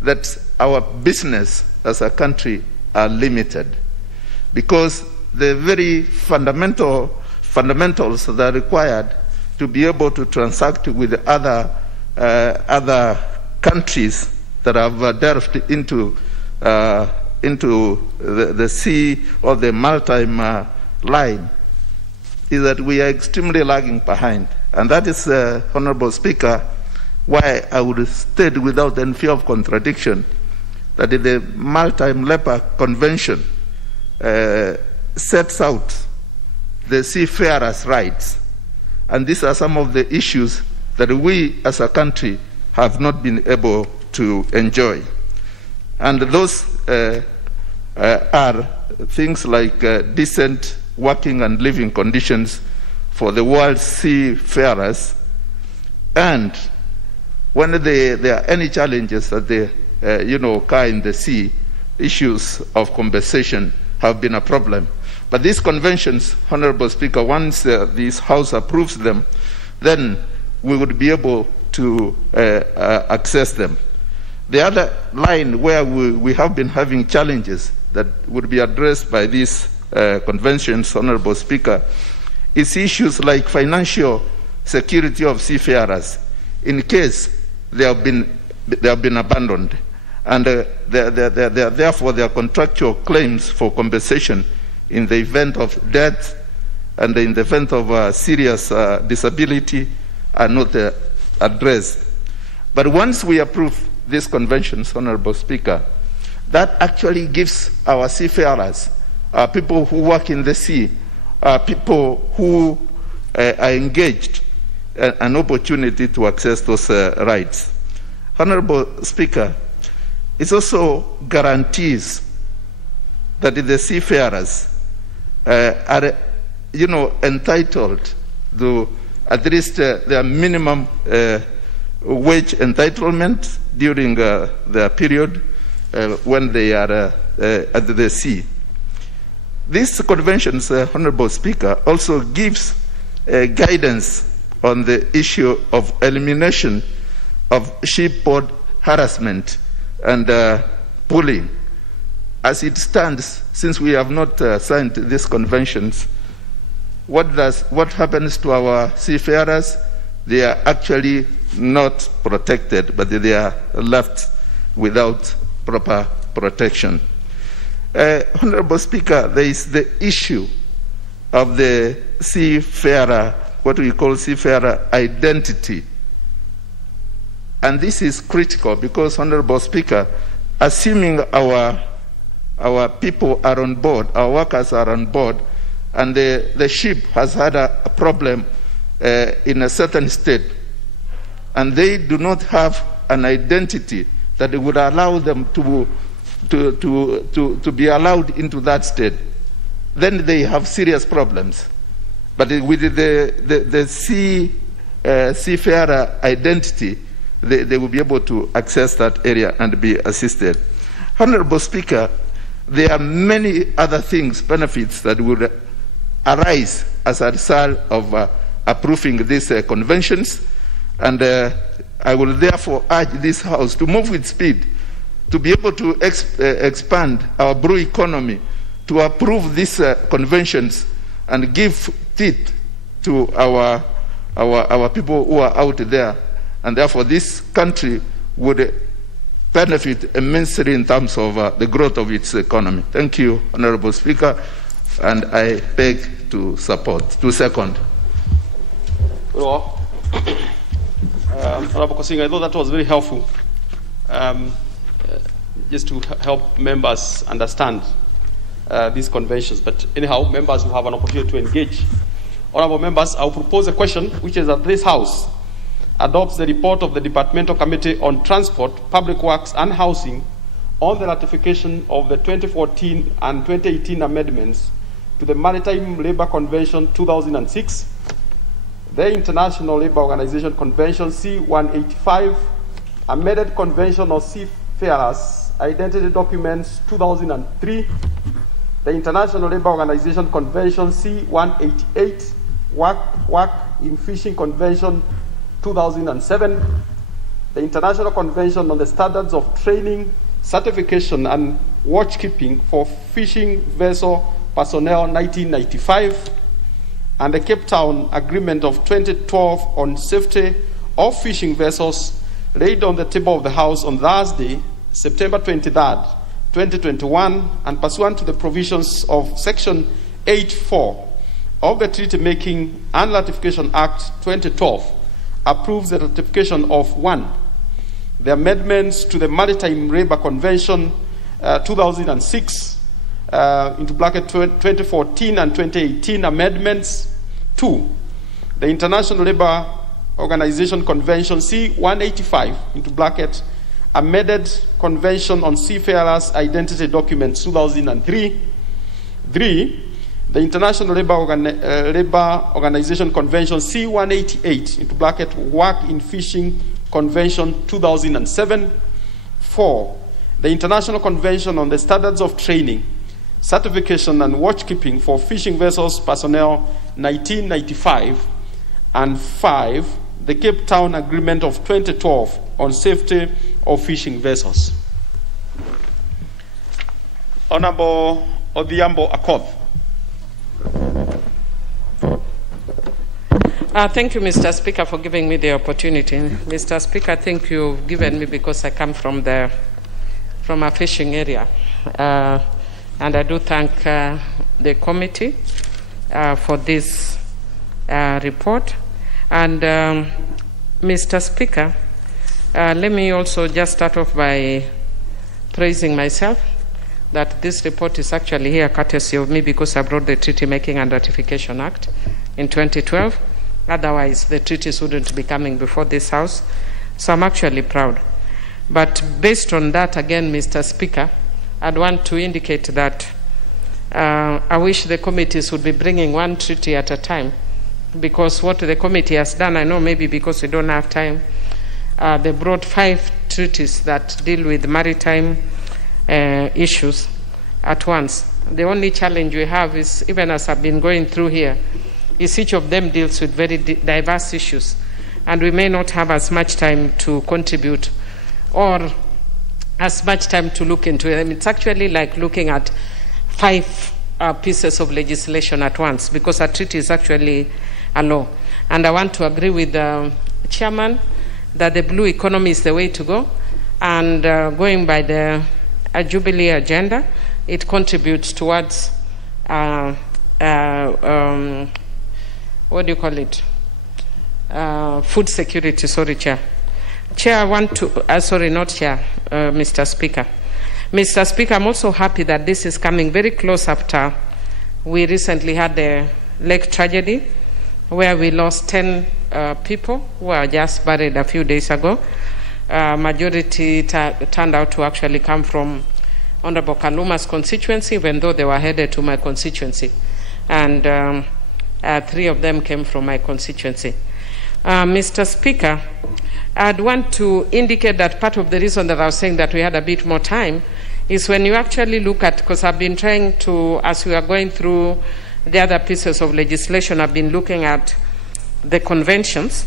that our business as a country are limited, because the very fundamentals that are required to be able to transact with other countries that have delved into the sea or the maritime line is that we are extremely lagging behind. And that is, Honorable Speaker, why I would state without any fear of contradiction that the Maritime Labor Convention sets out the seafarers' rights. And these are some of the issues that we as a country have not been able to enjoy. And those are things like decent working and living conditions for the world's seafarers, and when there are any challenges that they occur in the sea, issues of compensation have been a problem. But these conventions, Honorable Speaker, once this House approves them, then we would be able to access them. The other line where we have been having challenges that would be addressed by these conventions, Honorable Speaker, is issues like financial security of seafarers in case they have been abandoned, and therefore their contractual claims for compensation in the event of death and in the event of serious disability are not addressed. But once we approve these conventions, Honorable Speaker, that actually gives our seafarers, people who work in the sea, people who are engaged, an opportunity to access those rights. Honorable Speaker, it also guarantees that the seafarers are, entitled to at least their minimum wage entitlement during the period when they are at the sea. These conventions, Honorable Speaker, also gives guidance on the issue of elimination of shipboard harassment and bullying. As it stands, since we have not signed these conventions, what happens to our seafarers? They are actually not protected, but they are left without proper protection. Honorable Speaker, there is the issue of the seafarer, what we call seafarer identity. And this is critical because, Honorable Speaker, assuming our people are on board, our workers are on board, and the ship has had a problem in a certain state, and they do not have an identity that would allow them to be allowed into that state, then they have serious problems. But with the seafarer identity, they will be able to access that area and be assisted. Honorable Speaker, there are many other things, benefits that would arise as a result of approving these conventions, and I will therefore urge this House to move with speed to be able to expand our brew economy, to approve these conventions and give teeth to our people who are out there, and therefore this country would benefit immensely in terms of the growth of its economy. Thank you, Honorable Speaker, and I beg to second. Well, Honorable Kosing, I thought that was very helpful, just to help members understand these conventions. But anyhow, members will have an opportunity to engage. Honorable members, I will propose a question, which is that this House adopts the report of the Departmental Committee on Transport, Public Works and Housing on the ratification of the 2014 and 2018 amendments to the Maritime Labour Convention 2006, the International Labour Organization Convention C-185, amended Convention of Seafarers Identity Documents 2003, the International Labour Organization Convention C-188, Work in Fishing Convention 2007, the International Convention on the Standards of Training, Certification and Watchkeeping for Fishing Vessel Personnel 1995, and the Cape Town Agreement of 2012 on Safety of Fishing Vessels, laid on the table of the House on Thursday, September 23rd, 2021, and pursuant to the provisions of Section 8.4 of the Treaty Making and Ratification Act 2012, approves the ratification of 1. The amendments to the Maritime Labour Convention 2006 into bracket 2014 and 2018 amendments. 2. The International Labour Organization Convention C-185 into bracket amended Convention on Seafarers' Identity Documents 2003. 3. The International Labour Organization Convention C-188 into bracket Work in Fishing Convention 2007. 4. The International Convention on the Standards of Training, Certification and Watchkeeping for Fishing Vessels Personnel 1995. And 5. The Cape Town Agreement of 2012 on Safety of Fishing Vessels. Honorable Odhiambo Akoth. Thank you, Mr. Speaker, for giving me the opportunity. Mr. Speaker, I think you've given me because I come from a fishing area. And I do thank the committee for this report. And Mr. Speaker, let me also just start off by praising myself that this report is actually here courtesy of me because I brought the Treaty Making and Ratification Act in 2012. Otherwise, the treaties wouldn't be coming before this House. So I'm actually proud. But based on that, again, Mr. Speaker, I'd want to indicate that I wish the committees would be bringing one treaty at a time, because what the committee has done, I know maybe because we don't have time, they brought 5 treaties that deal with maritime issues at once. The only challenge we have is, even as I've been going through here, is each of them deals with very diverse issues, and we may not have as much time to contribute or as much time to look into it. I mean, it's actually like looking at 5 pieces of legislation at once, because a treaty is actually a law. And I want to agree with the chairman that the blue economy is the way to go, and going by the Jubilee agenda, it contributes towards what do you call it? Food security. Sorry, Chair. Chair, I want to, sorry, not Chair, Mr. Speaker. Mr. Speaker, I'm also happy that this is coming very close after we recently had the lake tragedy where we lost 10 people who were just buried a few days ago. Majority turned out to actually come from Honorable Kaluma's constituency, even though they were headed to my constituency. And 3 of them came from my constituency. Mr. Speaker, I'd want to indicate that part of the reason that I was saying that we had a bit more time is when you actually look at, because I've been trying to, as we are going through the other pieces of legislation, I've been looking at the conventions.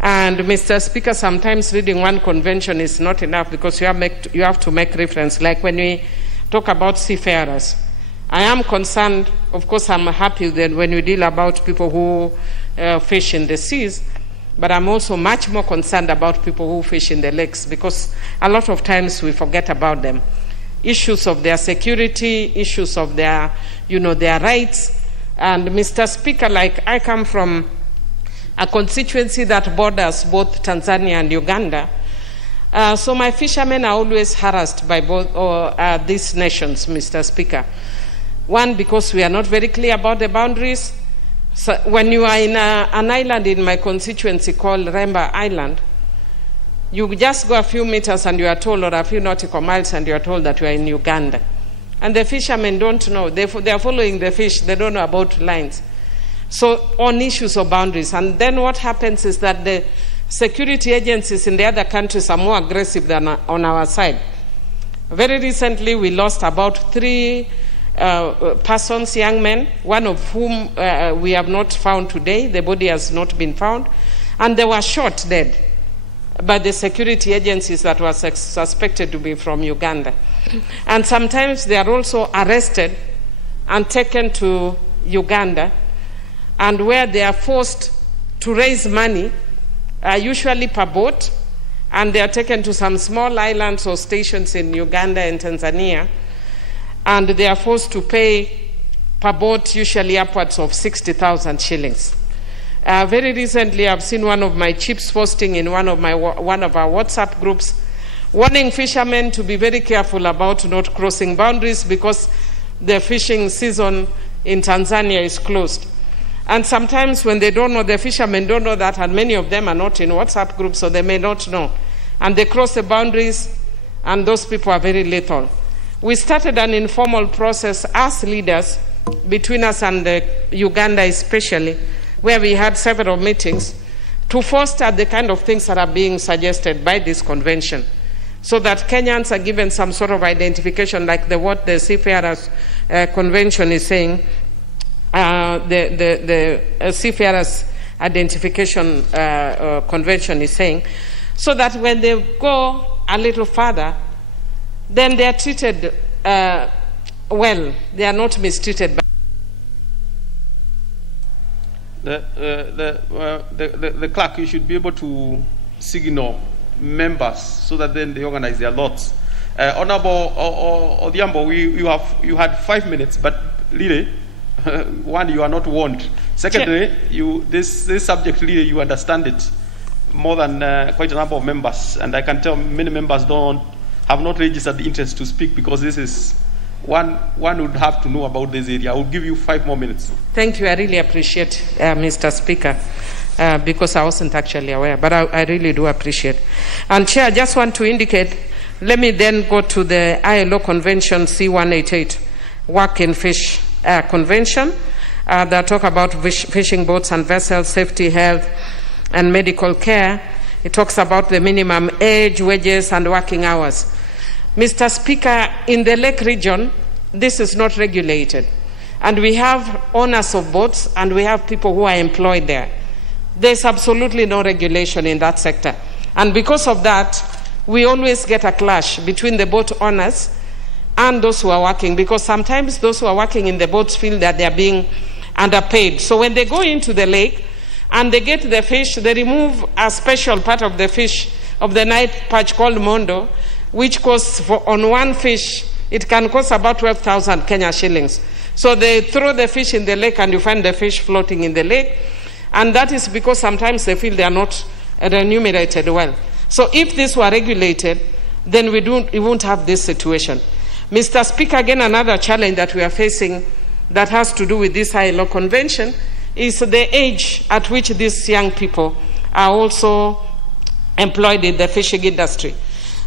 And Mr. Speaker, sometimes reading one convention is not enough, because you have to make reference. Like when we talk about seafarers, I am concerned, of course I'm happy that when we deal about people who fish in the seas, but I'm also much more concerned about people who fish in the lakes, because a lot of times we forget about them. Issues of their security, issues of their, their rights. And Mr. Speaker, like I come from a constituency that borders both Tanzania and Uganda. So my fishermen are always harassed by both these nations, Mr. Speaker. One, because we are not very clear about the boundaries. So when you are in an island in my constituency called Remba Island, you just go a few meters and you are told, or a few nautical miles, and you are told that you are in Uganda. And the fishermen don't know. They are following the fish. They don't know about lines. So on issues of boundaries. And then what happens is that the security agencies in the other countries are more aggressive than on our side. Very recently, we lost about 3 persons, young men, one of whom we have not found today. The body has not been found. And they were shot dead by the security agencies that were suspected to be from Uganda. And sometimes they are also arrested and taken to Uganda, and where they are forced to raise money, usually per boat, and they are taken to some small islands or stations in Uganda and Tanzania, and they are forced to pay per boat usually upwards of 60,000 shillings. Very recently, I've seen one of my chiefs posting in one of our WhatsApp groups, warning fishermen to be very careful about not crossing boundaries because the fishing season in Tanzania is closed. And sometimes when they don't know, the fishermen don't know that, and many of them are not in WhatsApp groups, so they may not know. And they cross the boundaries, and those people are very lethal. We started an informal process as leaders, between us and Uganda especially, where we had several meetings to foster the kind of things that are being suggested by this convention, so that Kenyans are given some sort of identification, like what the Seafarers Convention is saying, the Seafarers Identification Convention is saying, so that when they go a little further, then they are treated well. They are not mistreated by the clerk. You should be able to signal members so that then they organize their lots. Honorable Odhiambo, you had 5 minutes, but really, one, you are not warned. Secondly, this subject, really, you understand it more than quite a number of members, and I can tell many members have not registered the interest to speak, because this is one would have to know about this area. I will give you 5 more minutes. Thank you. I really appreciate, Mr. Speaker, because I wasn't actually aware, but I really do appreciate. And Chair, I just want to indicate, let me then go to the ILO Convention C188, Work in Fish Convention, that talk about fishing boats and vessels, safety, health, and medical care. It talks about the minimum age, wages, and working hours. Mr. Speaker, in the Lake region, this is not regulated. And we have owners of boats, and we have people who are employed there. There's absolutely no regulation in that sector. And because of that, we always get a clash between the boat owners and those who are working, because sometimes those who are working in the boats feel that they are being underpaid. So when they go into the lake and they get the fish, they remove a special part of the fish, of the night perch called mondo, which costs, on one fish, it can cost about 12,000 Kenya shillings. So they throw the fish in the lake, and you find the fish floating in the lake. And that is because sometimes they feel they are not remunerated well. So if this were regulated, then we won't have this situation. Mr. Speaker, again, another challenge that we are facing that has to do with this ILO convention is the age at which these young people are also employed in the fishing industry.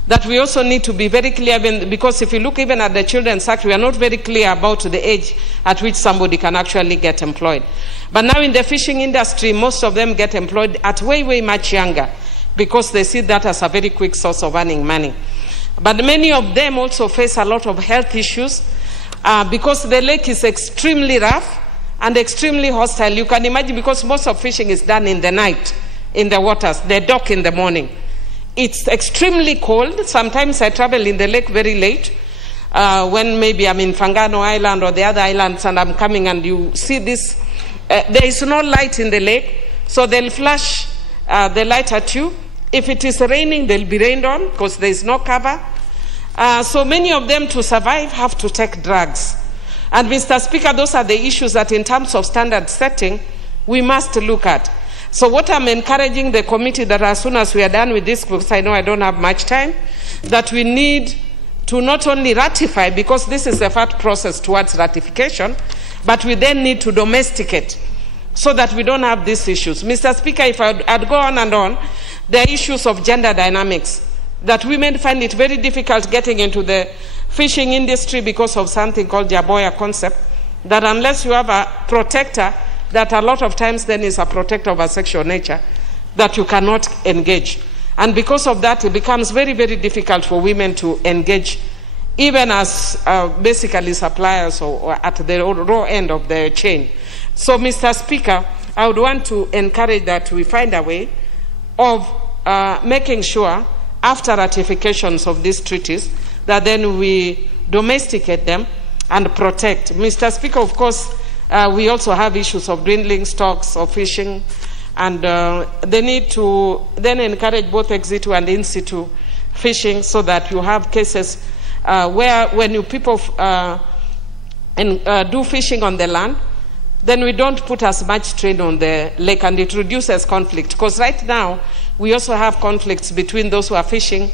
That we also need to be very clear, because if you look even at the Children's Act, we are not very clear about the age at which somebody can actually get employed. But now in the fishing industry, most of them get employed at way, way much younger, because they see that as a very quick source of earning money. But many of them also face a lot of health issues because the lake is extremely rough and extremely hostile. You can imagine, because most of fishing is done in the night, in the waters, they dock in the morning. It's extremely cold. Sometimes I travel in the lake very late, when maybe I'm in Fangano Island or the other islands, and I'm coming and you see this, there is no light in the lake, so they'll flash the light at you. If it is raining, they'll be rained on because there is no cover. So many of them, to survive, have to take drugs. And Mr. Speaker, those are the issues that in terms of standard setting, we must look at. So what I'm encouraging the committee, that as soon as we are done with this, because I know I don't have much time, that we need to not only ratify, because this is a fast process towards ratification, but we then need to domesticate so that we don't have these issues. Mr. Speaker, if I'd go on and on, there are issues of gender dynamics, that women find it very difficult getting into the fishing industry because of something called the Jaboya concept, that unless you have a protector, that a lot of times then is a protector of a sexual nature, that you cannot engage. And because of that, it becomes very, very difficult for women to engage even as basically suppliers or at the raw end of the chain. So, Mr. Speaker, I would want to encourage that we find a way of making sure, after ratifications of these treaties, that then we domesticate them and protect. Mr. Speaker, of course, we also have issues of dwindling stocks of fishing, and they need to then encourage both ex situ and in situ fishing, so that you have cases where when you people do fishing on the land, then we don't put as much strain on the lake, and it reduces conflict. Because right now, we also have conflicts between those who are fishing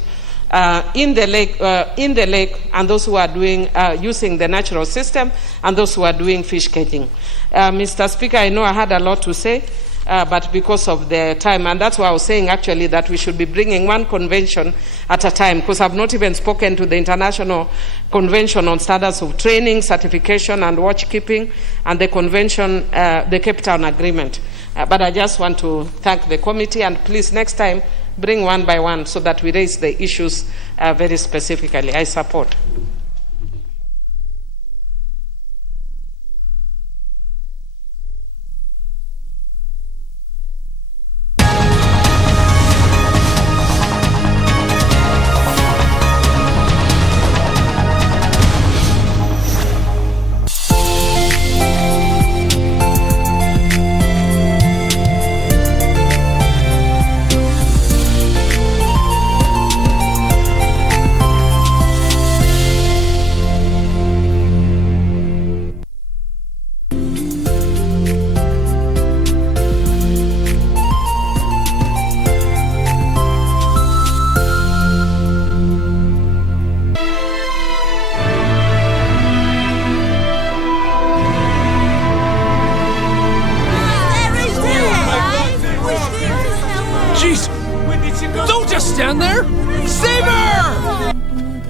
in the lake and those who are doing using the natural system, and those who are doing fish caging. Mr. Speaker, I know I had a lot to say, but because of the time, and that's why I was saying actually that we should be bringing one convention at a time, because I've not even spoken to the International Convention on Standards of Training, Certification and Watchkeeping, and the Convention, the Cape Town Agreement. But I just want to thank the committee, and please next time bring one by one so that we raise the issues very specifically. I support.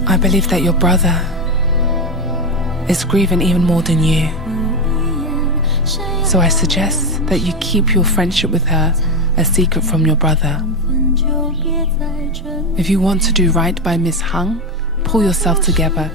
I believe that your brother is grieving even more than you. So I suggest that you keep your friendship with her a secret from your brother. If you want to do right by Miss Hung, pull yourself together